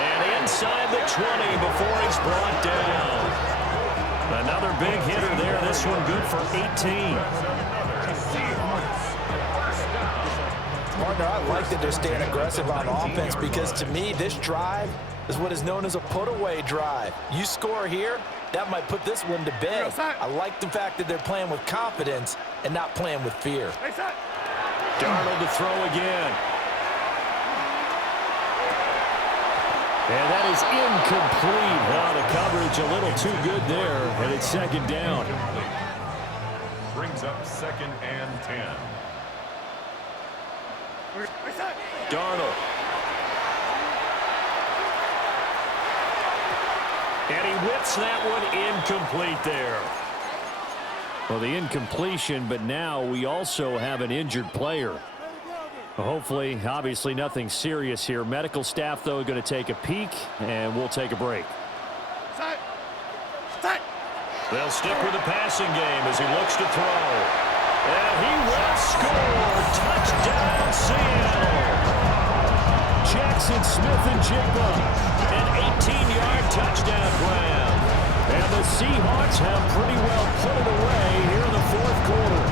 And inside the 20 before he's brought down. Another big hitter there. This one good for 18. Partner, I like that they're staying aggressive on offense because to me, this drive is what is known as a put-away drive. You score here, that might put this one to bed. I like the fact that they're playing with confidence and not playing with fear. Darnold to throw again. And that is incomplete. Now the coverage a little too good there, and it's second down. Brings up 2nd and 10. Darnold. And he whips that one incomplete there. Well, the incompletion, but now we also have an injured player. Hopefully, obviously nothing serious here. Medical staff, though, going to take a peek, and we'll take a break. They'll stick with the passing game as he looks to throw. And he will score. Touchdown, Seattle. Jackson Smith-Njigba, an 18-yard touchdown grab. And the Seahawks have pretty well put it away here in the 4th quarter.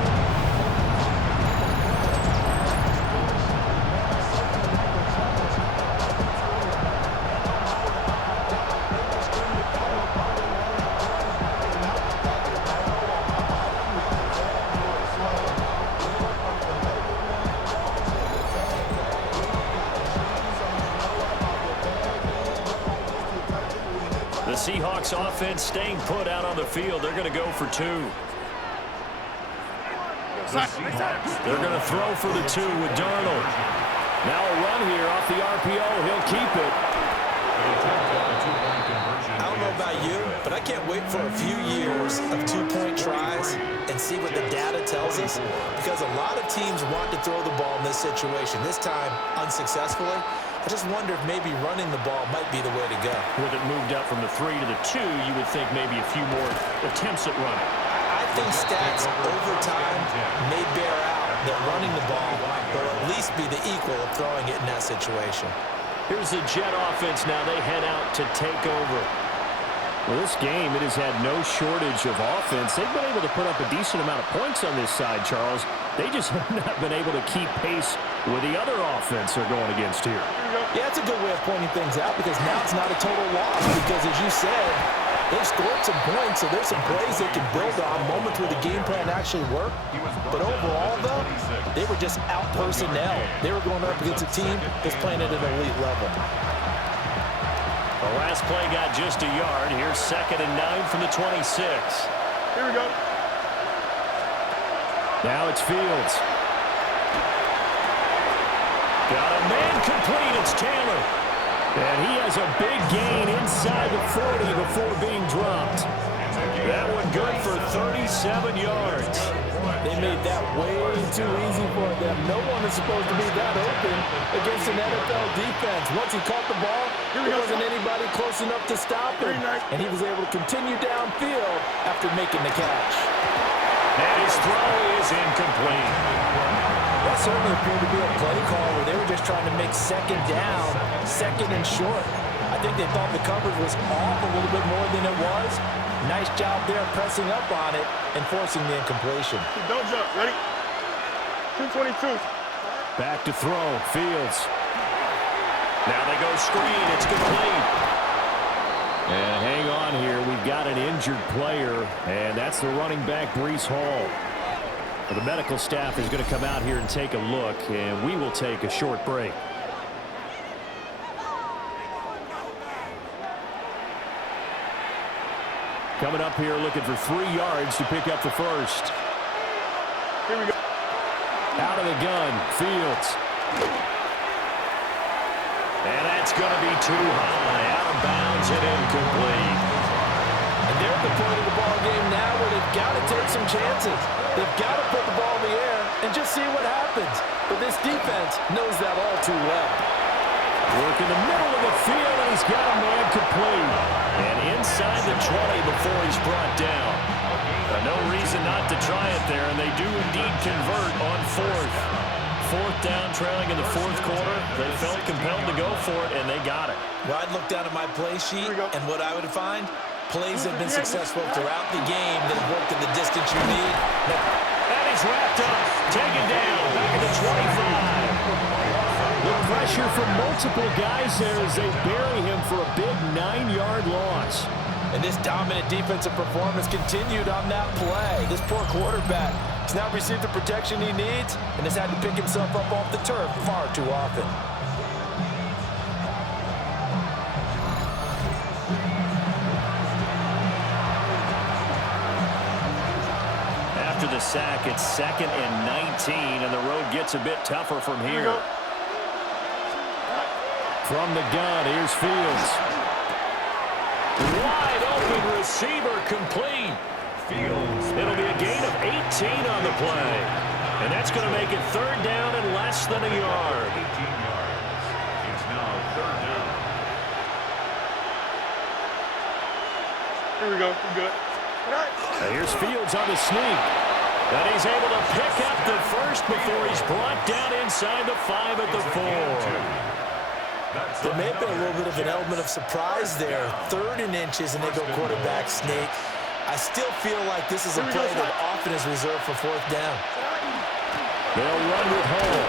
Seahawks offense staying put out on the field. They're going to go for 2. They're going to throw for the 2 with Darnold. Now a run here off the RPO. He'll keep it. I don't know about you, but I can't wait for a few years of 2-point tries and see what the data tells us, because a lot of teams want to throw the ball in this situation. This time, unsuccessfully. I just wonder if maybe running the ball might be the way to go. With it moved up from the 3 to the 2, you would think maybe a few more attempts at running. I think stats over time may bear out that running the ball will at least be the equal of throwing it in that situation. Here's the Jet offense now. They head out to take over. Well, this game, it has had no shortage of offense. They've been able to put up a decent amount of points on this side, Charles. They just have not been able to keep pace with the other offense they're going against here. Yeah, it's a good way of pointing things out because now it's not a total loss because, as you said, they've scored some points, so there's some plays they can build on, moments where the game plan actually worked. But overall, though, they were just out-personnel. They were going up against a team that's playing at an elite level. The last play got just a yard. Here's 2nd and 9 from the 26. Here we go. Now it's Fields. Got a man complete. It's Taylor. And he has a big gain inside the 40 before being dropped. That one good for 37 yards. They made that way too easy for them. No one is supposed to be that open against an NFL defense. Once he caught the ball, there wasn't anybody close enough to stop him. And he was able to continue downfield after making the catch. And his throw is incomplete. That certainly appeared to be a play call where they were just trying to make second down, second and short. I think they thought the coverage was off a little bit more than it was. Nice job there pressing up on it and forcing the incompletion. Don't jump. Ready? 222. Back to throw. Fields. Now they go screen. It's complete. And hang on here. We've got an injured player, and that's the running back, Breece Hall. The medical staff is going to come out here and take a look, and we will take a short break. Coming up here looking for 3 yards to pick up the first. Here we go. Out of the gun, Fields. And that's going to be too high. Out of bounds and incomplete. And they're at the point of the ball game now where they've got to take some chances. They've got to put the ball in the air and just see what happens. But this defense knows that all too well. Work in the middle of the field, and he's got a man complete. And inside the 20 before he's brought down. No reason not to try it there, and they do indeed convert on fourth. Fourth down, trailing in the fourth quarter. They felt compelled to go for it, and they got it. Well, I'd look down at my play sheet, and what I would find, plays have been successful throughout the game that have worked in the distance you need. And he's wrapped up, taken down, back at the 25. The pressure from multiple guys there as they bury him for a big 9-yard loss. And this dominant defensive performance continued on that play. This poor quarterback has now received the protection he needs and has had to pick himself up off the turf far too often. After the sack, it's 2nd and 19, and the road gets a bit tougher from here. From the gun, here's Fields. Wide open receiver complete. Fields. It'll be a gain of 18 on the play. And that's going to make it 3rd down and less than a yard. 18 yards. It's now 3rd down. Here we go. We're good. Now here's Fields on the sneak. And he's able to pick up the first before he's brought down inside the 5 at the 4. There may have been a little bit of an element of surprise there. 3rd and inches, and they go quarterback sneak. I still feel like this is a play that often is reserved for 4th down. They'll run with Hall.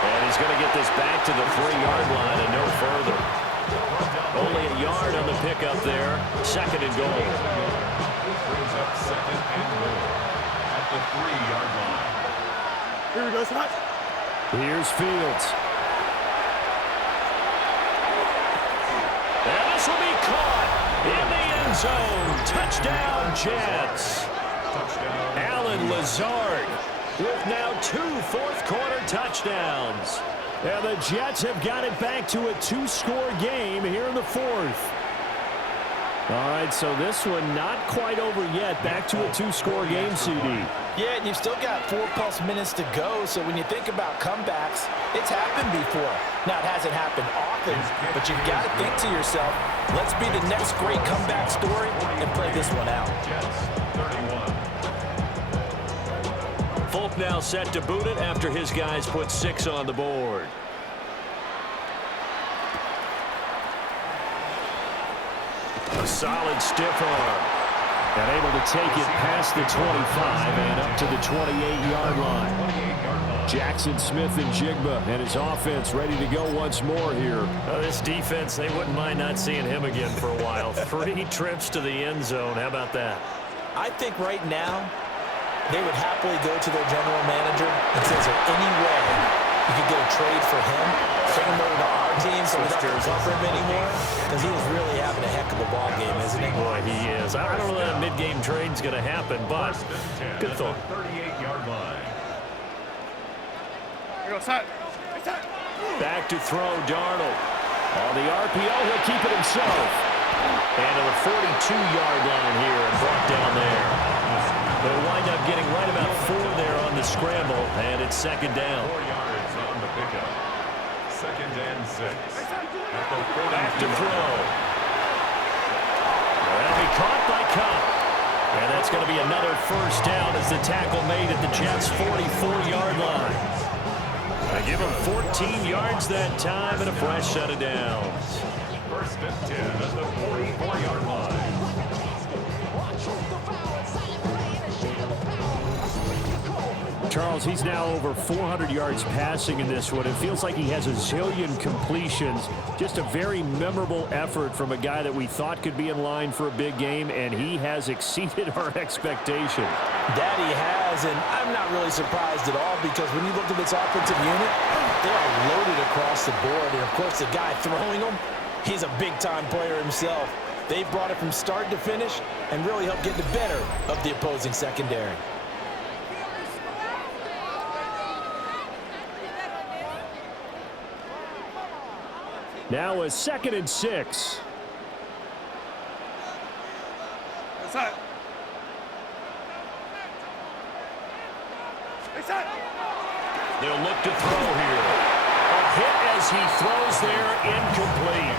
And he's going to get this back to the 3-yard line and no further. Only a yard on the pickup there. 2nd and goal. Brings up 2nd and goal at the 3-yard line. Here we go, Scott. Here's Fields. And this will be caught in the end zone. Touchdown, Jets. Touchdown. Allen Lazard with now 2 fourth-quarter touchdowns. And the Jets have got it back to a 2-score game here in the 4th. All right, so this one not quite over yet. Back to a 2-score game, CD. Yeah, and you've still got 4+ minutes to go, so when you think about comebacks, it's happened before. Now, it hasn't happened often, but you've got to think to yourself, let's be the next great comeback story and play this one out. Jets, 31. Folk now set to boot it after his guys put 6 on the board. A solid stiff arm. And able to take it past the 25 and up to the 28-yard line. Jackson Smith and Jigba and his offense ready to go once more here. This defense, they wouldn't mind not seeing him again for a while. 3 trips to the end zone. How about that? I think right now they would happily go to their general manager and say, is there any way you could get a trade for him? Send him over to our team so we don't have to cover him anymore? Because he is really having a heck of a ball game, isn't he? Boy, he is. I don't know that mid-game trade's going to happen, but good thought. 38-yard line. Here goes, Hut. Back to throw, Darnold. On the RPO, he'll keep it himself. And to the 42-yard line here and brought down there. They'll wind up getting right about 4 there on the scramble, and it's second down. 4 yards on the pickup. Second and 6. Back to throw. That'll be caught by Cup. And that's going to be another first down as the tackle made at the Jets' 44-yard line. They give him 14 yards that time and a fresh set of downs. First and 10 at the 44-yard line. Charles, he's now over 400 yards passing in this one. It feels like he has a zillion completions. Just a very memorable effort from a guy that we thought could be in line for a big game, and he has exceeded our expectation. That he has, and I'm not really surprised at all because when you look at this offensive unit, they are loaded across the board. And, of course, the guy throwing them, he's a big-time player himself. They brought it from start to finish and really helped get the better of the opposing secondary. Now a 2nd and 6. They'll look to throw here. A hit as he throws there, incomplete.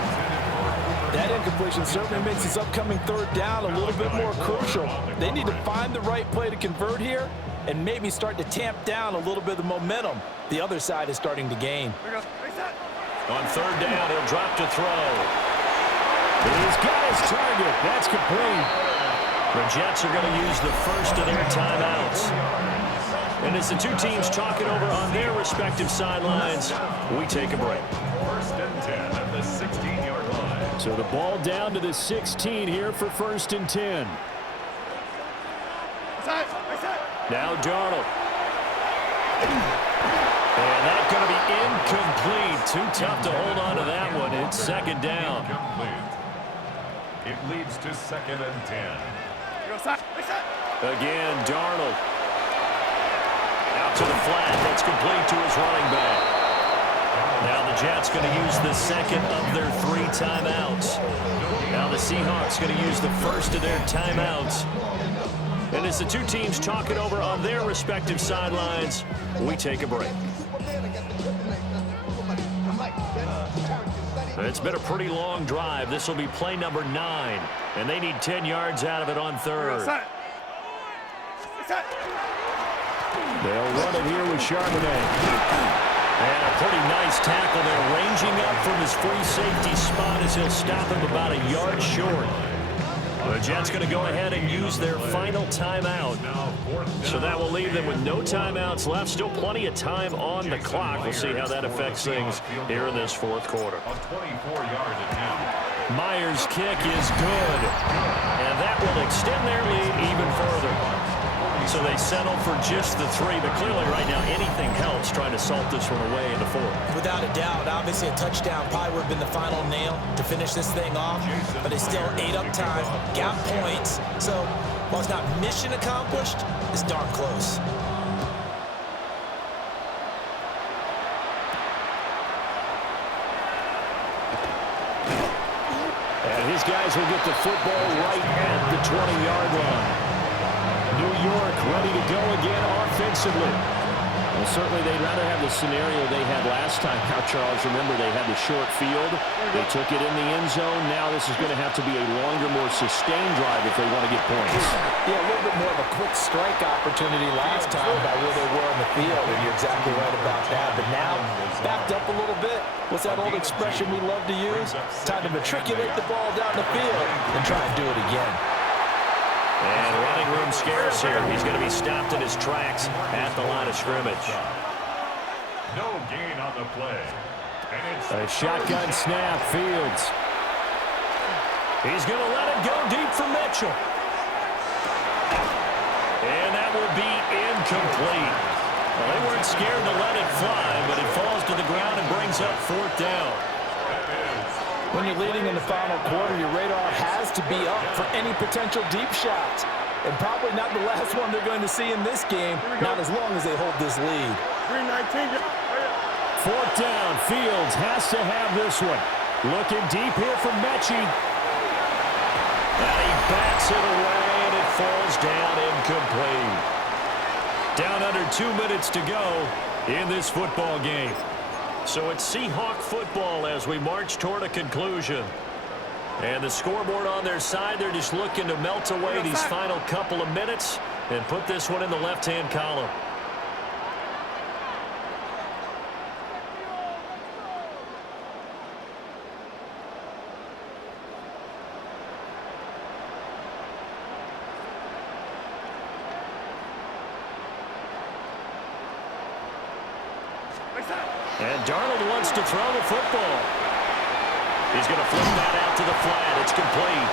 That incompletion certainly makes this upcoming third down a little bit more crucial. They need to find the right play to convert here and maybe start to tamp down a little bit of momentum the other side is starting to gain. On third down, he'll drop to throw. He's got his target. That's complete. The Jets are going to use the first of their timeouts. And as the two teams talk it over on their respective sidelines, we take a break. First and 10 at the 16-yard line. So the ball down to the 16 here for 1st and 10. Now Darnold. And that's going to be incomplete. Too tough to hold on to that one. It's second down. Incomplete. It leads to 2nd and 10. Again, Darnold. Out to the flat. That's complete to his running back. Now the Jets going to use the second of their 3 timeouts. Now the Seahawks going to use the first of their timeouts. And as the two teams talk it over on their respective sidelines, we take a break. It's been a pretty long drive. This will be play number 9, and they need 10 yards out of it on third. They'll run it here with Charbonnet. And a pretty nice tackle there, ranging up from his free safety spot as he'll stop him about a yard short. The Jets going to go ahead and use their final timeout. So that will leave them with no timeouts left. Still plenty of time on the clock. We'll see how that affects things here in this fourth quarter. Myers' kick is good. And that will extend their lead even further. So they settle for just the 3, but clearly right now anything helps trying to salt this one away in the 4th. Without a doubt, obviously a touchdown probably would have been the final nail to finish this thing off, but it's still ate up time, got points, so while it's not mission accomplished, it's darn close. And his guys will get the football right at the 20-yard line. New York ready to go again offensively. Well, certainly they'd rather have the scenario they had last time. Now, Charles, remember they had the short field. They took it in the end zone. Now this is going to have to be a longer, more sustained drive if they want to get points. Yeah, a little bit more of a quick strike opportunity last time by where they were on the field, and you're exactly right about that. But now, backed up a little bit. What's that old expression we love to use? Time to matriculate the ball down the field and try and do it again. And running room scarce here. He's going to be stopped in his tracks at the line of scrimmage. No gain on the play. And it's a shotgun snap, Fields. He's going to let it go deep for Mitchell. And that will be incomplete. Well, they weren't scared to let it fly, but it falls to the ground and brings up 4th down. When you're leading in the final quarter, your radar has to be up for any potential deep shots. And probably not the last one they're going to see in this game, not as long as they hold this lead. 4th down, Fields has to have this one. Looking deep here from Mechie. And he bats it away, and it falls down incomplete. Down under 2 minutes to go in this football game. So it's Seahawk football as we march toward a conclusion. And the scoreboard on their side, they're just looking to melt away these final couple of minutes and put this one in the left-hand column. And Darnold wants to throw the football. He's going to flip that out to the flat. It's complete.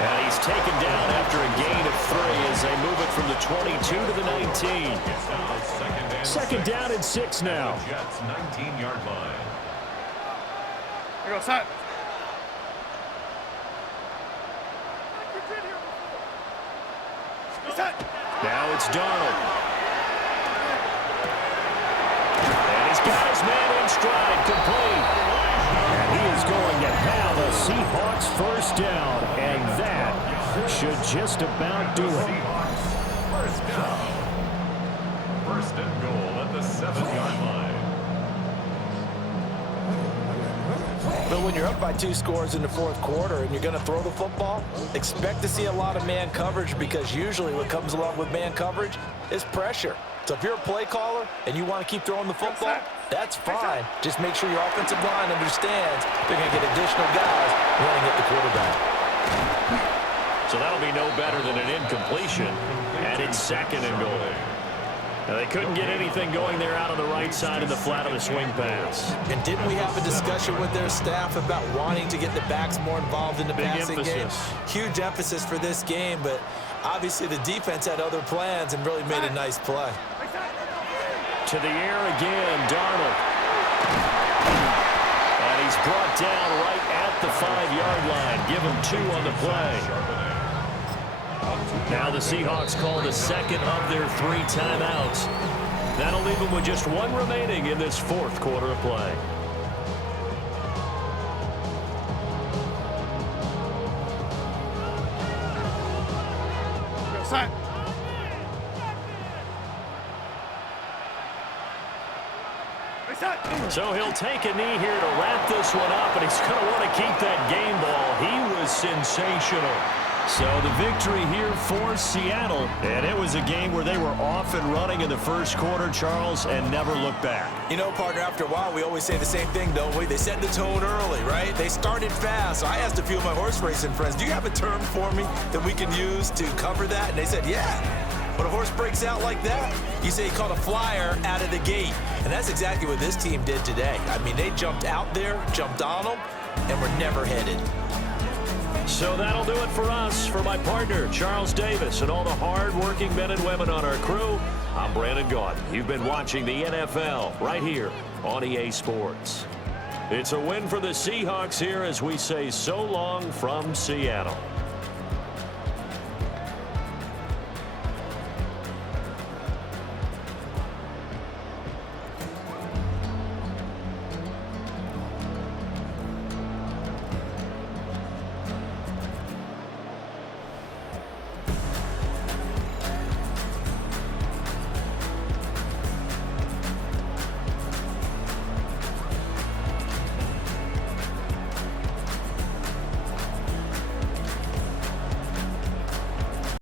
And he's taken down after a gain of 3 as they move it from the 22 to the 19. Second down and 6 now. Jets 19-yard line. Here goes set. Now it's Darnold. And he's got his man in stride, complete. And he is going to have a Seahawks first down, and that should just about do it. Seahawks first down. First and goal at the 7-yard line. But when you're up by 2 scores in the fourth quarter and you're going to throw the football, expect to see a lot of man coverage, because usually what comes along with man coverage is pressure. So if you're a play caller and you want to keep throwing the football, that's fine. Just make sure your offensive line understands they're going to get additional guys running at the quarterback. So that'll be no better than an incompletion, and it's second and goal. Now, they couldn't get anything going there out on the right side of the flat of the swing pass. And didn't we have a discussion with their staff about wanting to get the backs more involved in the passing game? Huge emphasis for this game, but obviously the defense had other plans and really made a nice play. To the air again, Darnold. And he's brought down right at the 5-yard line. Give him 2 on the play. Now the Seahawks call the second of their 3 timeouts. That'll leave them with just 1 remaining in this fourth quarter of play. So he'll take a knee here to wrap this one up, and he's going to want to keep that game ball. He was sensational. So the victory here for Seattle. And it was a game where they were off and running in the first quarter, Charles, and never looked back. You know, partner, after a while, we always say the same thing, don't we? They set the tone early, right? They started fast. So I asked a few of my horse racing friends, do you have a term for me that we can use to cover that? And they said, yeah. When a horse breaks out like that, you say he caught a flyer out of the gate. And that's exactly what this team did today. I mean, they jumped out there, jumped on them, and were never headed. So that'll do it for us. For my partner, Charles Davis, and all the hard-working men and women on our crew, I'm Brandon Gaudin. You've been watching the NFL right here on EA Sports. It's a win for the Seahawks here as we say so long from Seattle.